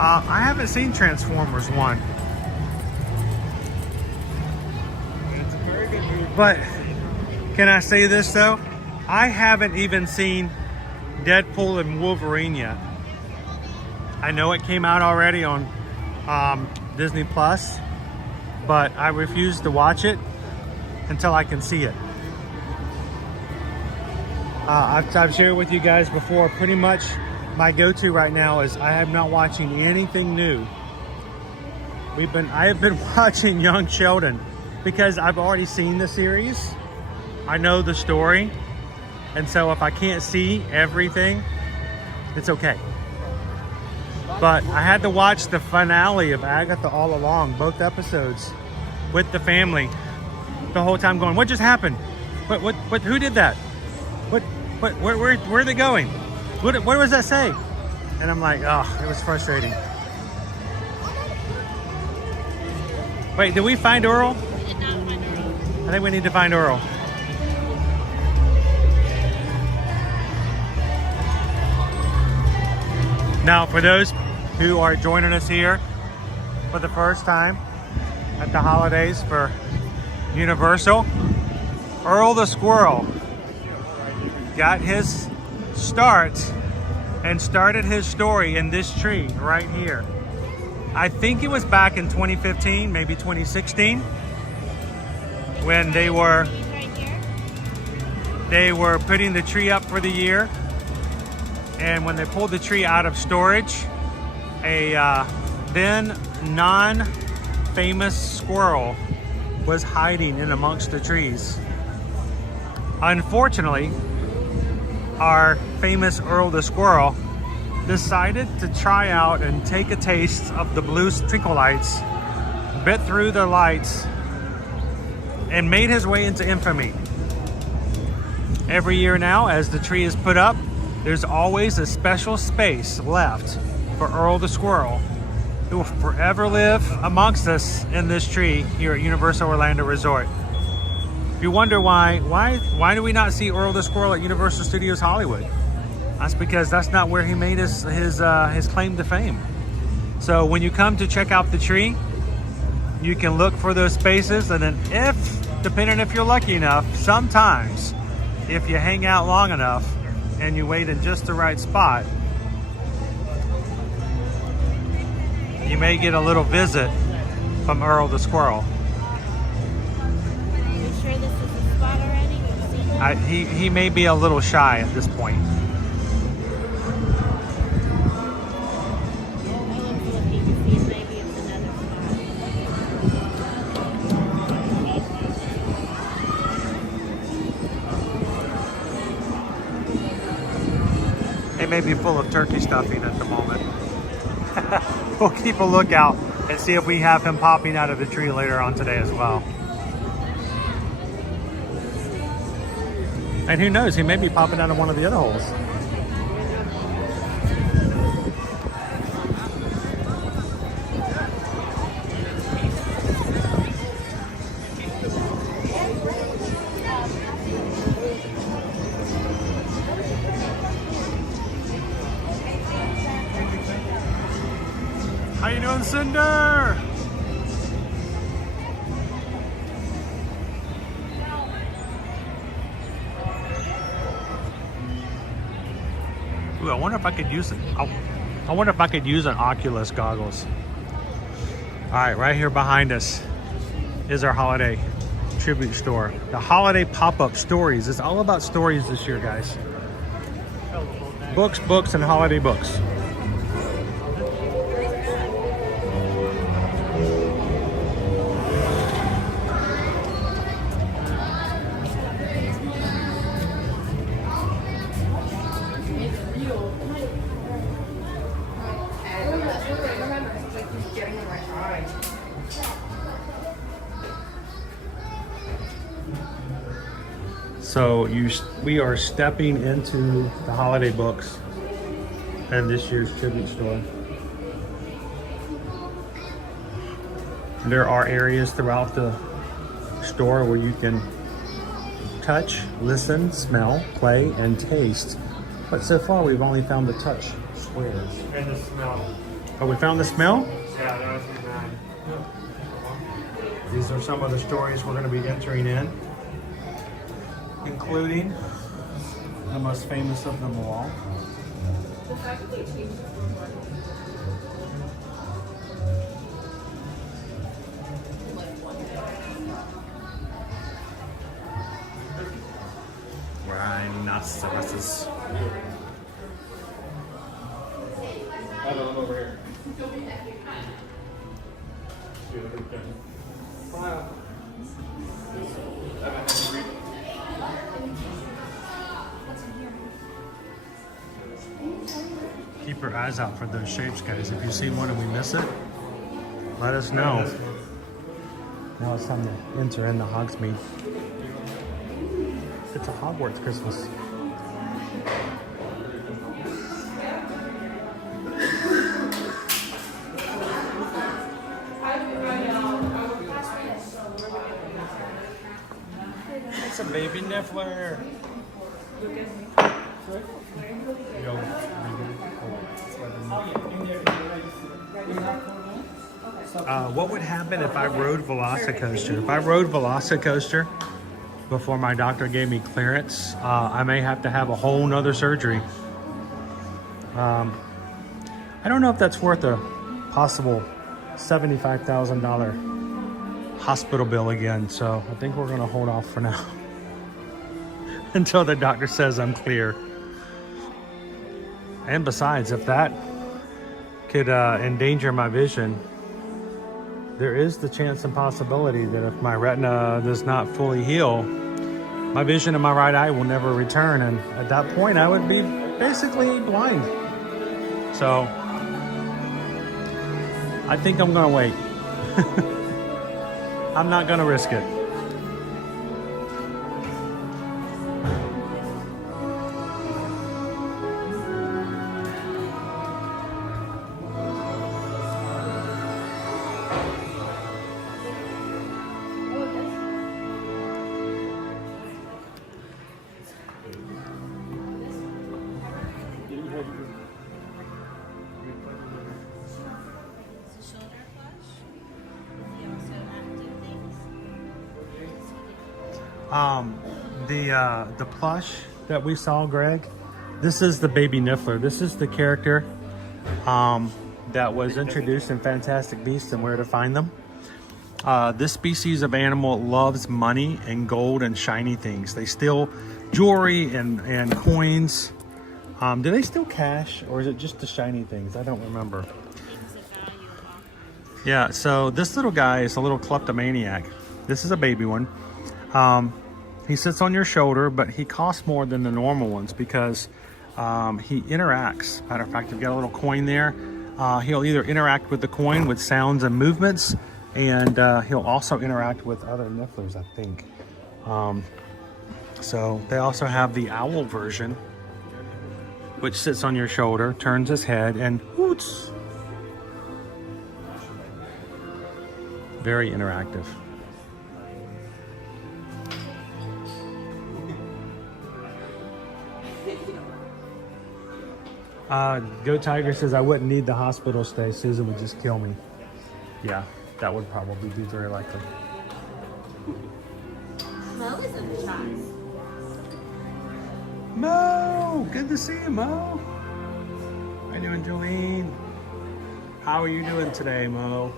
I haven't seen Transformers 1. It's a very good movie. But can I say this though? I haven't even seen Deadpool and Wolverine yet. I know it came out already on Disney Plus, but I refuse to watch it until I can see it. I've shared with you guys before, pretty much my go-to right now is I am not watching anything new. I have been watching Young Sheldon because I've already seen the series. I know the story. And so if I can't see everything, it's okay. But I had to watch the finale of Agatha All Along, both episodes, with the family. The whole time going, what just happened? What who did that? Where are they going? What does that say? And I'm like, oh, it was frustrating. Wait, did we find Earl? We did not find Earl. I think we need to find Earl. Now, for those who are joining us here for the first time at the holidays for Universal, Earl the Squirrel got his start and started his story in this tree right here. I think it was back in 2015, maybe 2016, when they were putting the tree up for the year. And when they pulled the tree out of storage, a then non-famous squirrel was hiding in amongst the trees. Unfortunately, our famous Earl the Squirrel decided to try out and take a taste of the blue twinkle lights, bit through the lights, and made his way into infamy. Every year now, as the tree is put up, there's always a special space left for Earl the Squirrel, who will forever live amongst us in this tree here at Universal Orlando Resort. If you wonder why do we not see Earl the Squirrel at Universal Studios Hollywood? That's because that's not where he made his claim to fame. So when you come to check out the tree, you can look for those spaces, and then depending if you're lucky enough, sometimes if you hang out long enough and you wait in just the right spot, you may get a little visit from Earl the Squirrel. Are you sure this is the spot already? You've seen He may be a little shy at this point. It may be full of turkey stuffing at the moment. We'll keep a lookout and see if we have him popping out of the tree later on today as well. And who knows, he may be popping out of one of the other holes. How you doing, Cinder? Ooh, I wonder if I could use it. I wonder if I could use an Oculus goggles. All right, right here behind us is our holiday tribute store. The holiday pop-up stories. It's all about stories this year, guys. Books, and holiday books. So we are stepping into the holiday books and this year's tribute store. There are areas throughout the store where you can touch, listen, smell, play, and taste. But so far we've only found the touch squares. And the smell. Oh, we found the smell? Yeah, that was mad. These are some of the stories we're going to be entering in, including the most famous of them all. Rhinoceroses. I'm over here. Wow. Keep your eyes out for those shapes, guys. If you see one and we miss it, let us know. Now it's time to enter in the Hogsmeade. It's a Hogwarts Christmas. It's a baby niffler. What would happen if I rode Velocicoaster? If I rode Velocicoaster before my doctor gave me clearance, I may have to have a whole nother surgery. I don't know if that's worth a possible $75,000 hospital bill again, so I think we're gonna hold off for now until the doctor says I'm clear. And besides, if that could endanger my vision, there is the chance and possibility that if my retina does not fully heal, my vision in my right eye will never return, and at that point I would be basically blind. So I think I'm gonna wait. I'm not gonna risk it. The plush that we saw, Greg, this is the baby Niffler. This is the character that was introduced in Fantastic Beasts and Where to Find Them. This species of animal loves money and gold and shiny things. They steal jewelry and coins. Do they steal cash, or is it just the shiny things? I don't remember. Yeah, so this little guy is a little kleptomaniac. This is a baby one. He sits on your shoulder, but he costs more than the normal ones because he interacts. Matter of fact, you've got a little coin there. He'll either interact with the coin with sounds and movements, and he'll also interact with other nifflers, I think. So they also have the owl version, which sits on your shoulder, turns his head, and hoots. Very interactive. Go Tiger says, I wouldn't need the hospital stay. Susan would just kill me. Yeah, that would probably be very likely. Mo is in the chat. Mo, good to see you, Mo. How you doing, Jolene? How are you doing today, Mo?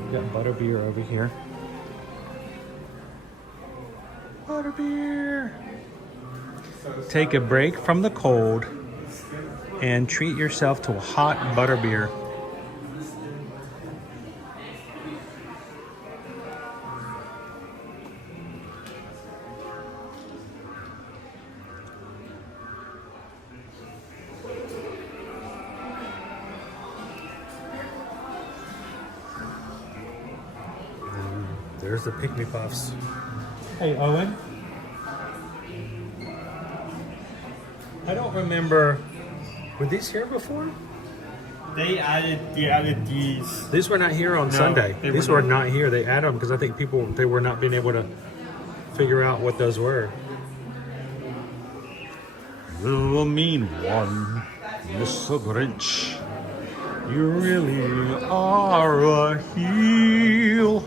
We've got butterbeer over here. Butterbeer. Take a break from the cold and treat yourself to a hot butterbeer. There's the Pick Me Puffs. Hey, Owen. I don't remember. Were these here before? They added these. These were not here on Sunday. These were not here. They added them because I think they were not being able to figure out what those were. The mean one, Mr. Grinch. You really are a heel.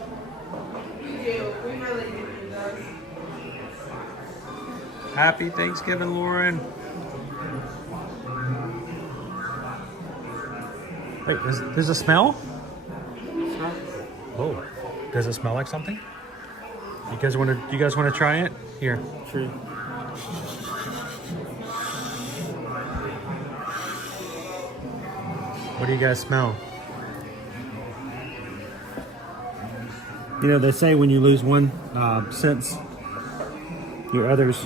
Happy Thanksgiving, Lauren. Wait, does it smell? Oh, does it smell like something? You guys want to try it? Here. True. What do you guys smell? You know, they say when you lose one sense, your others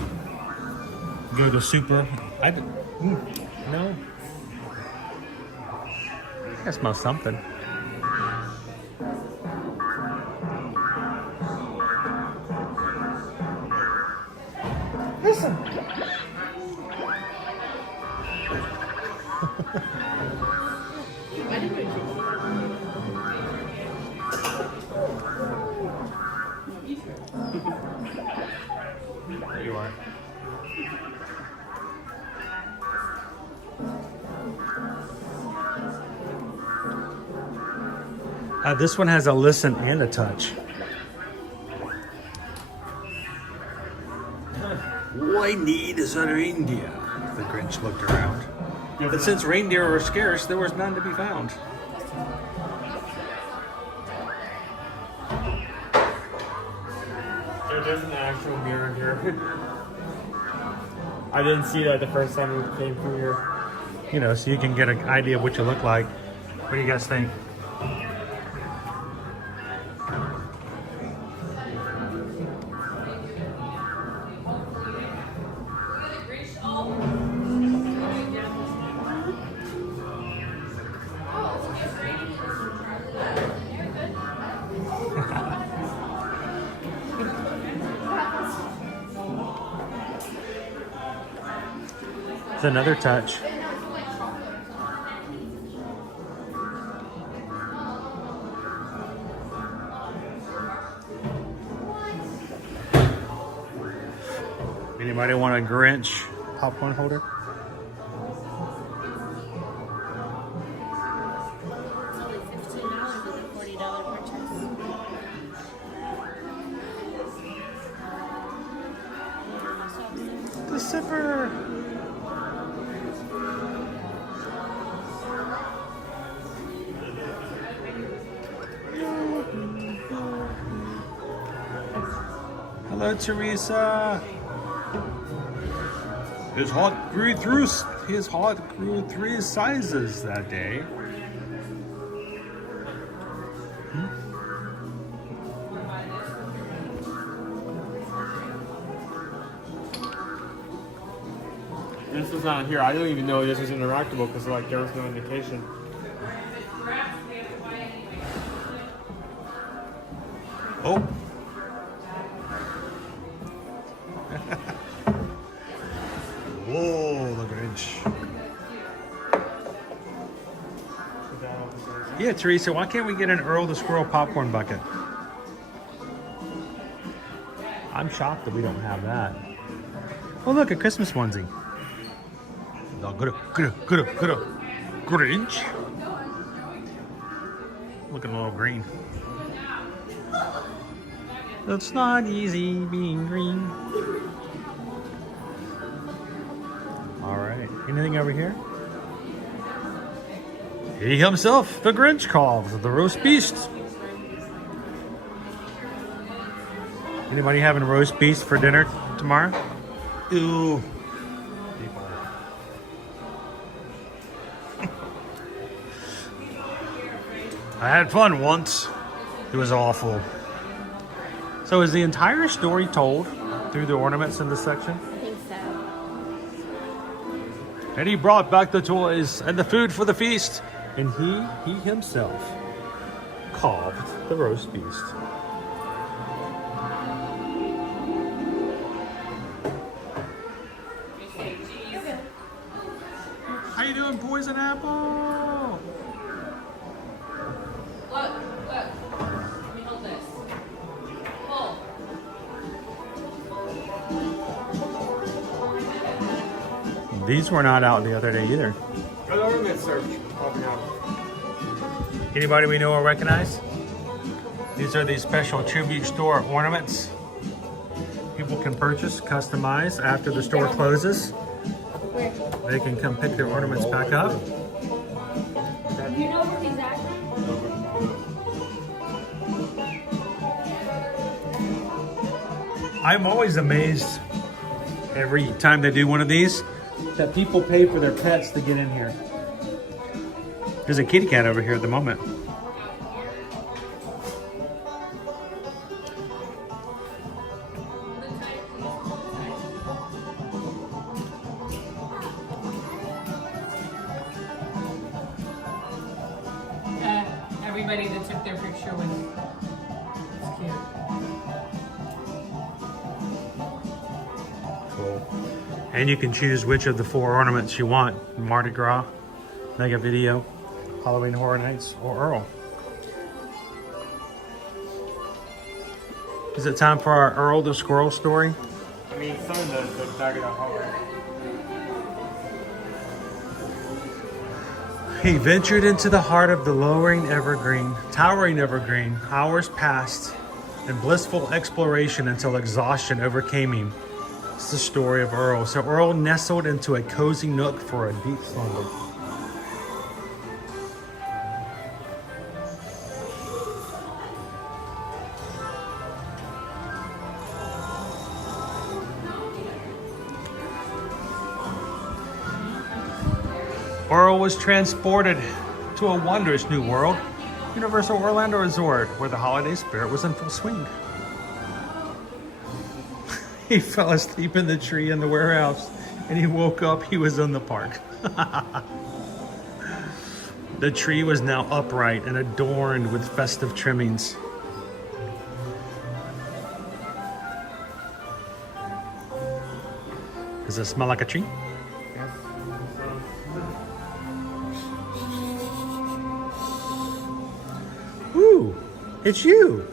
go to super. No. I smell something. Listen. There you are. This one has a listen and a touch. What I need is a reindeer. The Grinch looked around. But since reindeer are scarce, there was none to be found. There's an actual mirror here. I didn't see that the first time we came through here. You know, so you can get an idea of what you look like. What do you guys think? It's another touch. Anybody want a Grinch popcorn holder? It's only $15 with a $40 purchase. The zipper. Hello, Teresa. His heart grew three sizes that day. This is not here. I don't even know this is interactable because like there was no indication. Oh. Whoa, the Grinch. Yeah, Teresa, why can't we get an Earl the Squirrel popcorn bucket? I'm shocked that we don't have that. Oh, look, a Christmas onesie. Oh, good, Grinch. Looking a little green. It's not easy being green. All right, anything over here? He himself, the Grinch, calls the roast beast. Anybody having roast beast for dinner tomorrow? Ew. I had fun once. It was awful. So is the entire story told through the ornaments in this section? I think so. And he brought back the toys and the food for the feast. And he himself carved the roast beast. How you doing, Poison Apple? Look. Let me hold this. Pull. These were not out the other day either. Anybody we know or recognize? These are the special tribute store ornaments. People can purchase, customize after the store closes. They can come pick their ornaments back up. You know where he's at? I'm always amazed every time they do one of these that people pay for their pets to get in here. There's a kitty cat over here at the moment. Everybody that took their picture with it's cute. Cool. And you can choose which of the 4 ornaments you want. Mardi Gras, Mega Video, Halloween Horror Nights, or Earl. Is it time for our Earl the Squirrel story? I mean, some of the bag of the hallway. He ventured into the heart of the towering evergreen. Hours passed in blissful exploration until exhaustion overcame him. It's the story of Earl. So Earl nestled into a cozy nook for a deep slumber. Earl was transported to a wondrous new world, Universal Orlando Resort, where the holiday spirit was in full swing. He fell asleep in the tree in the warehouse, and he woke up, he was in the park. The tree was now upright and adorned with festive trimmings. Does it smell like a tree? Ooh, it's you.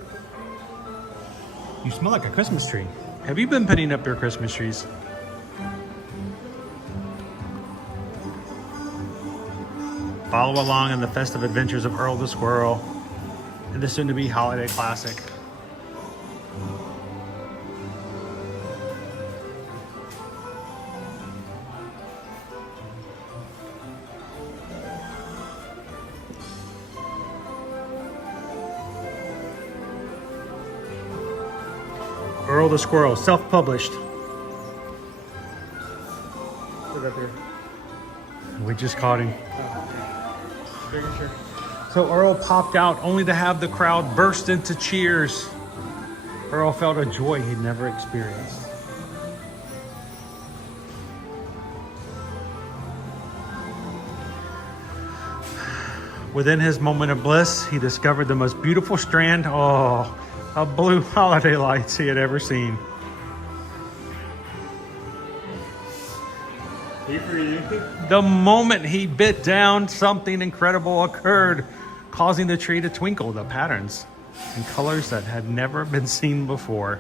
You smell like a Christmas tree. Have you been putting up your Christmas trees? Follow along in the festive adventures of Earl the Squirrel and the soon-to-be holiday classic. Earl the Squirrel, self-published. Sit up here. We just caught him. Sure. So Earl popped out only to have the crowd burst into cheers. Earl felt a joy he'd never experienced. Within his moment of bliss, he discovered the most beautiful strand of blue holiday lights he had ever seen. The moment he bit down, something incredible occurred, causing the tree to twinkle the patterns in colors that had never been seen before.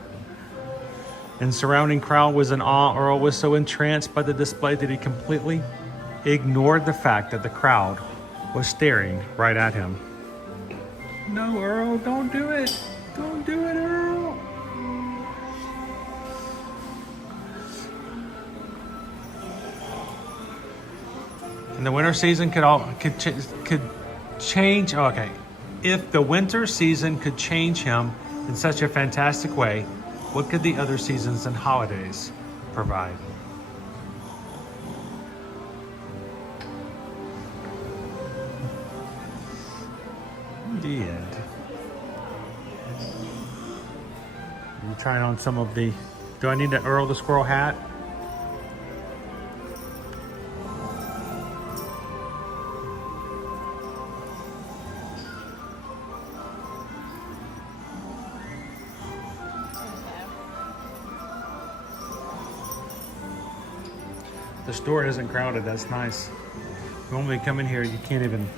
And surrounding crowd was in awe. Earl was so entranced by the display that he completely ignored the fact that the crowd was staring right at him. No, Earl, don't do it. Don't do it, Earl. And the winter season could change. Oh, okay. If the winter season could change him in such a fantastic way, what could the other seasons and holidays provide? The end. I'm trying on some of the. Do I need the Earl the Squirrel hat? The store isn't crowded. That's nice. Normally you come in here, you can't even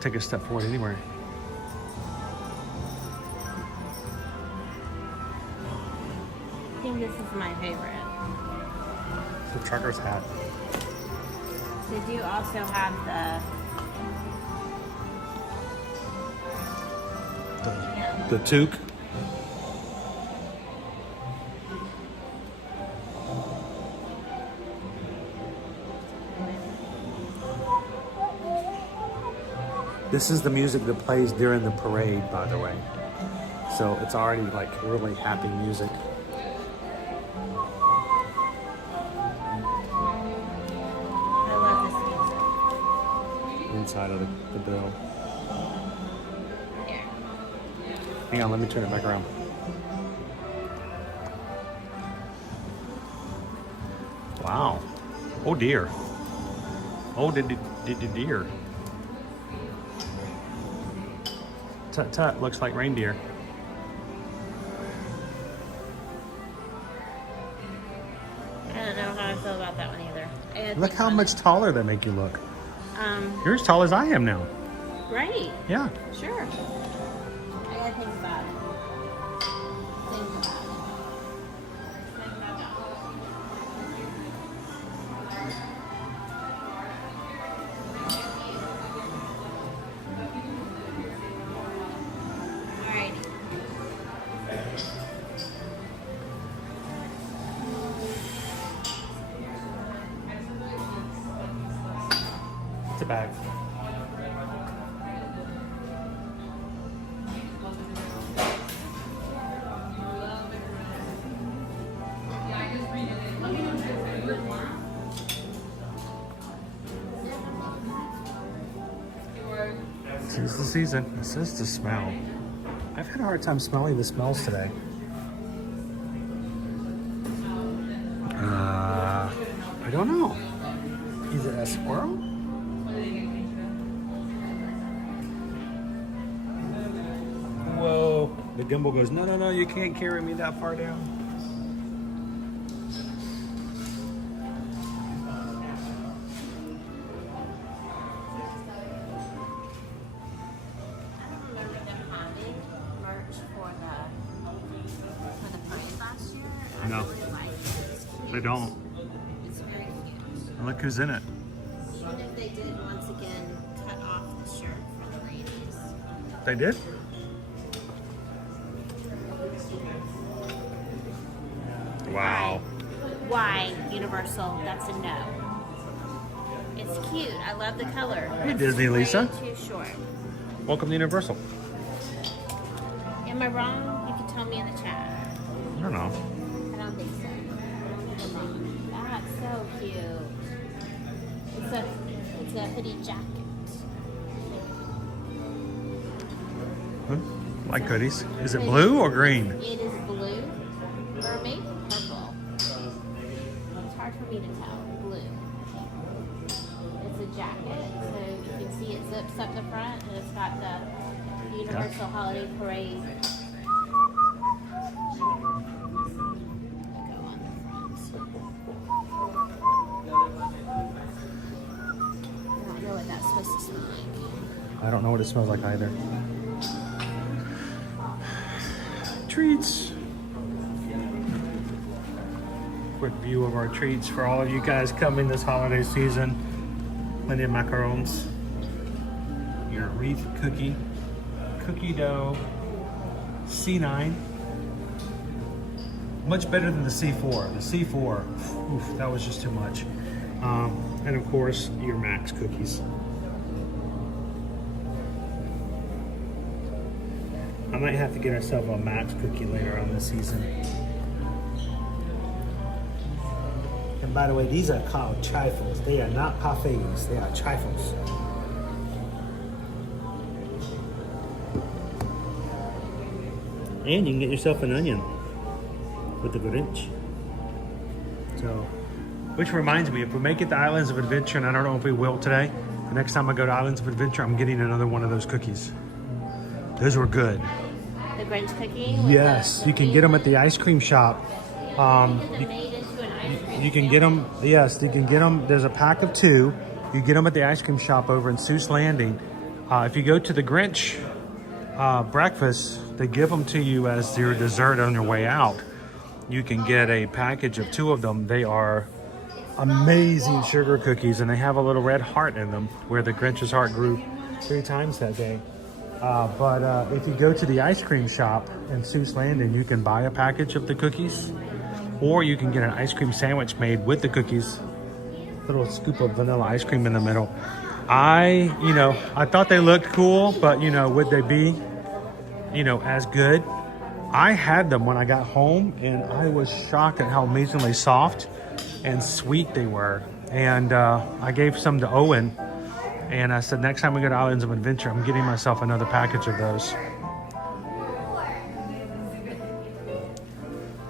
take a step forward anywhere. I think this is my favorite. The trucker's hat. They do also have The toque. This is the music that plays during the parade, by the way. So it's already like really happy music. I love this music. Inside of the bill. Here. Hang on, let me turn it back around. Wow. Oh dear. Oh dear. Tut tut, looks like reindeer. I don't know how I feel about that one either. Look how much taller they make you look. Um, You're as tall as I am now. right. Yeah. Sure. I gotta think about it. Think about it. Think about that. Alrighty. It's a bag. It's the season. It says to smell. I've had a hard time smelling the smells today. I don't know. Is it a squirrel? Whoa. The gimbal goes, no, you can't carry me that far down. No, they don't. It's very cute. And look who's in it. Even if they did once again cut off the shirt for the ladies. They did? Wow. Why, Universal? That's a no. It's cute. I love the color. Hey, It's Disney way Lisa. Too short. Welcome to Universal. Am I wrong? You can tell me in the chat. No, don't know. I don't think so. Come on. That's so cute. It's a hoodie jacket. Like hoodies. Is it blue or green? It is blue or maybe purple. It's hard for me to tell. Blue. It's a jacket, so you can see it zips up the front, and it's got the Universal Holiday Parade. I don't know what it smells like either. Treats. Quick view of our treats for all of you guys coming this holiday season. Plenty of macarons. Your wreath cookie. Cookie dough. C9. Much better than the C4. The C4, oof, that was just too much. And of course, your Max cookies. I might have to get ourselves a Max cookie later on this season. And by the way, these are called trifles. They are not parfaits, they are trifles. And you can get yourself an onion with the Grinch. So, which reminds me, if we make it to Islands of Adventure, and I don't know if we will today, the next time I go to Islands of Adventure, I'm getting another one of those cookies. Those were good. The Grinch cookie? Yes, you can get them at the ice cream shop. You can get them, yes, you can get them. There's a pack of 2. You get them at the ice cream shop over in Seuss Landing. If you go to the Grinch breakfast, they give them to you as your dessert on your way out. You can get a package of 2 of them. They are amazing sugar cookies, and they have a little red heart in them where the Grinch's heart grew 3 times that day. But if you go to the ice cream shop in Seuss Landing, you can buy a package of the cookies, or you can get an ice cream sandwich made with the cookies. Little scoop of vanilla ice cream in the middle. I thought they looked cool, but would they be, as good? I had them when I got home, and I was shocked at how amazingly soft and sweet they were. And I gave some to Owen. And I said, next time we go to Islands of Adventure, I'm getting myself another package of those.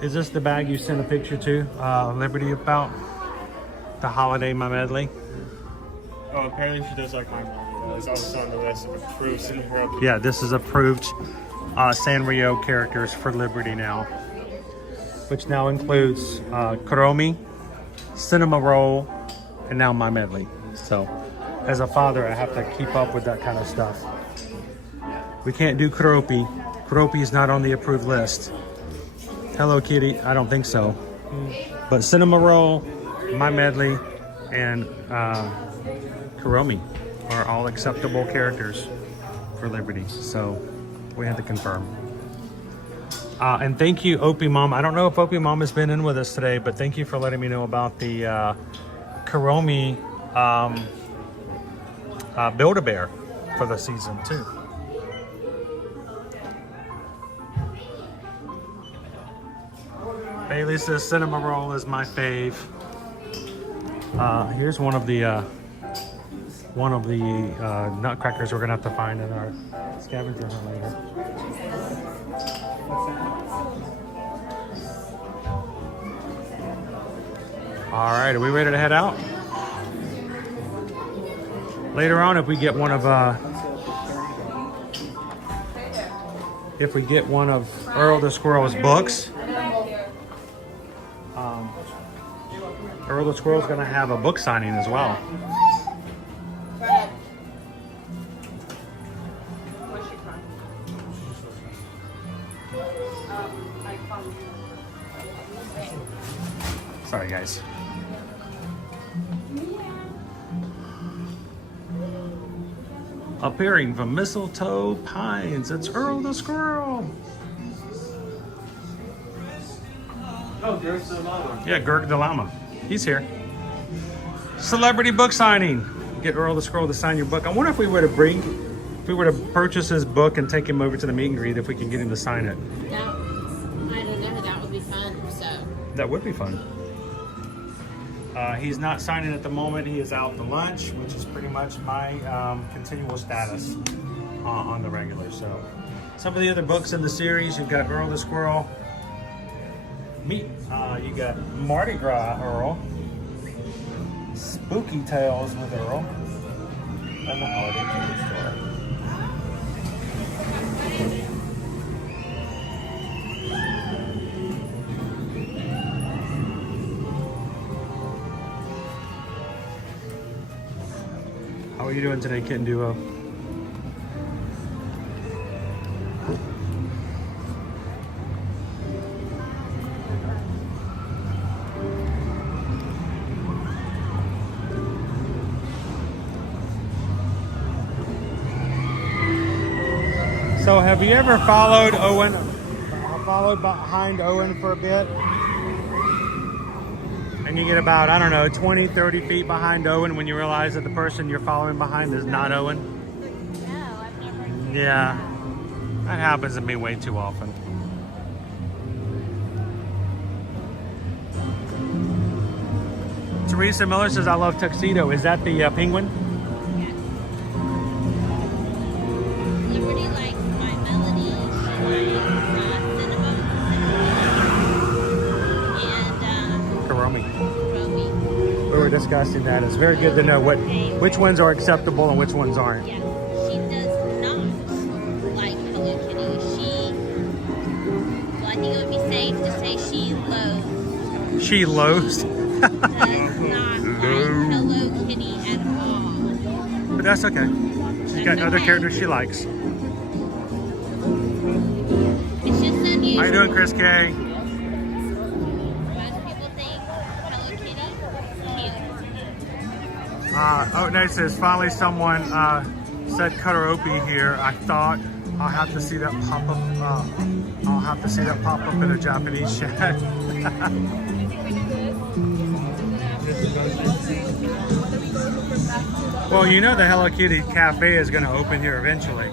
Is this the bag you sent a picture to Liberty about? The holiday, my medley? Oh, apparently she does like my mom. It's also on the list of approved Sanrio. Yeah, this is approved Sanrio characters for Liberty now. Which now includes Kuromi, Cinema Roll, and now my medley. So, as a father, I have to keep up with that kind of stuff. We can't do Kuropi. Kuropi is not on the approved list. Hello Kitty, I don't think so. But Cinema Roll, My Medley, and Kuromi are all acceptable characters for Liberty. So we had to confirm. And thank you, Opie Mom. I don't know if Opie Mom has been in with us today, but thank you for letting me know about the Kuromi Build-A-Bear for the season too. Bailey says Cinema Roll is my fave. Here's one of the nutcrackers we're gonna have to find in our scavenger hunt later. All right, are we ready to head out? Later on, if we get one of Earl the Squirrel's books, Earl the Squirrel's gonna have a book signing as well. Sorry, guys. Appearing from Mistletoe Pines, it's Earl the Squirrel. Oh, Gerg the Llama. Yeah, Gerg the Llama. He's here. Celebrity book signing. Get Earl the Squirrel to sign your book. I wonder if we were to purchase his book and take him over to the meet and greet, if we can get him to sign it. I don't know, that would be fun. That would be fun. He's not signing at the moment. He is out to lunch, which is pretty much my continual status on the regular. So some of the other books in the series, you've got Earl the Squirrel. You got Mardi Gras Earl. Spooky Tales with Earl. And the Holiday Candy Store. How are you doing today, Kitten Duo? So have you ever followed Owen, followed behind Owen for a bit? And you get about, I don't know, 20, 30 feet behind Owen when you realize that the person you're following behind is not Owen? No, I've never. Yeah, that happens to me way too often. Teresa Miller says, I love tuxedo. Is that the penguin? Liberty likes my melody. She likes cinnamon. And Karomi. Romy. We were discussing that. It's very good to know which ones are acceptable and which ones aren't. Yeah. She does not like Hello Kitty. Well, I think it would be safe to say she loathes. She loathes. Does not like Hello Kitty at all. But that's okay. She's got other characters she likes. It's just unusual. How you doing, Chris K? Most people think Hello Kitty cute. Oh, no, it says finally someone said Karaoke here. I thought I'll have to see that pop up. I'll have to see that pop up in a Japanese chat. Well, you know the Hello Kitty Cafe is going to open here eventually.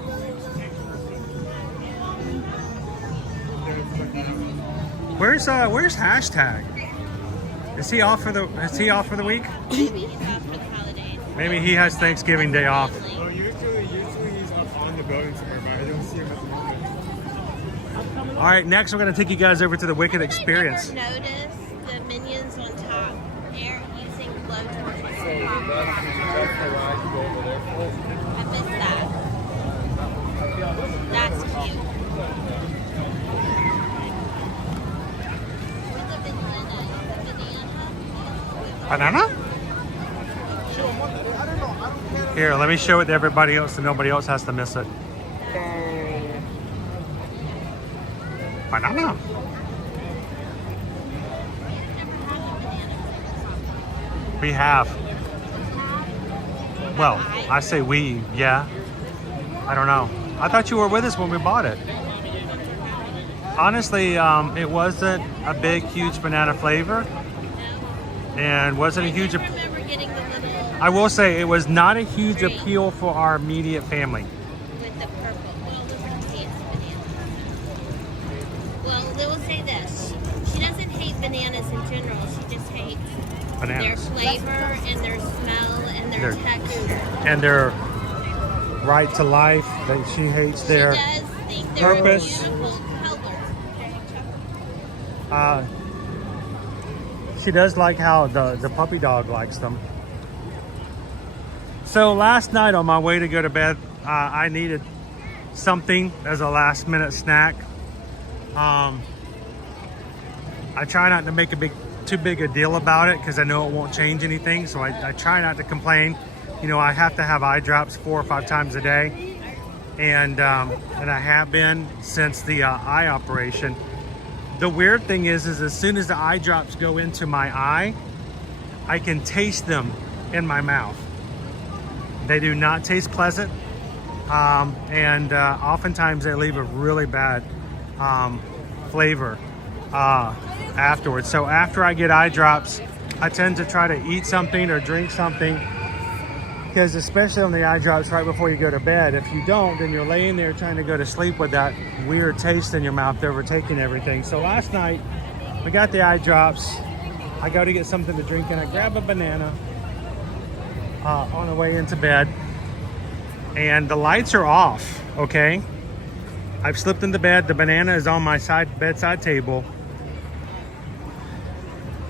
Where's hashtag? Is he off for the week? Maybe he's off for the holidays. Maybe he has Thanksgiving Day off. Oh, usually he's up on the building somewhere, but I don't see him at the moment. All right, next we're going to take you guys over to the Wicked Experience. I never noticed the minions on top air using blowtorches. I missed that. That's cute. With the Banana? Here, let me show it to everybody else so nobody else has to miss it. Banana. We have. Well, I say we, yeah. I don't know. I thought you were with us when we bought it. Honestly, it wasn't a big, huge banana flavor. And wasn't a huge... I will say, it was not a huge appeal for our immediate family. With the purple. Well, Liberty hates bananas. Well, they will say this. She doesn't hate bananas in general. She just hates Bananas. their flavor and their smell and their texture. And their right to life. That she hates their She does think they're purpose. a beautiful color. She does like how the puppy dog likes them. So last night on my way to go to bed, I needed something as a last minute snack. I try not to make too big a deal about it because I know it won't change anything. So I try not to complain. You know, I have to have eye drops 4 or 5 times a day. And I have been since the eye operation. The weird thing is as soon as the eye drops go into my eye, I can taste them in my mouth. They do not taste pleasant. And oftentimes they leave a really bad flavor afterwards. So after I get eye drops, I tend to try to eat something or drink something, because especially on the eye drops right before you go to bed, if you don't, then you're laying there trying to go to sleep with that weird taste in your mouth overtaking everything. So last night We got the eye drops. I go to get something to drink and I grab a banana on the way into bed. And the lights are off, okay? I've slipped into bed. The banana is on my bedside table.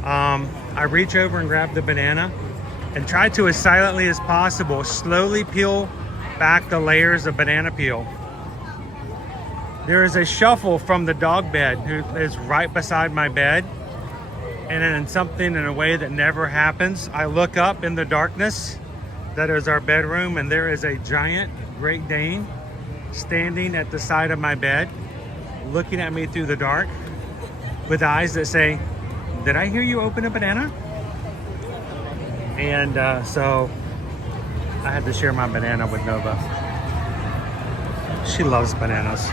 I reach over and grab the banana and try to, as silently as possible, slowly peel back the layers of banana peel. There is a shuffle from the dog bed who is right beside my bed. And then something in a way that never happens, I look up in the darkness. That is our bedroom, and there is a giant Great Dane standing at the side of my bed, looking at me through the dark with eyes that say, "Did I hear you open a banana?" And so I had to share my banana with Nova. She loves bananas.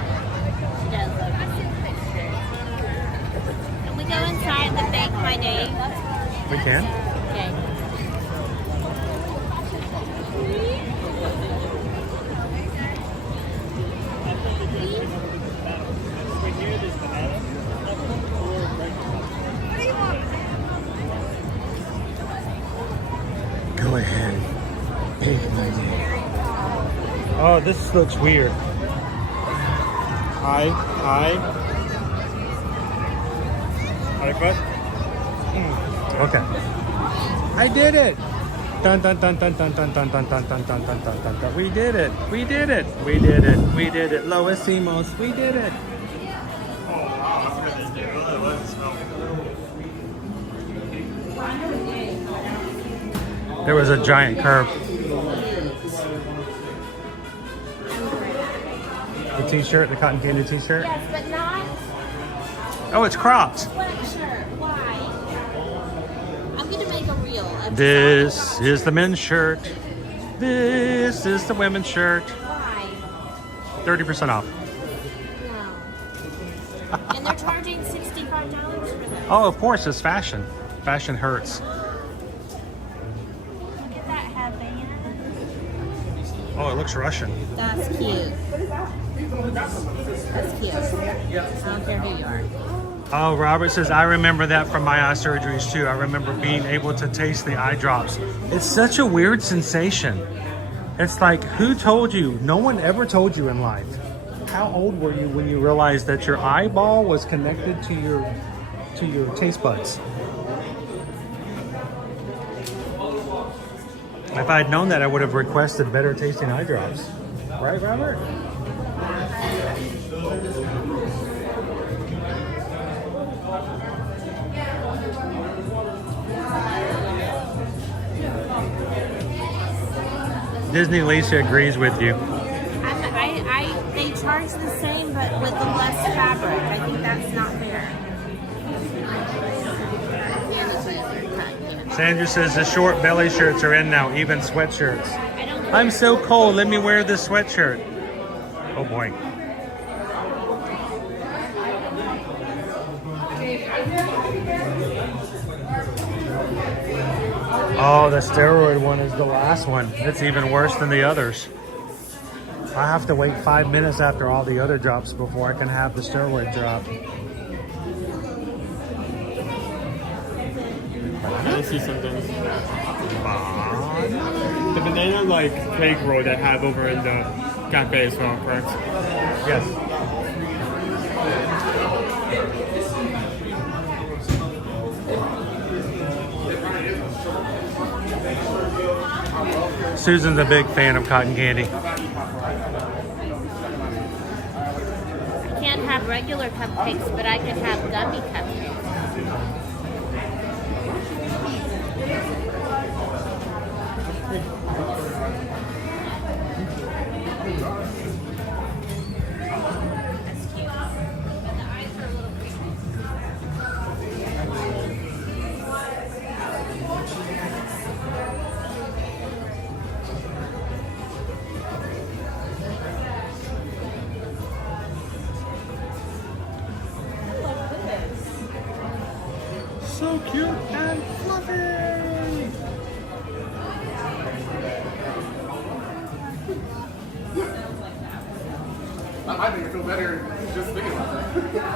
Can we go inside the Bake My Day? We can. Okay. Go ahead. Bake my day. Oh, this looks weird. Hi. Okay. I did it. Dun dun dun dun dun dun dun dun dun dun dun dun dun dun dun. We did it. We did it. We did it. We did it. Lois Simos. We did it. There was a giant curve. The t-shirt, the cotton candy t-shirt. Yes, but not Oh, it's cropped. sweatshirt. Why? I'm gonna make a reel. This is the men's shirt. This is the women's shirt. Why? 30% off. No. And they're charging $65 for this. Oh, of course, it's fashion. Fashion hurts. Look at that headband. Oh, it looks Russian. That's cute. That's cute. I don't care who you are. Oh, Robert says, I remember that from my eye surgeries too. I remember being able to taste the eye drops. It's such a weird sensation. It's like, who told you? No one ever told you in life. How old were you when you realized that your eyeball was connected to your taste buds? If I had known that, I would have requested better tasting eye drops. Right, Robert? Disney Lisa agrees with you. They charge the same, but with the less fabric. I think that's not fair. Sandra says the short belly shirts are in now, even sweatshirts. I'm so cold, let me wear this sweatshirt. Oh boy. Oh, the steroid one is the last one. It's even worse than the others. I have to wait 5 minutes after all the other drops before I can have the steroid drop. I see something. The banana like cake roll that I have over in the cafe as well, correct? Yes. Susan's a big fan of cotton candy. I can't have regular cupcakes, but I could have gummy cupcakes. So cute and fluffy. I think I feel better just thinking about that.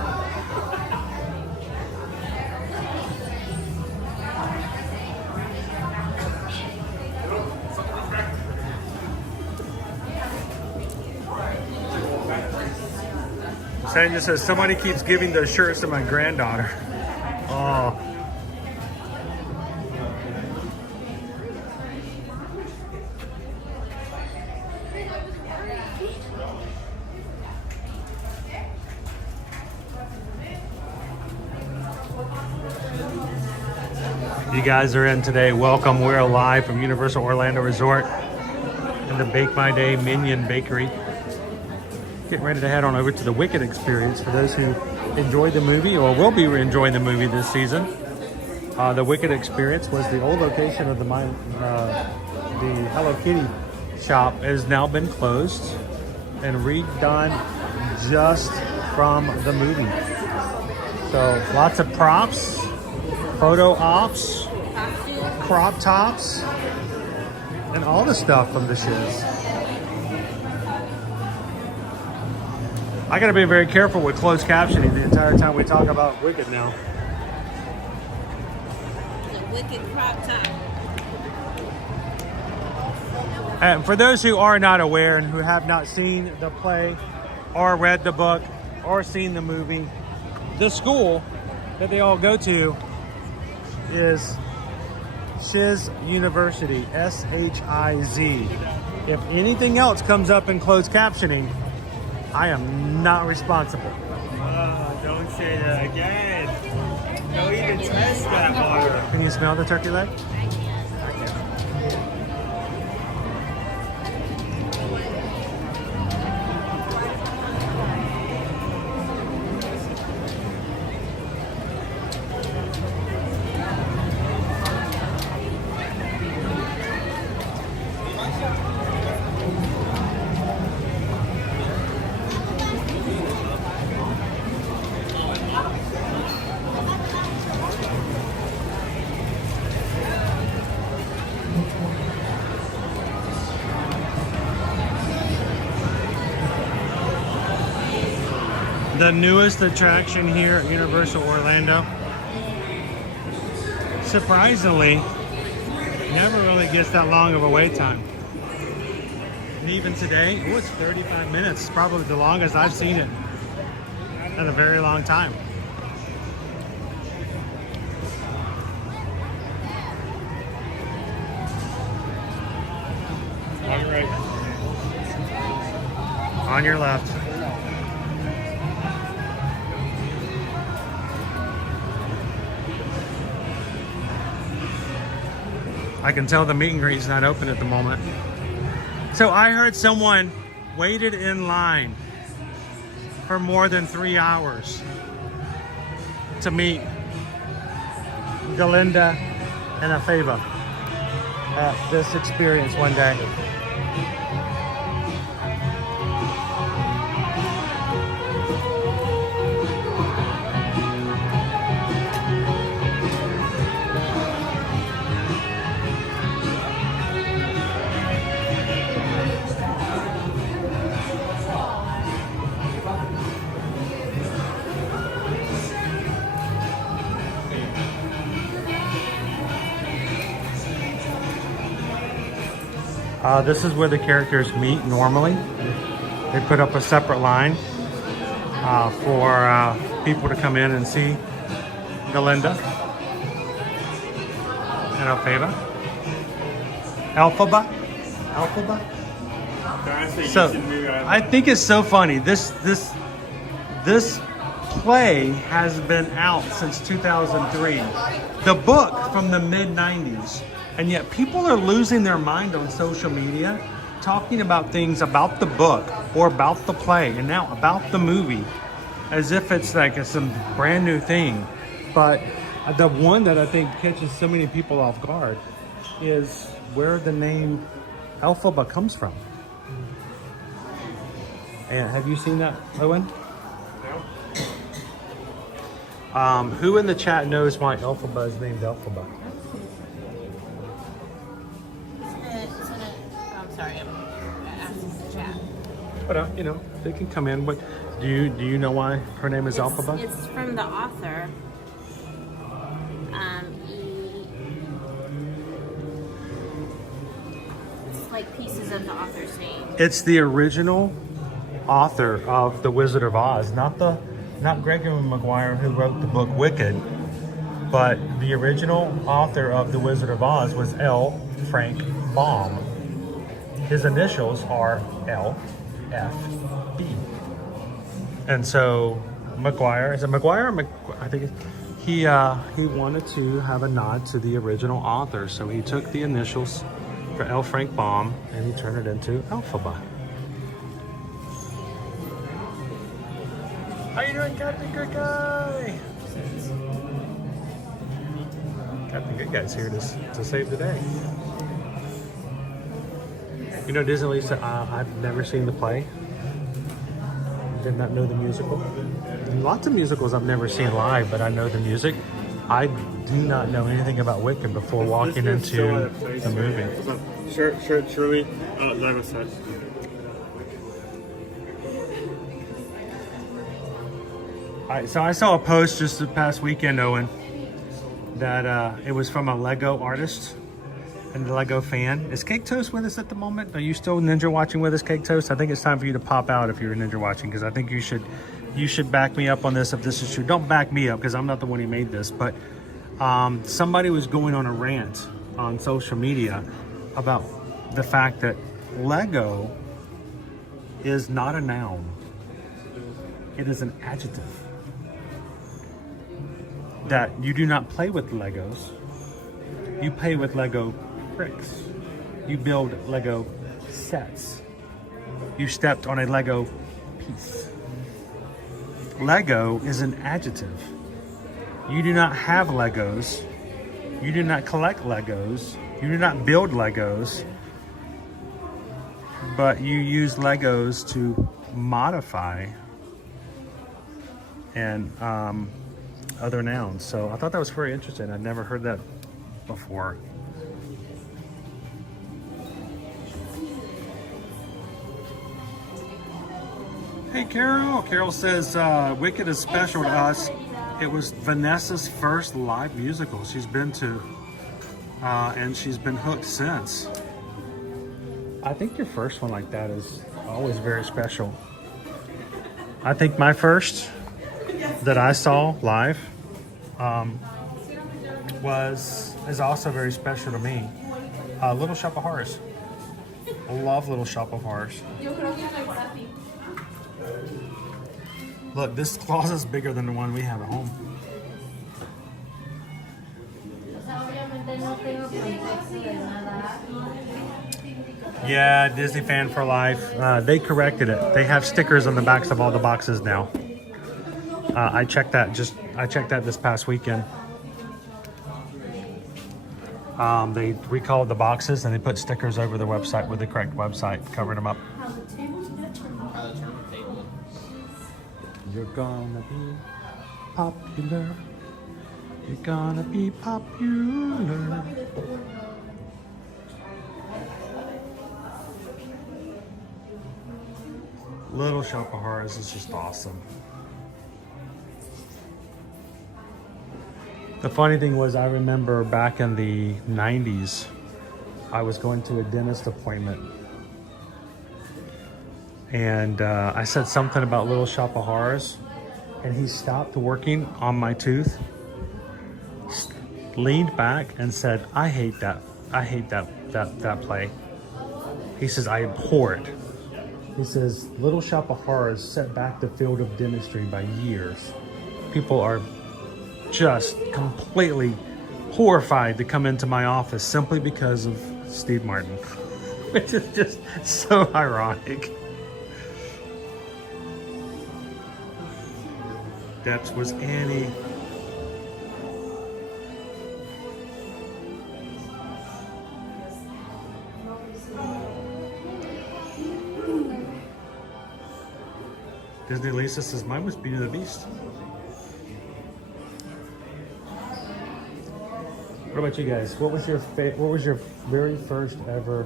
Sandra says, somebody keeps giving those shirts to my granddaughter. Oh. You guys are in today. Welcome. We're live from Universal Orlando Resort in the Bake My Day Minion Bakery. Getting ready to head on over to the Wicked Experience for those who enjoyed the movie or will be enjoying the movie this season. The Wicked Experience was the old location of the Hello Kitty shop. It has now been closed and redone just from the movie. So lots of props, photo ops, crop tops, and all the stuff from the shiz. I gotta be very careful with closed captioning the entire time we talk about Wicked now. The Wicked crop top. And for those who are not aware and who have not seen the play or read the book or seen the movie, the school that they all go to is Shiz University, S-H-I-Z. If anything else comes up in closed captioning, I am not responsible. Oh, don't say that again. Don't even test that water. Can you smell the turkey leg? The newest attraction here at Universal Orlando, surprisingly, never really gets that long of a wait time. And even today, it was 35 minutes. It's probably the longest I've seen it in a very long time. On your right. On your left. I can tell the meet and greet's not open at the moment. So I heard someone waited in line for more than 3 hours to meet Galinda and Afeva at this experience one day. This is where the characters meet normally. They put up a separate line for people to come in and see Galinda and Elphaba. Elphaba? So I think it's so funny. This play has been out since 2003. The book from the mid-90s. And yet people are losing their mind on social media, talking about things about the book or about the play and now about the movie as if it's like some brand new thing. But the one that I think catches so many people off guard is where the name Elphaba comes from. And have you seen that, Owen? No. Who in the chat knows why Elphaba is named Elphaba? But you know, they can come in. But do you know why her name is Elphaba? It's from the author. It's like pieces of the author's name. It's the original author of The Wizard of Oz, not Gregory Maguire who wrote the book Wicked, but the original author of The Wizard of Oz was L. Frank Baum. His initials are LFB. And so Maguire, is it Maguire? I think he wanted to have a nod to the original author, so he took the initials for L. Frank Baum and he turned it into Alphaba. How you doing, Captain Good Guy? Captain Good Guy's here to save the day. You know, Disney Lisa, I've never seen the play. Did not know the musical. Lots of musicals I've never seen live, but I know the music. I do not know anything about Wicked before walking into the movie. Surely, live set. Alright, so I saw a post just the past weekend, Owen, that it was from a Lego artist and a Lego fan. Is Cake Toast with us at the moment? Are you still Ninja watching with us, Cake Toast? I think it's time for you to pop out if you're Ninja watching, because I think you should back me up on this if this is true. Don't back me up because I'm not the one who made this, but somebody was going on a rant on social media about the fact that Lego is not a noun. It is an adjective. That you do not play with Legos. You play with Lego bricks. You build Lego sets. You stepped on a Lego piece. Lego is an adjective. You do not have Legos. You do not collect Legos. You do not build Legos. But you use Legos to modify and other nouns. So I thought that was very interesting. I'd never heard that before. Hey Carol. Carol says Wicked is special to us. It was Vanessa's first live musical she's been to, and she's been hooked since. I think your first one like that is always very special. I think my first that I saw live is also very special to me. Little Shop of Horrors. I love Little Shop of Horrors. Look, this closet is bigger than the one we have at home. Yeah, Disney fan for life. They corrected it. They have stickers on the backs of all the boxes now. I checked that this past weekend. They recalled the boxes and they put stickers over the website with the correct website, covered them up. You're gonna be popular. You're gonna be popular. Little Shop of Horrors is just awesome. The funny thing was, I remember back in the 90s, I was going to a dentist appointment. And I said something about Little Shop of Horrors, and he stopped working on my tooth, leaned back and said, I hate that play. He says, I abhor it. He says, Little Shop of Horrors set back the field of dentistry by years. People are just completely horrified to come into my office simply because of Steve Martin, which is just so ironic. That was Annie. Disney Lisa says mine was Beauty and the Beast. What about you guys? What was your very first ever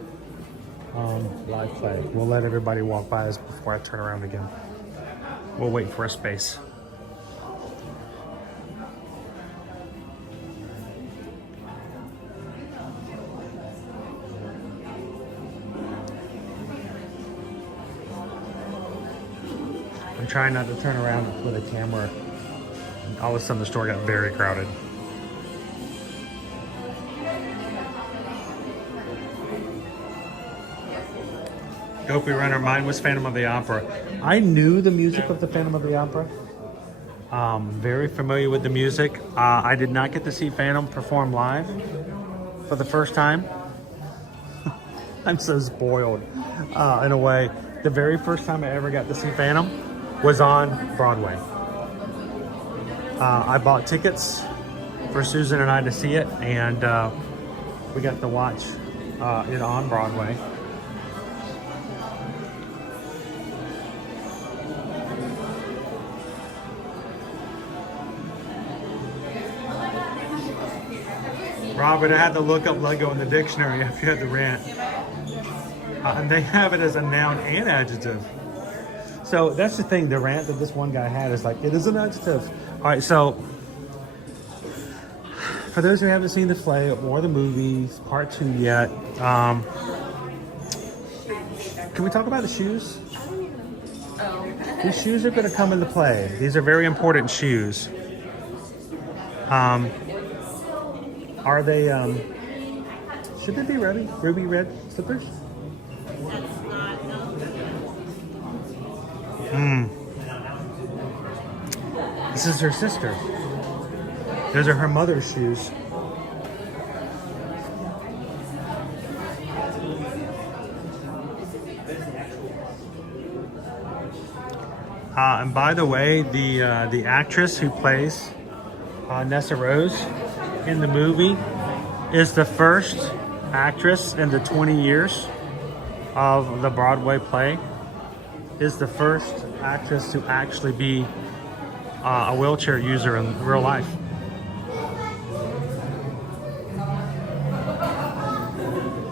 live play? We'll let everybody walk by us before I turn around again. We'll wait for a space. I'm trying not to turn around with a camera. All of a sudden the store got very crowded. Dopey Runner, mine was Phantom of the Opera. I knew the music of the Phantom of the Opera. Very familiar with the music. I did not get to see Phantom perform live for the first time. I'm so spoiled in a way. The very first time I ever got to see Phantom was on Broadway. I bought tickets for Susan and I to see it, and we got to watch it on Broadway. Robert, I had to look up Lego in the dictionary if you had to rant. And they have it as a noun and adjective. So that's the thing, the rant that this one guy had is like, it is an adjective. All right, so for those who haven't seen the play or the movies, part 2 yet, can we talk about the shoes? These shoes are going to come into play. These are very important shoes. Are they, should they be ruby red slippers? That's not, no. This is her sister. Those are her mother's shoes. And by the way, the actress who plays Nessa Rose in the movie is the first actress in the 20 years of the Broadway play, is the first actress to actually be a wheelchair user in real life.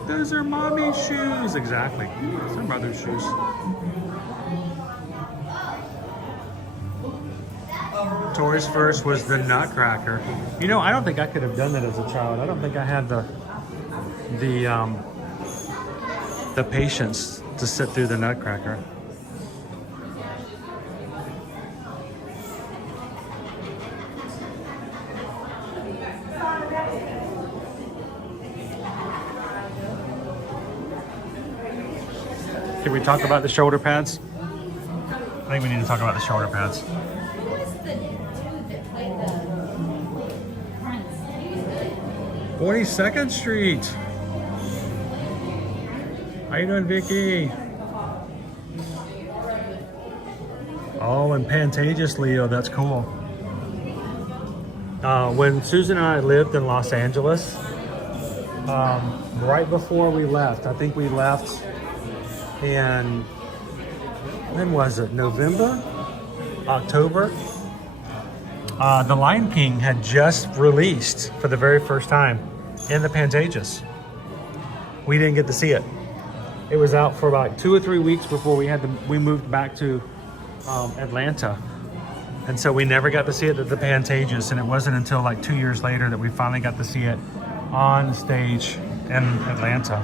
Those are mommy's shoes. Exactly. Those are mother's shoes. Tori's first was the Nutcracker. You know, I don't think I could have done that as a child. I don't think I had the patience to sit through the Nutcracker. Can we talk about the shoulder pads? I think we need to talk about the shoulder pads. 42nd Street. How you doing, Vicky? Oh, and Pantages, Leo. That's cool. When Susan and I lived in Los Angeles, right before we left, I think we left in, when was it? November? October? The Lion King had just released for the very first time in the Pantages. We didn't get to see it. It was out for about 2 or 3 weeks before we moved back to Atlanta. And so we never got to see it at the Pantages, and it wasn't until like 2 years later that we finally got to see it on stage in Atlanta.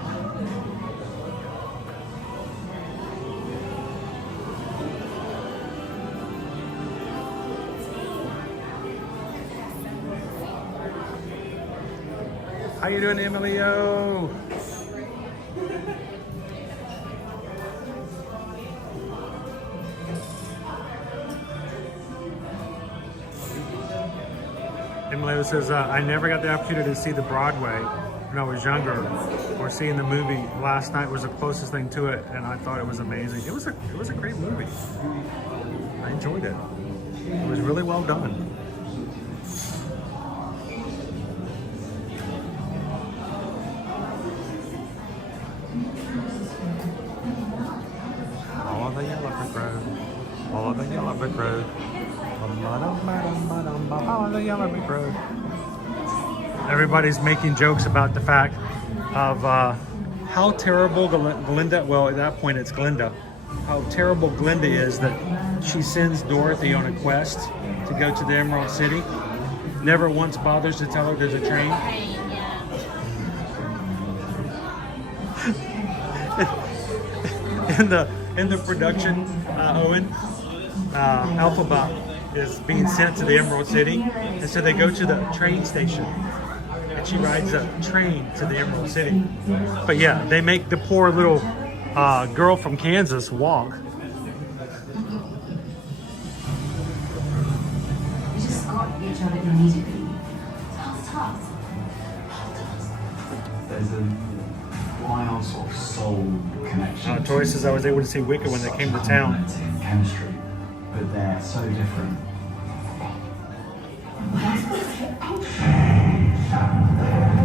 How you doing, Emilio? Emilio says, I never got the opportunity to see the Broadway when I was younger, or seeing the movie. Last night was the closest thing to it, and I thought it was amazing. It was a great movie. I enjoyed it. It was really well done. Follow the yellow brick road. Follow the yellow brick road. Follow the yellow brick road. Everybody's making jokes about the fact of how terrible Glinda, well at that point it's Glinda, how terrible Glinda is that she sends Dorothy on a quest to go to the Emerald City. Never once bothers to tell her there's a train. In the production, Owen, Alphabet is being sent to the Emerald City, and so they go to the train station, and she rides a train to the Emerald City. But yeah, they make the poor little girl from Kansas walk. We just got each other immediately. There's a wild sort of soul connection. Tori says I was able to see Wicca when they came to town. Chemistry, but they're so different.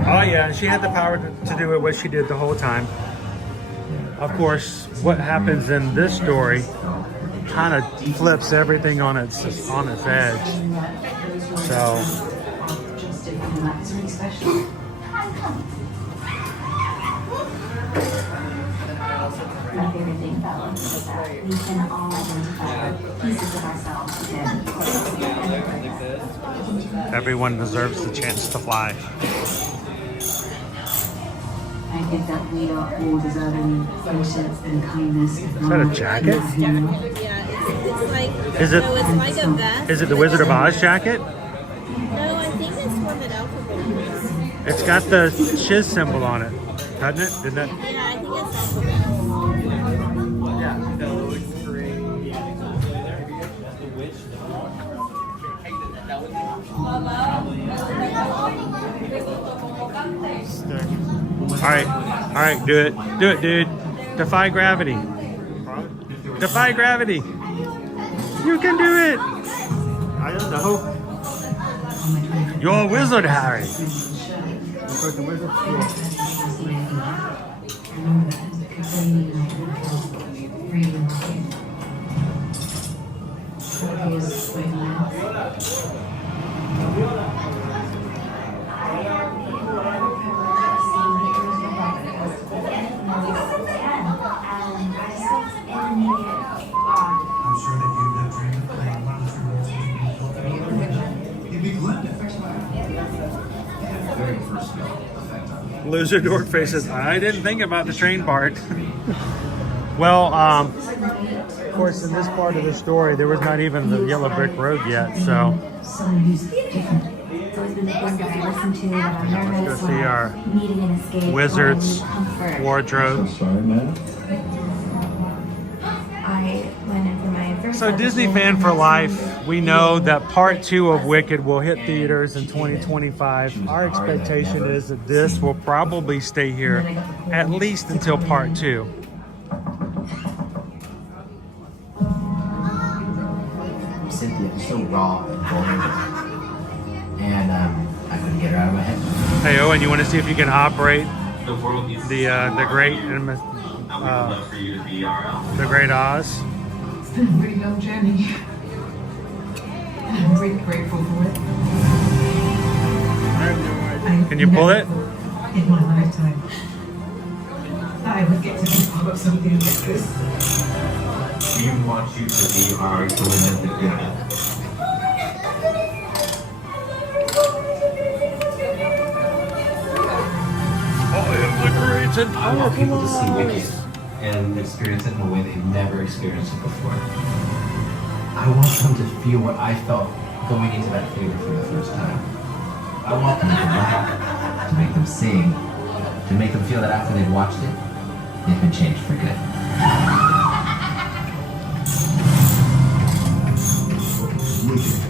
Oh yeah, she had the power to do it what she did the whole time. Of course, what happens in this story kind of flips everything on its edge. So. My favorite thing about us is that we can all identify pieces of ourselves within. Everyone deserves the chance to fly. I think that we are all deserving friendship and kindness. Is that a jacket? Yeah, it's like, Is it? so it's like a vest. Is it the Wizard of Oz jacket? No, I think it's one that Alphabet uses. It's got the shiz symbol on it, doesn't it? Didn't it? Yeah, I think it's Alphabet. All right, do it, dude. Defy gravity. Defy gravity. You can do it. I don't know. You're a wizard, Harry. Loser Dork Face says, I didn't think about the train part. Well, of course, in this part of the story, there was not even the yellow brick road yet, so. Someone who's different. It's always been the things that I listen to that I'm nervous. Let's go see our needing an escape. wizard's comfort. wardrobe. I went in for my first So Disney fan for life, we know that part 2 of Wicked will hit theaters in 2025. Our expectation is that this will probably stay here at least until part 2. Cynthia was so raw and vulnerable, and I couldn't get her out of my head. Hey Owen, you want to see if you can operate the Great Oz? It's been a really long journey, and I'm really grateful for it. Can you pull it? In my lifetime, that I would get to be part of something like this. We want you to be our equivalent of good. I am the great and I want people to see powerful Wicked and experience it in a way they've never experienced it before. I want them to feel what I felt going into that theater for the first time. I want them to laugh, to make them sing, to make them feel that after they've watched it, they've been changed for good. Wicked.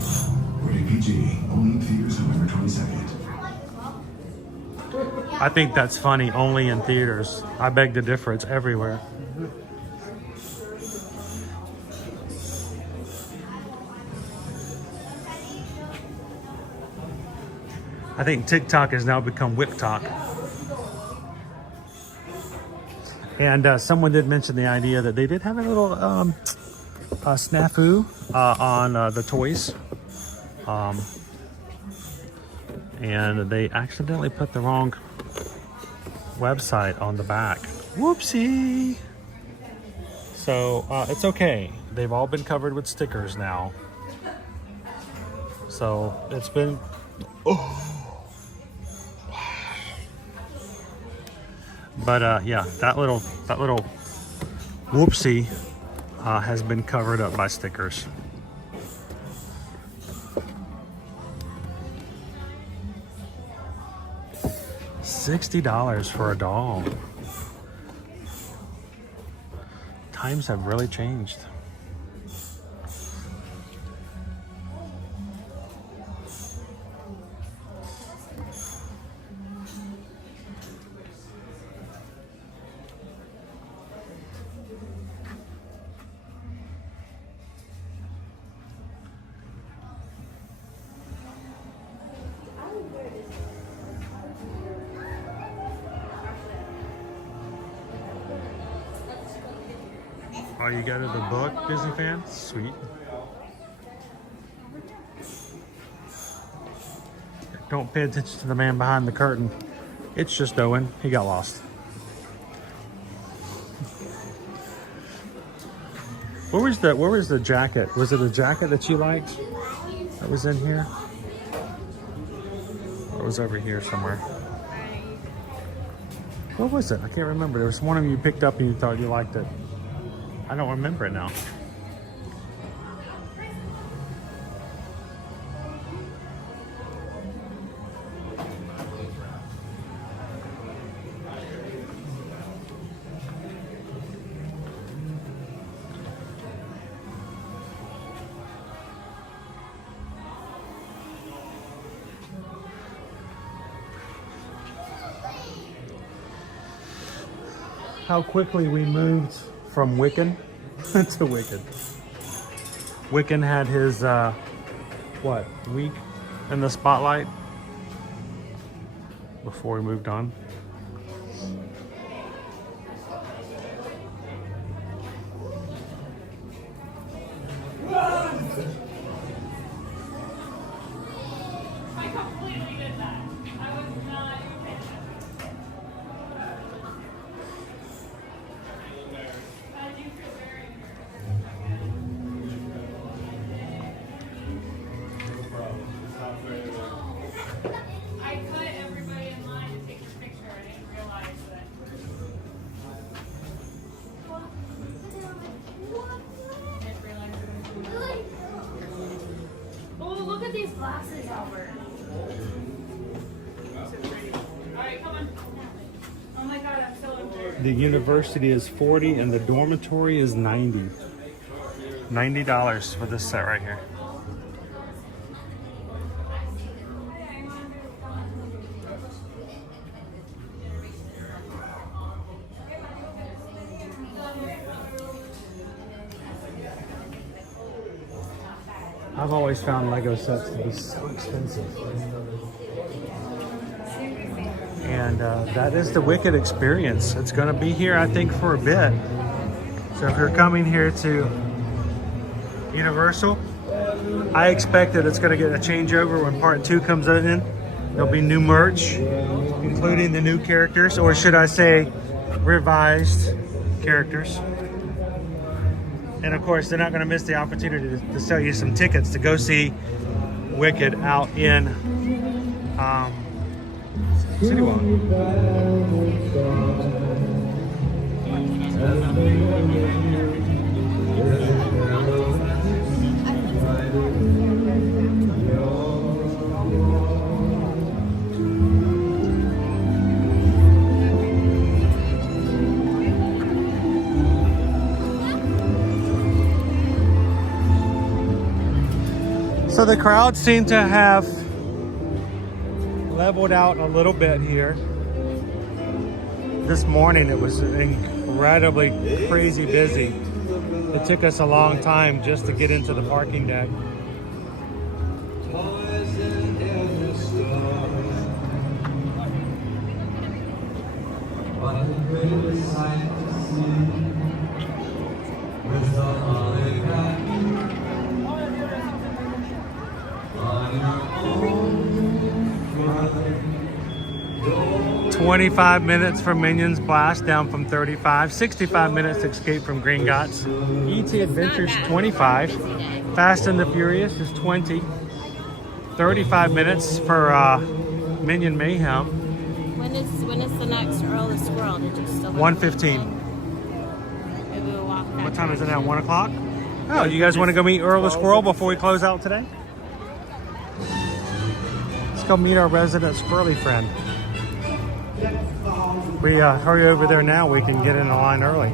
Rated PG. Only in theaters November 22nd. I think that's funny, only in theaters. I beg to differ, it's everywhere. I think TikTok has now become WhipTok. And someone did mention the idea that they did have a little snafu on the toys. And they accidentally put the wrong website on the back. Whoopsie! So it's okay. They've all been covered with stickers now. So it's been... Oh. But yeah, that little whoopsie has been covered up by stickers. $60 for a doll. Times have really changed. Oh, you go to the book, Disney fan? Sweet. Don't pay attention to the man behind the curtain. It's just Owen. He got lost. Where was the jacket? Was it a jacket that you liked that was in here? Or it was over here somewhere? What was it? I can't remember. There was one of you picked up and you thought you liked it. I don't remember it now. How quickly we moved from Wiccan to Wicked. Wiccan had his, what, week in the spotlight before we moved on. These glasses, Albert. Alright, come on. Oh my god, I'm so embarrassed. The university is $40 and the dormitory is $90. $90 for this set right here. I've always found Lego sets to be so expensive. And that is the Wicked experience. It's going to be here, I think, for a bit. So if you're coming here to Universal, I expect that it's going to get a changeover when part 2 comes in. There'll be new merch, including the new characters, or should I say, revised characters. And of course, they're not going to miss the opportunity to sell you some tickets to go see Wicked out in City Walk. So the crowd seemed to have leveled out a little bit here. This morning it was incredibly crazy busy. It took us a long time just to get into the parking deck. $25 minutes for Minions Blast, down from 35. 65 minutes to Escape from Gringotts. E.T. Adventures 25. Fast and the Furious is 20. 35 minutes for Minion Mayhem. When is the next Earl the Squirrel? Did you still 1:15. Maybe we'll walk What time is it now? 1 o'clock? Oh, you guys want to go meet Earl the Squirrel before we close out today? Let's go meet our resident squirrely friend. We hurry over there now. We can get in the line early.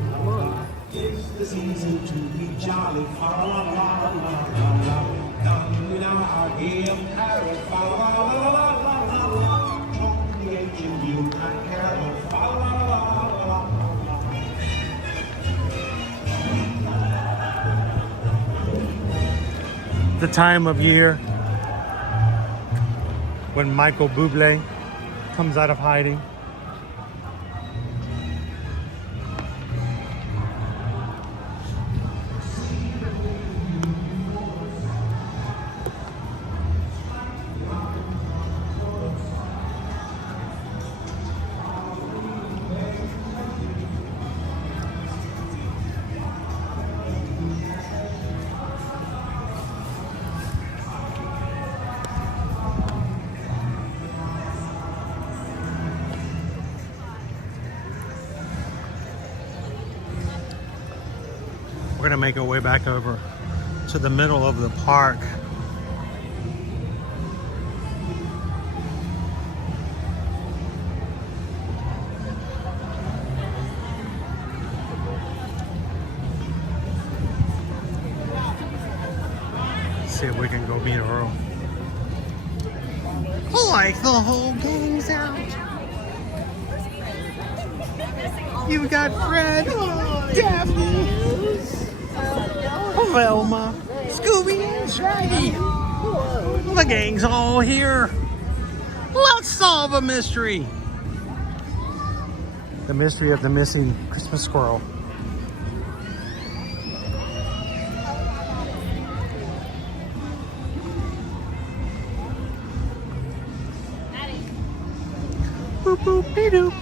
The time of year when Michael Bublé comes out of hiding. We're gonna make our way back over to the middle of the park. See if we can go meet Earl. Like the whole gang's out. You got Fred, Daphne, Velma, Scooby, and Shaggy. The gang's all here. Let's solve a mystery. The mystery of the missing Christmas squirrel. Boop boop dee doo.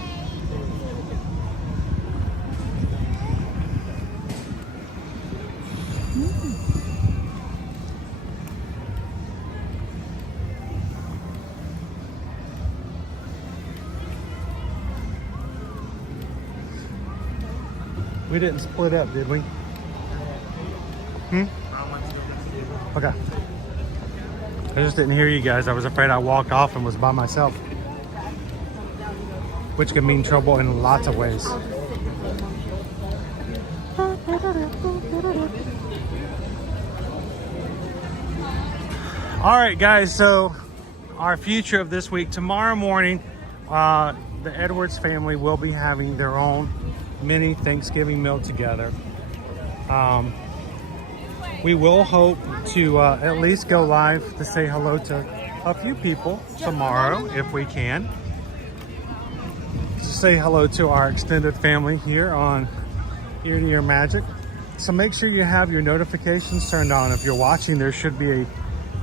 We didn't split up, did we? Okay. I just didn't hear you guys. I was afraid I walked off and was by myself. Which can mean trouble in lots of ways. All right, guys, so our future of this week, tomorrow morning, the Edwards family will be having their own mini Thanksgiving meal together. We will hope to at least go live to say hello to a few people tomorrow if we can. Say hello to our extended family here on Ear to Ear Magic. So make sure you have your notifications turned on. If you're watching, there should be a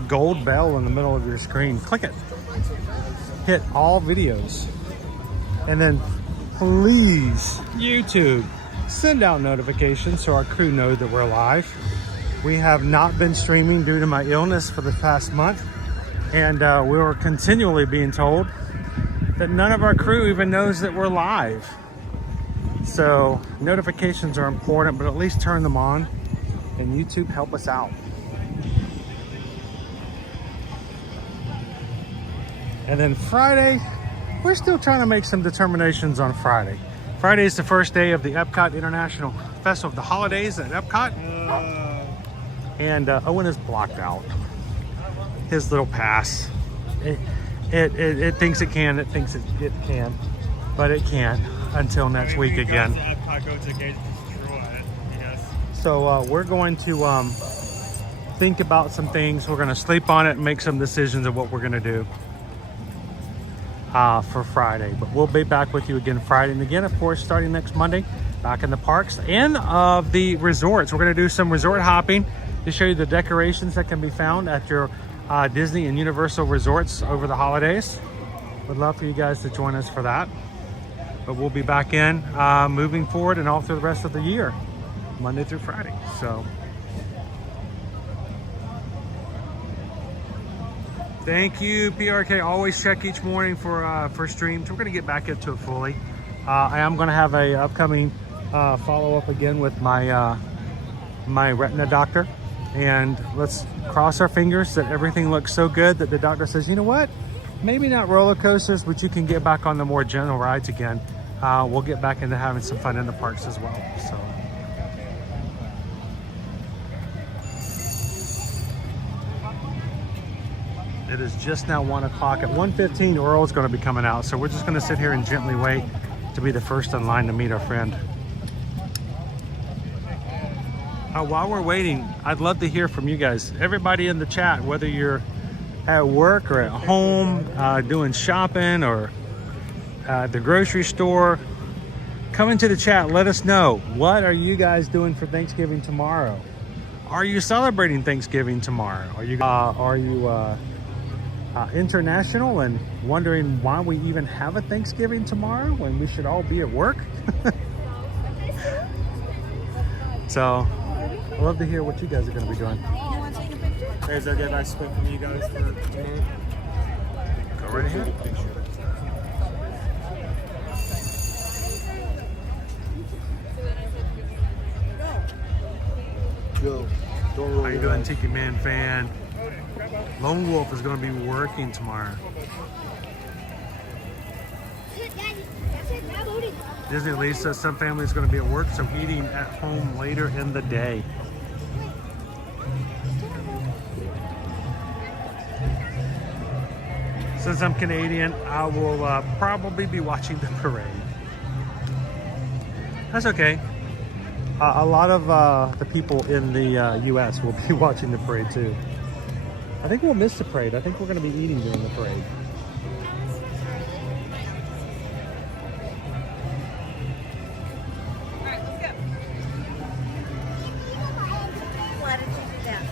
gold bell in the middle of your screen. Click it. Hit all videos. And then please, YouTube, send out notifications so our crew knows that we're live. We have not been streaming due to my illness for the past month. And we were continually being told that none of our crew even knows that we're live. So notifications are important, but at least turn them on, and YouTube help us out. And then Friday, we're still trying to make some determinations on Friday. Friday is the first day of the Epcot International Festival of the Holidays at Epcot. And Owen is blocked out. His little pass. It thinks it can, it thinks it can, but it can't until next week again. So we're going to think about some things. We're going to sleep on it and make some decisions of what we're going to do for Friday. But we'll be back with you again Friday. And again, of course, starting next Monday, back in the parks and of the resorts. We're going to do some resort hopping to show you the decorations that can be found at your Disney and Universal resorts over the holidays. Would love for you guys to join us for that. But we'll be back in moving forward and all through the rest of the year, Monday through Friday. So thank you, PRK. Always check each morning for streams. We're going to get back into it fully. I am going to have a upcoming follow-up again with my my retina doctor, and let's cross our fingers that everything looks so good that the doctor says, you know what, maybe not roller coasters, but you can get back on the more gentle rides again. We'll get back into having some fun in the parks as well. So it is just now 1 o'clock. At 1:15, Earl's going to be coming out, so we're just going to sit here and gently wait to be the first in line to meet our friend. While we're waiting, I'd love to hear from you guys. Everybody in the chat, whether you're at work or at home, doing shopping, or the grocery store, come into the chat. Let us know, what are you guys doing for Thanksgiving tomorrow? Are you celebrating Thanksgiving tomorrow? Are you international and wondering why we even have a Thanksgiving tomorrow when we should all be at work? So I'd love to hear what you guys are going to be doing. Guys, I'll get that split from you guys for tonight. Go right ahead. How you doing, Tiki Man fan? Lone Wolf is going to be working tomorrow. Disney Lisa, some families going to be at work, so eating at home later in the day. Since I'm Canadian, I will probably be watching the parade. That's okay. A lot of the people in the US will be watching the parade too. I think we'll miss the parade. I think we're going to be eating during the parade. Why did you do that?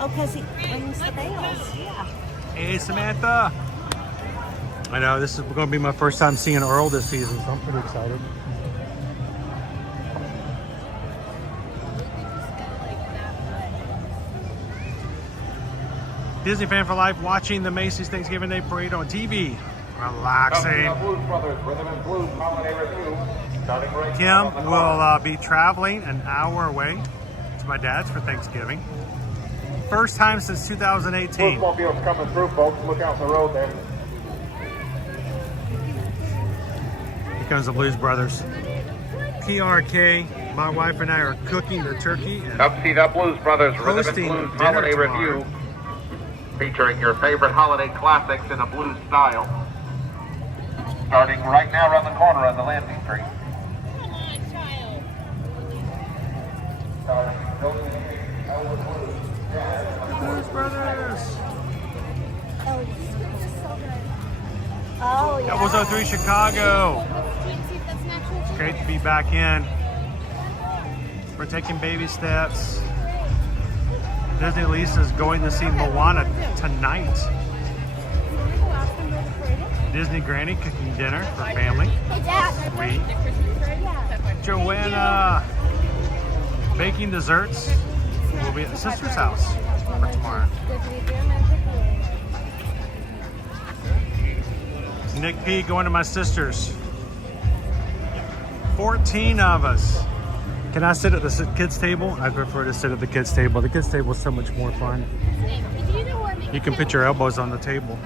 Oh, because he rings the bells. Yeah. Hey, Samantha. I know, this is going to be my first time seeing Earl this season, so I'm pretty excited. Disney Fan for Life, watching the Macy's Thanksgiving Day Parade on TV. Relaxing. Kim will be traveling an hour away to my dad's for Thanksgiving. First time since 2018. Bluesmobile's coming through, folks. Look out the road there. Here comes the Blues Brothers. PRK, my wife and I are cooking the turkey and Come see the Blues Brothers Rhythm and hosting Blues dinner Holiday tomorrow. Review, featuring your favorite holiday classics in a blues style. Starting right now around the corner on the landing street. Blues Brothers. Oh, yeah. That was 03 Chicago. Great to be back in. We're taking baby steps. Disney Lisa's going to see Moana tonight. Disney Granny cooking dinner for family. Sweet. Joanna baking desserts. We'll be at the sister's house for tomorrow. Nick P going to my sister's. 14 of us. Can I sit at the kids' table? I prefer to sit at the kids' table. The kids' table is so much more fun. You can put your elbows on the table.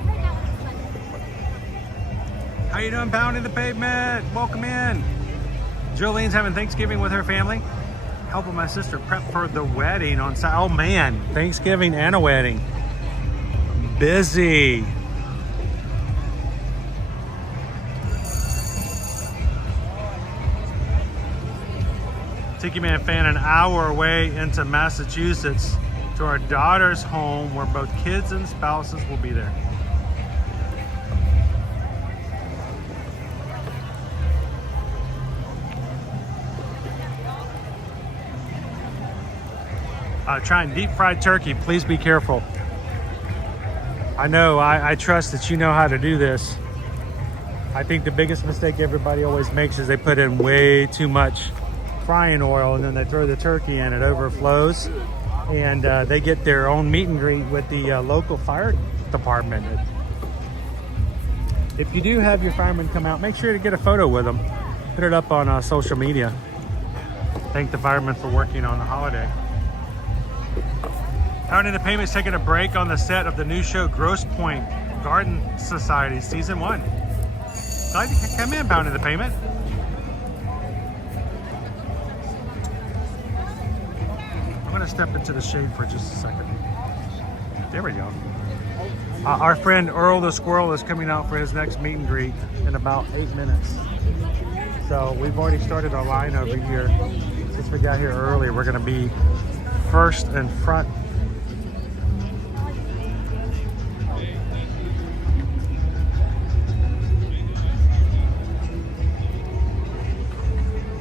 How you doing, pounding the pavement? Welcome in. Jolene's having Thanksgiving with her family. Helping my sister prep for the wedding on Saturday. Oh man, Thanksgiving and a wedding. Busy. Tiki Man fan, an hour away into Massachusetts to our daughter's home where both kids and spouses will be there. Trying deep fried turkey, please be careful. I know, I trust that you know how to do this. I think the biggest mistake everybody always makes is they put in way too much frying oil and then they throw the turkey in, it overflows, and they get their own meet and greet with the local fire department. If you do have your firemen come out, make sure to get a photo with them. Put it up on social media. thank the firemen for working on the holiday. Pounding the Pavement's taking a break on the set of the new show Grosse Pointe Garden Society Season 1. Glad you could come in, Pounding the Pavement. I'm gonna step into the shade for just a second. There we go. Our friend Earl the Squirrel is coming out for his next meet and greet in about 8 minutes. So we've already started our line over here. Since we got here early, we're gonna be first in front.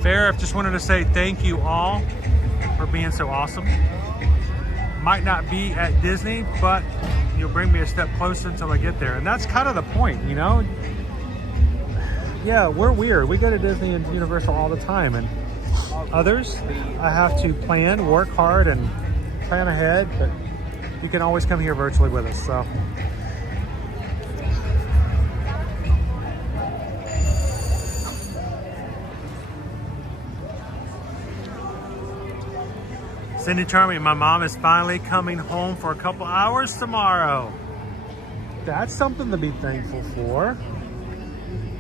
Fair, just wanted to say thank you all for being so awesome. Might not be at Disney, but you'll bring me a step closer until I get there. And that's kind of the point, you know? Yeah, we're weird. We go to Disney and Universal all the time. And others, I have to plan, work hard, and plan ahead. But you can always come here virtually with us. So. Cindy Charming, my mom is finally coming home for a couple hours tomorrow. That's something to be thankful for.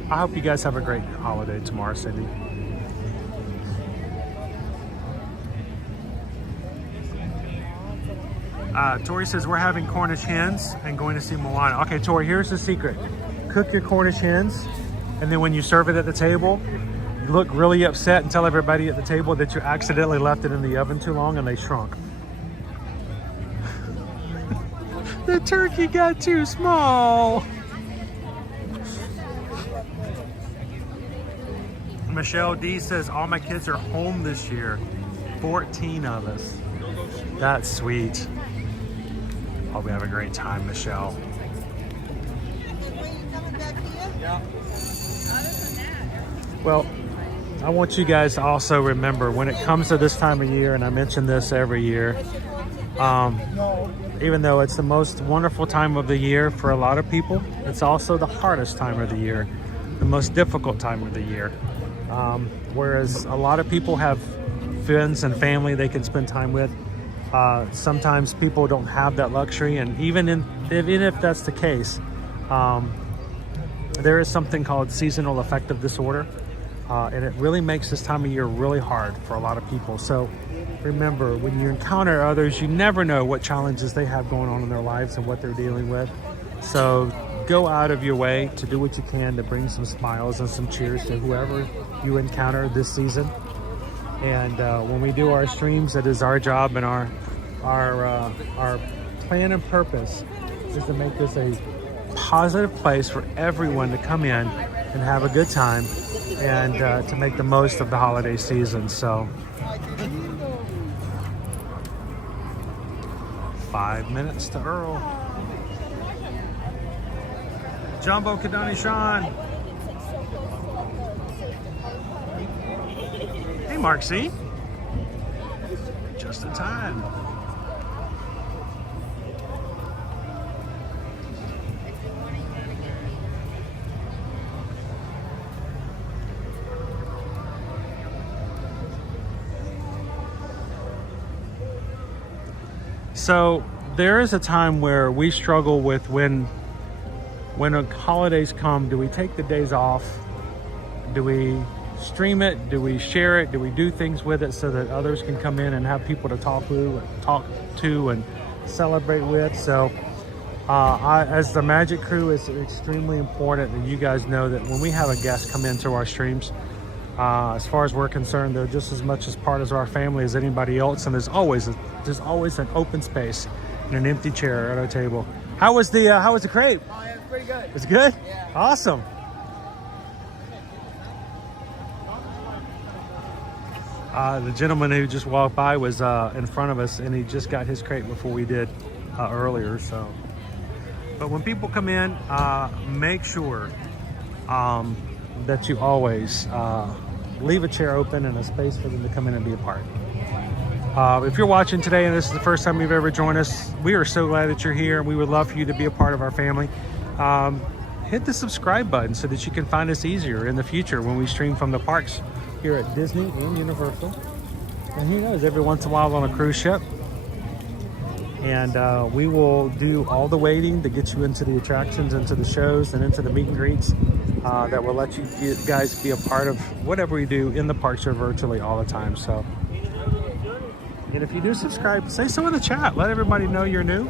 I hope you guys have a great holiday tomorrow, Cindy. Tori says we're having Cornish hens and going to see Moana. Okay, Tori, here's the secret. Cook your Cornish hens, and then when you serve it at the table, you look really upset and tell everybody at the table that you accidentally left it in the oven too long and they shrunk. The turkey got too small. Michelle D says all my kids are home this year. 14 of us. That's sweet. Hope we have a great time, Michelle. Well, I want you guys to also remember when it comes to this time of year, and I mention this every year, even though it's the most wonderful time of the year for a lot of people, it's also the hardest time of the year, the most difficult time of the year. Whereas a lot of people have friends and family they can spend time with, sometimes people don't have that luxury, and even if that's the case, there is something called seasonal affective disorder. And it really makes this time of year really hard for a lot of people. So remember, when you encounter others, you never know what challenges they have going on in their lives and what they're dealing with. So go out of your way to do what you can to bring some smiles and some cheers to whoever you encounter this season. And when we do our streams, it is our job and our plan and purpose is to make this a positive place for everyone to come in and have a good time, and to make the most of the holiday season. So 5 minutes to Earl. Jumbo Kadani Sean. Hey Mark C. Just in time. So there is a time where we struggle with when holidays come, do we take the days off? Do we stream it? Do we share it? Do we do things with it so that others can come in and have people to talk to and celebrate with? So as the Magic Crew, it's extremely important that you guys know that when we have a guest come into our streams, as far as we're concerned, they're just as much as part of our family as anybody else, and there's always an open space and an empty chair at our table. How was the crepe? Oh, yeah, it's pretty good. It's good? Yeah. Awesome. The gentleman who just walked by was in front of us, and he just got his crepe before we did earlier. So, but when people come in, make sure that you always leave a chair open and a space for them to come in and be a part. If you're watching today and this is the first time you've ever joined us, we are so glad that you're here. We would love for you to be a part of our family. Hit the subscribe button so that you can find us easier in the future when we stream from the parks here at Disney and Universal. And who knows, every once in a while on a cruise ship. And we will do all the waiting to get you into the attractions, into the shows, and into the meet and greets that will let you guys be a part of whatever we do in the parks or virtually all the time. So, and if you do subscribe, say so in the chat. Let everybody know you're new.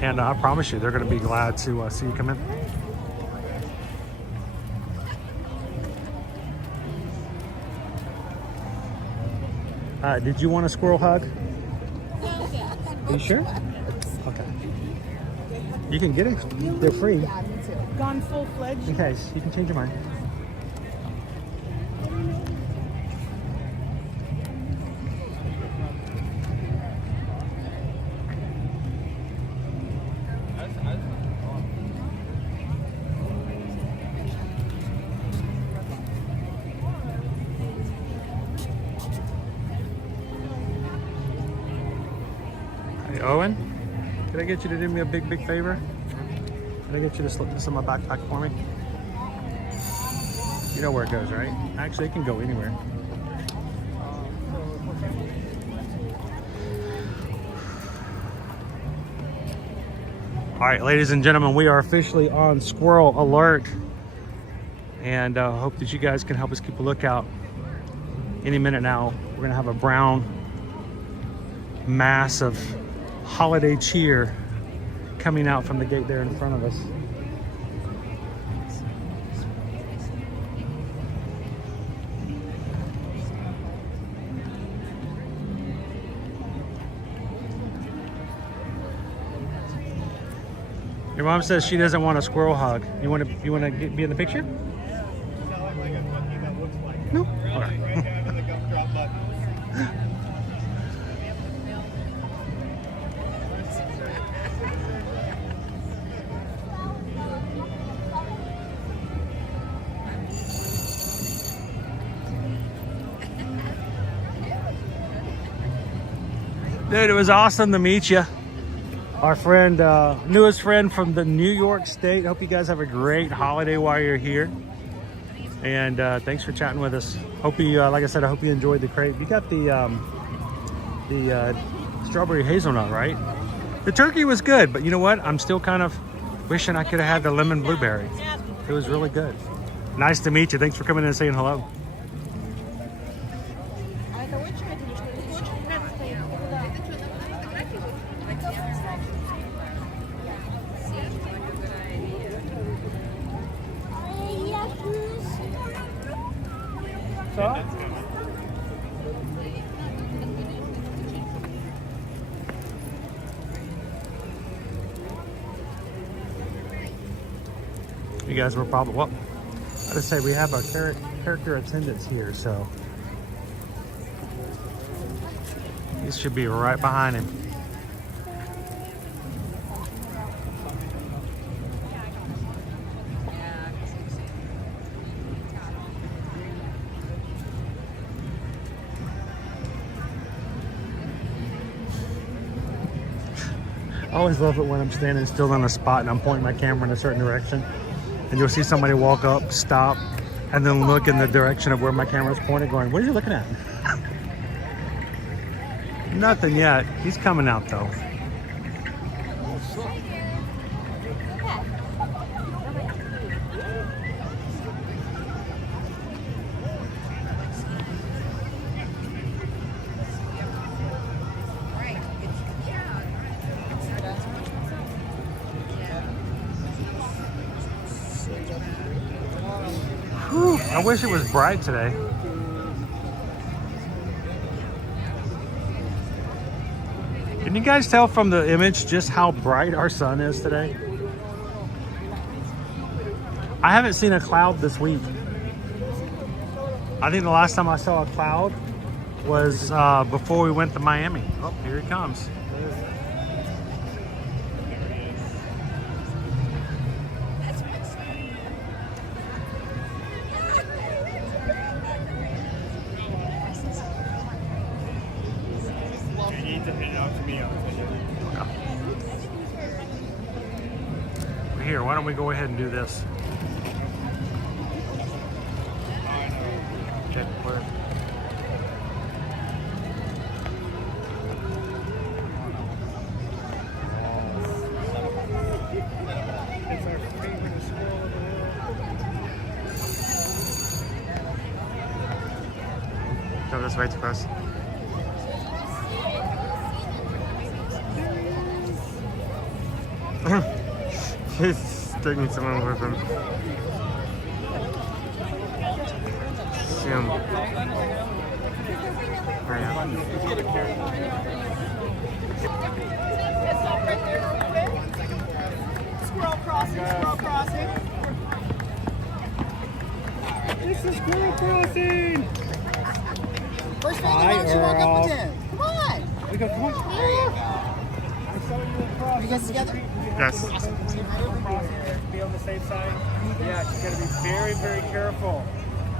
And I promise you, they're going to be glad to see you come in. All right, did you want a squirrel hug? Are you sure? Okay. You can get it. They're free. Yeah, me too. Gone full-fledged. In case. You can change your mind. Hey, Owen, can I get you to do me a big favor? Can I get you to slip this in my backpack for me? You know where it goes, right? Actually, it can go anywhere. All right, ladies and gentlemen, we are officially on squirrel alert. And hope that you guys can help us keep a lookout. Any minute now, we're gonna have a brown mass of holiday cheer coming out from the gate there in front of us. Your mom says she doesn't want a squirrel hug. You want to be in the picture? No. All right. Dude, it was awesome to meet you. Our friend, newest friend from the New York State. Hope you guys have a great holiday while you're here. And thanks for chatting with us. Hope you, like I said, I hope you enjoyed the crepe. You got the strawberry hazelnut, right? The turkey was good, but you know what? I'm still kind of wishing I could have had the lemon blueberry. It was really good. Nice to meet you. Thanks for coming in and saying hello. You guys were probably, well, I gotta say, we have a character attendants here, so these should be right behind him. I always love it when I'm standing still on a spot and I'm pointing my camera in a certain direction. And you'll see somebody walk up, stop, and then look in the direction of where my camera's pointed going, what are you looking at? Nothing yet. He's coming out though. Whew, I wish it was bright today. Can you guys tell from the image just how bright our sun is today? I haven't seen a cloud this week. I think the last time I saw a cloud was before we went to Miami. Oh, here he comes. Here, why don't we go ahead and do this? Okay, where? close, way too close. He's taking someone with him. See him. There you Squirrel crossing, squirrel crossing. This is Squirrel Crossing! First thing you want, you walk up and in. Come on! We go, come on. There you go. Are you guys together? Yes. Be on the safe side. Yeah, she's got to be very, very careful.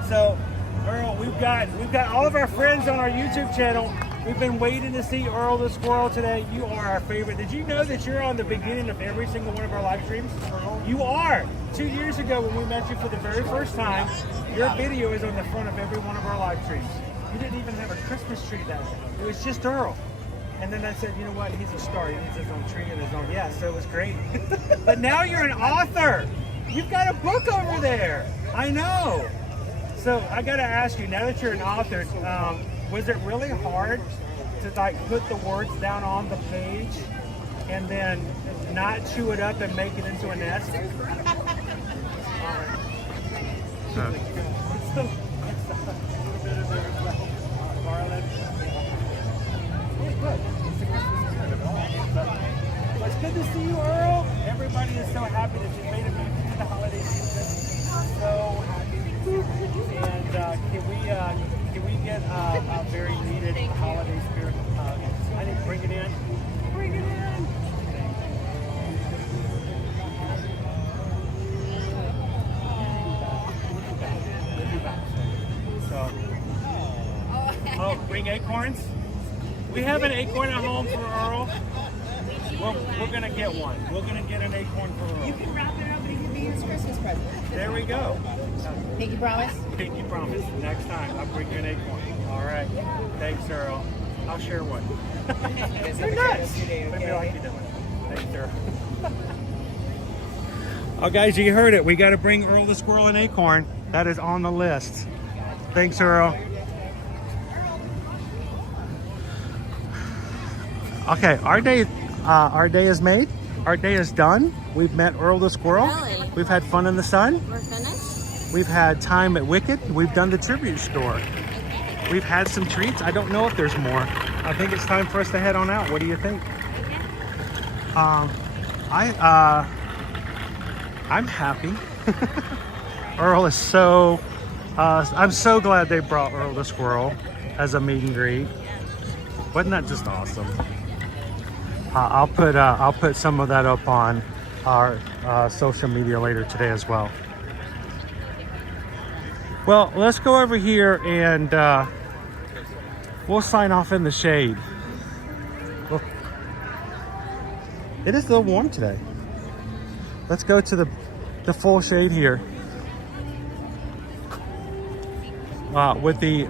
So, Earl, we've got all of our friends on our YouTube channel. We've been waiting to see Earl the Squirrel today. You are our favorite. Did you know that you're on the beginning of every single one of our live streams? You are. 2 years ago when we met you for the very first time, your video is on the front of every one of our live streams. You didn't even have a Christmas tree that day. It was just Earl. And then I said, you know what, he's a star. He needs his own tree and his own, yeah, so it was great. But now you're an author. You've got a book over there. I know. So I got to ask you, now that you're an author, was it really hard to like put the words down on the page and then not chew it up and make it into a nest? Well, it's good to see you, Earl. Everybody is so happy that you made it back to the holiday season. So happy. And can we get a very needed holiday spirit? I think bring it in. Bring it in. So, oh, bring acorns. We have an acorn at home for Earl. Well, we're gonna get one. We're gonna get an acorn for Earl. You can wrap it up and it can be his Christmas present. There we go. Pinky promise? Pinky promise. Next time, I'll bring you an acorn. All right. Thanks, Earl. I'll share one. You're nuts. Let me like you doing. Thanks, Earl. Oh, guys, you heard it. We got to bring Earl the Squirrel an acorn. That is on the list. Thanks, Earl. Okay, our day is made. Our day is done. We've met Earl the Squirrel. Really? We've had fun in the sun. We're finished? We've had time at Wicked. We've done the tribute store. We've had some treats. I don't know if there's more. I think it's time for us to head on out. What do you think? I'm happy. Earl is so, I'm so glad they brought Earl the Squirrel as a meet and greet. Wasn't that just awesome? I'll put some of that up on our social media later today as well. Well, let's go over here and we'll sign off in the shade. Well, it is a little warm today. Let's go to the full shade here with the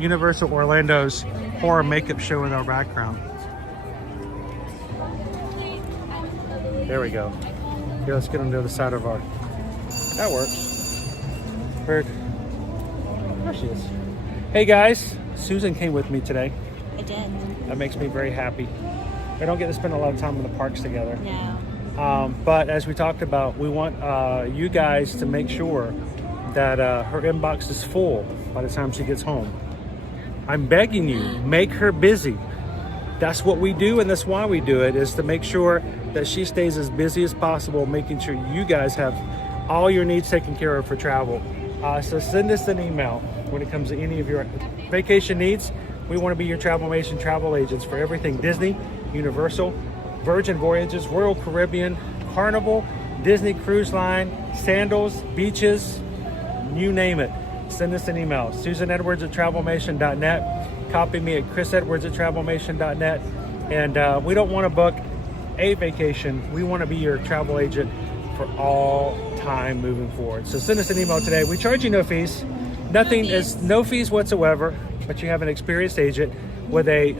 Universal Orlando's horror makeup show in our background. There we go. Here, let's get on the other side of our... That works. Bird. There she is. Hey guys, Susan came with me today. I did. That makes me very happy. We don't get to spend a lot of time in the parks together. No. But as we talked about, we want you guys to make sure that her inbox is full by the time she gets home. I'm begging you, make her busy. That's what we do, and that's why we do it, is to make sure that she stays as busy as possible, making sure you guys have all your needs taken care of for travel. So send us an email when it comes to any of your vacation needs. We want to be your Travelmation travel agents for everything Disney, Universal, Virgin Voyages, Royal Caribbean, Carnival, Disney Cruise Line, sandals, beaches, you name it. Send us an email, SusanEdwards@Travelmation.net. Copy me at ChrisEdwards@Travelmation.net. And we don't want to book a vacation. We want to be your travel agent for all time moving forward. So send us an email today. We charge you no fees. No fees whatsoever, but you have an experienced agent with a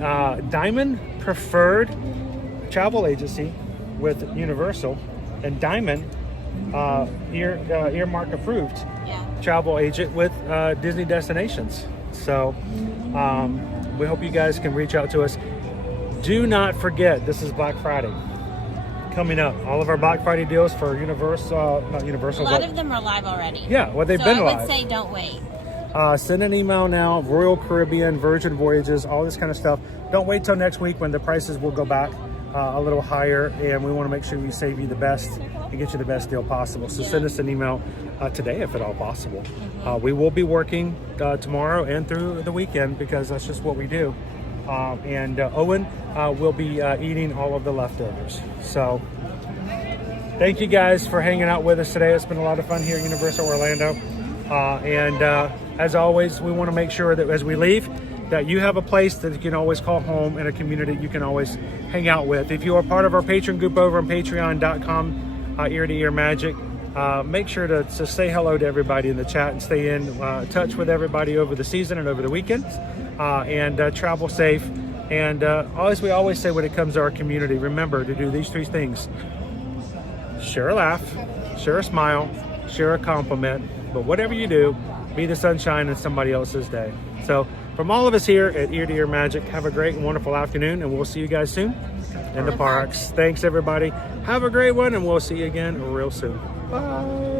Diamond preferred travel agency with Universal, and Diamond earmark approved travel agent with Disney destinations. So we hope you guys can reach out to us. Do not forget, this is Black Friday coming up. All of our Black Friday deals for not Universal. A lot of them are live already. Yeah, well, they've been I live. would say don't wait. Send an email now, Royal Caribbean, Virgin Voyages, all this kind of stuff. Don't wait till next week when the prices will go back a little higher, and we want to make sure we save you the best and get you the best deal possible. So send us an email today if at all possible. We will be working tomorrow and through the weekend because that's just what we do. And Owen will be eating all of the leftovers. So thank you guys for hanging out with us today. It's been a lot of fun here at Universal Orlando. And as always, we want to make sure that as we leave, that you have a place that you can always call home and a community you can always hang out with. If you are part of our patron group over on patreon.com, Ear to Ear Magic, make sure to say hello to everybody in the chat and stay in touch with everybody over the season and over the weekends, and travel safe. And as we always say when it comes to our community, remember to do these 3 things. Share a laugh, share a smile, share a compliment, but whatever you do, be the sunshine in somebody else's day. So from all of us here at Ear to Ear Magic, have a great and wonderful afternoon, and we'll see you guys soon in the parks. Thanks everybody. Have a great one, and we'll see you again real soon. Bye.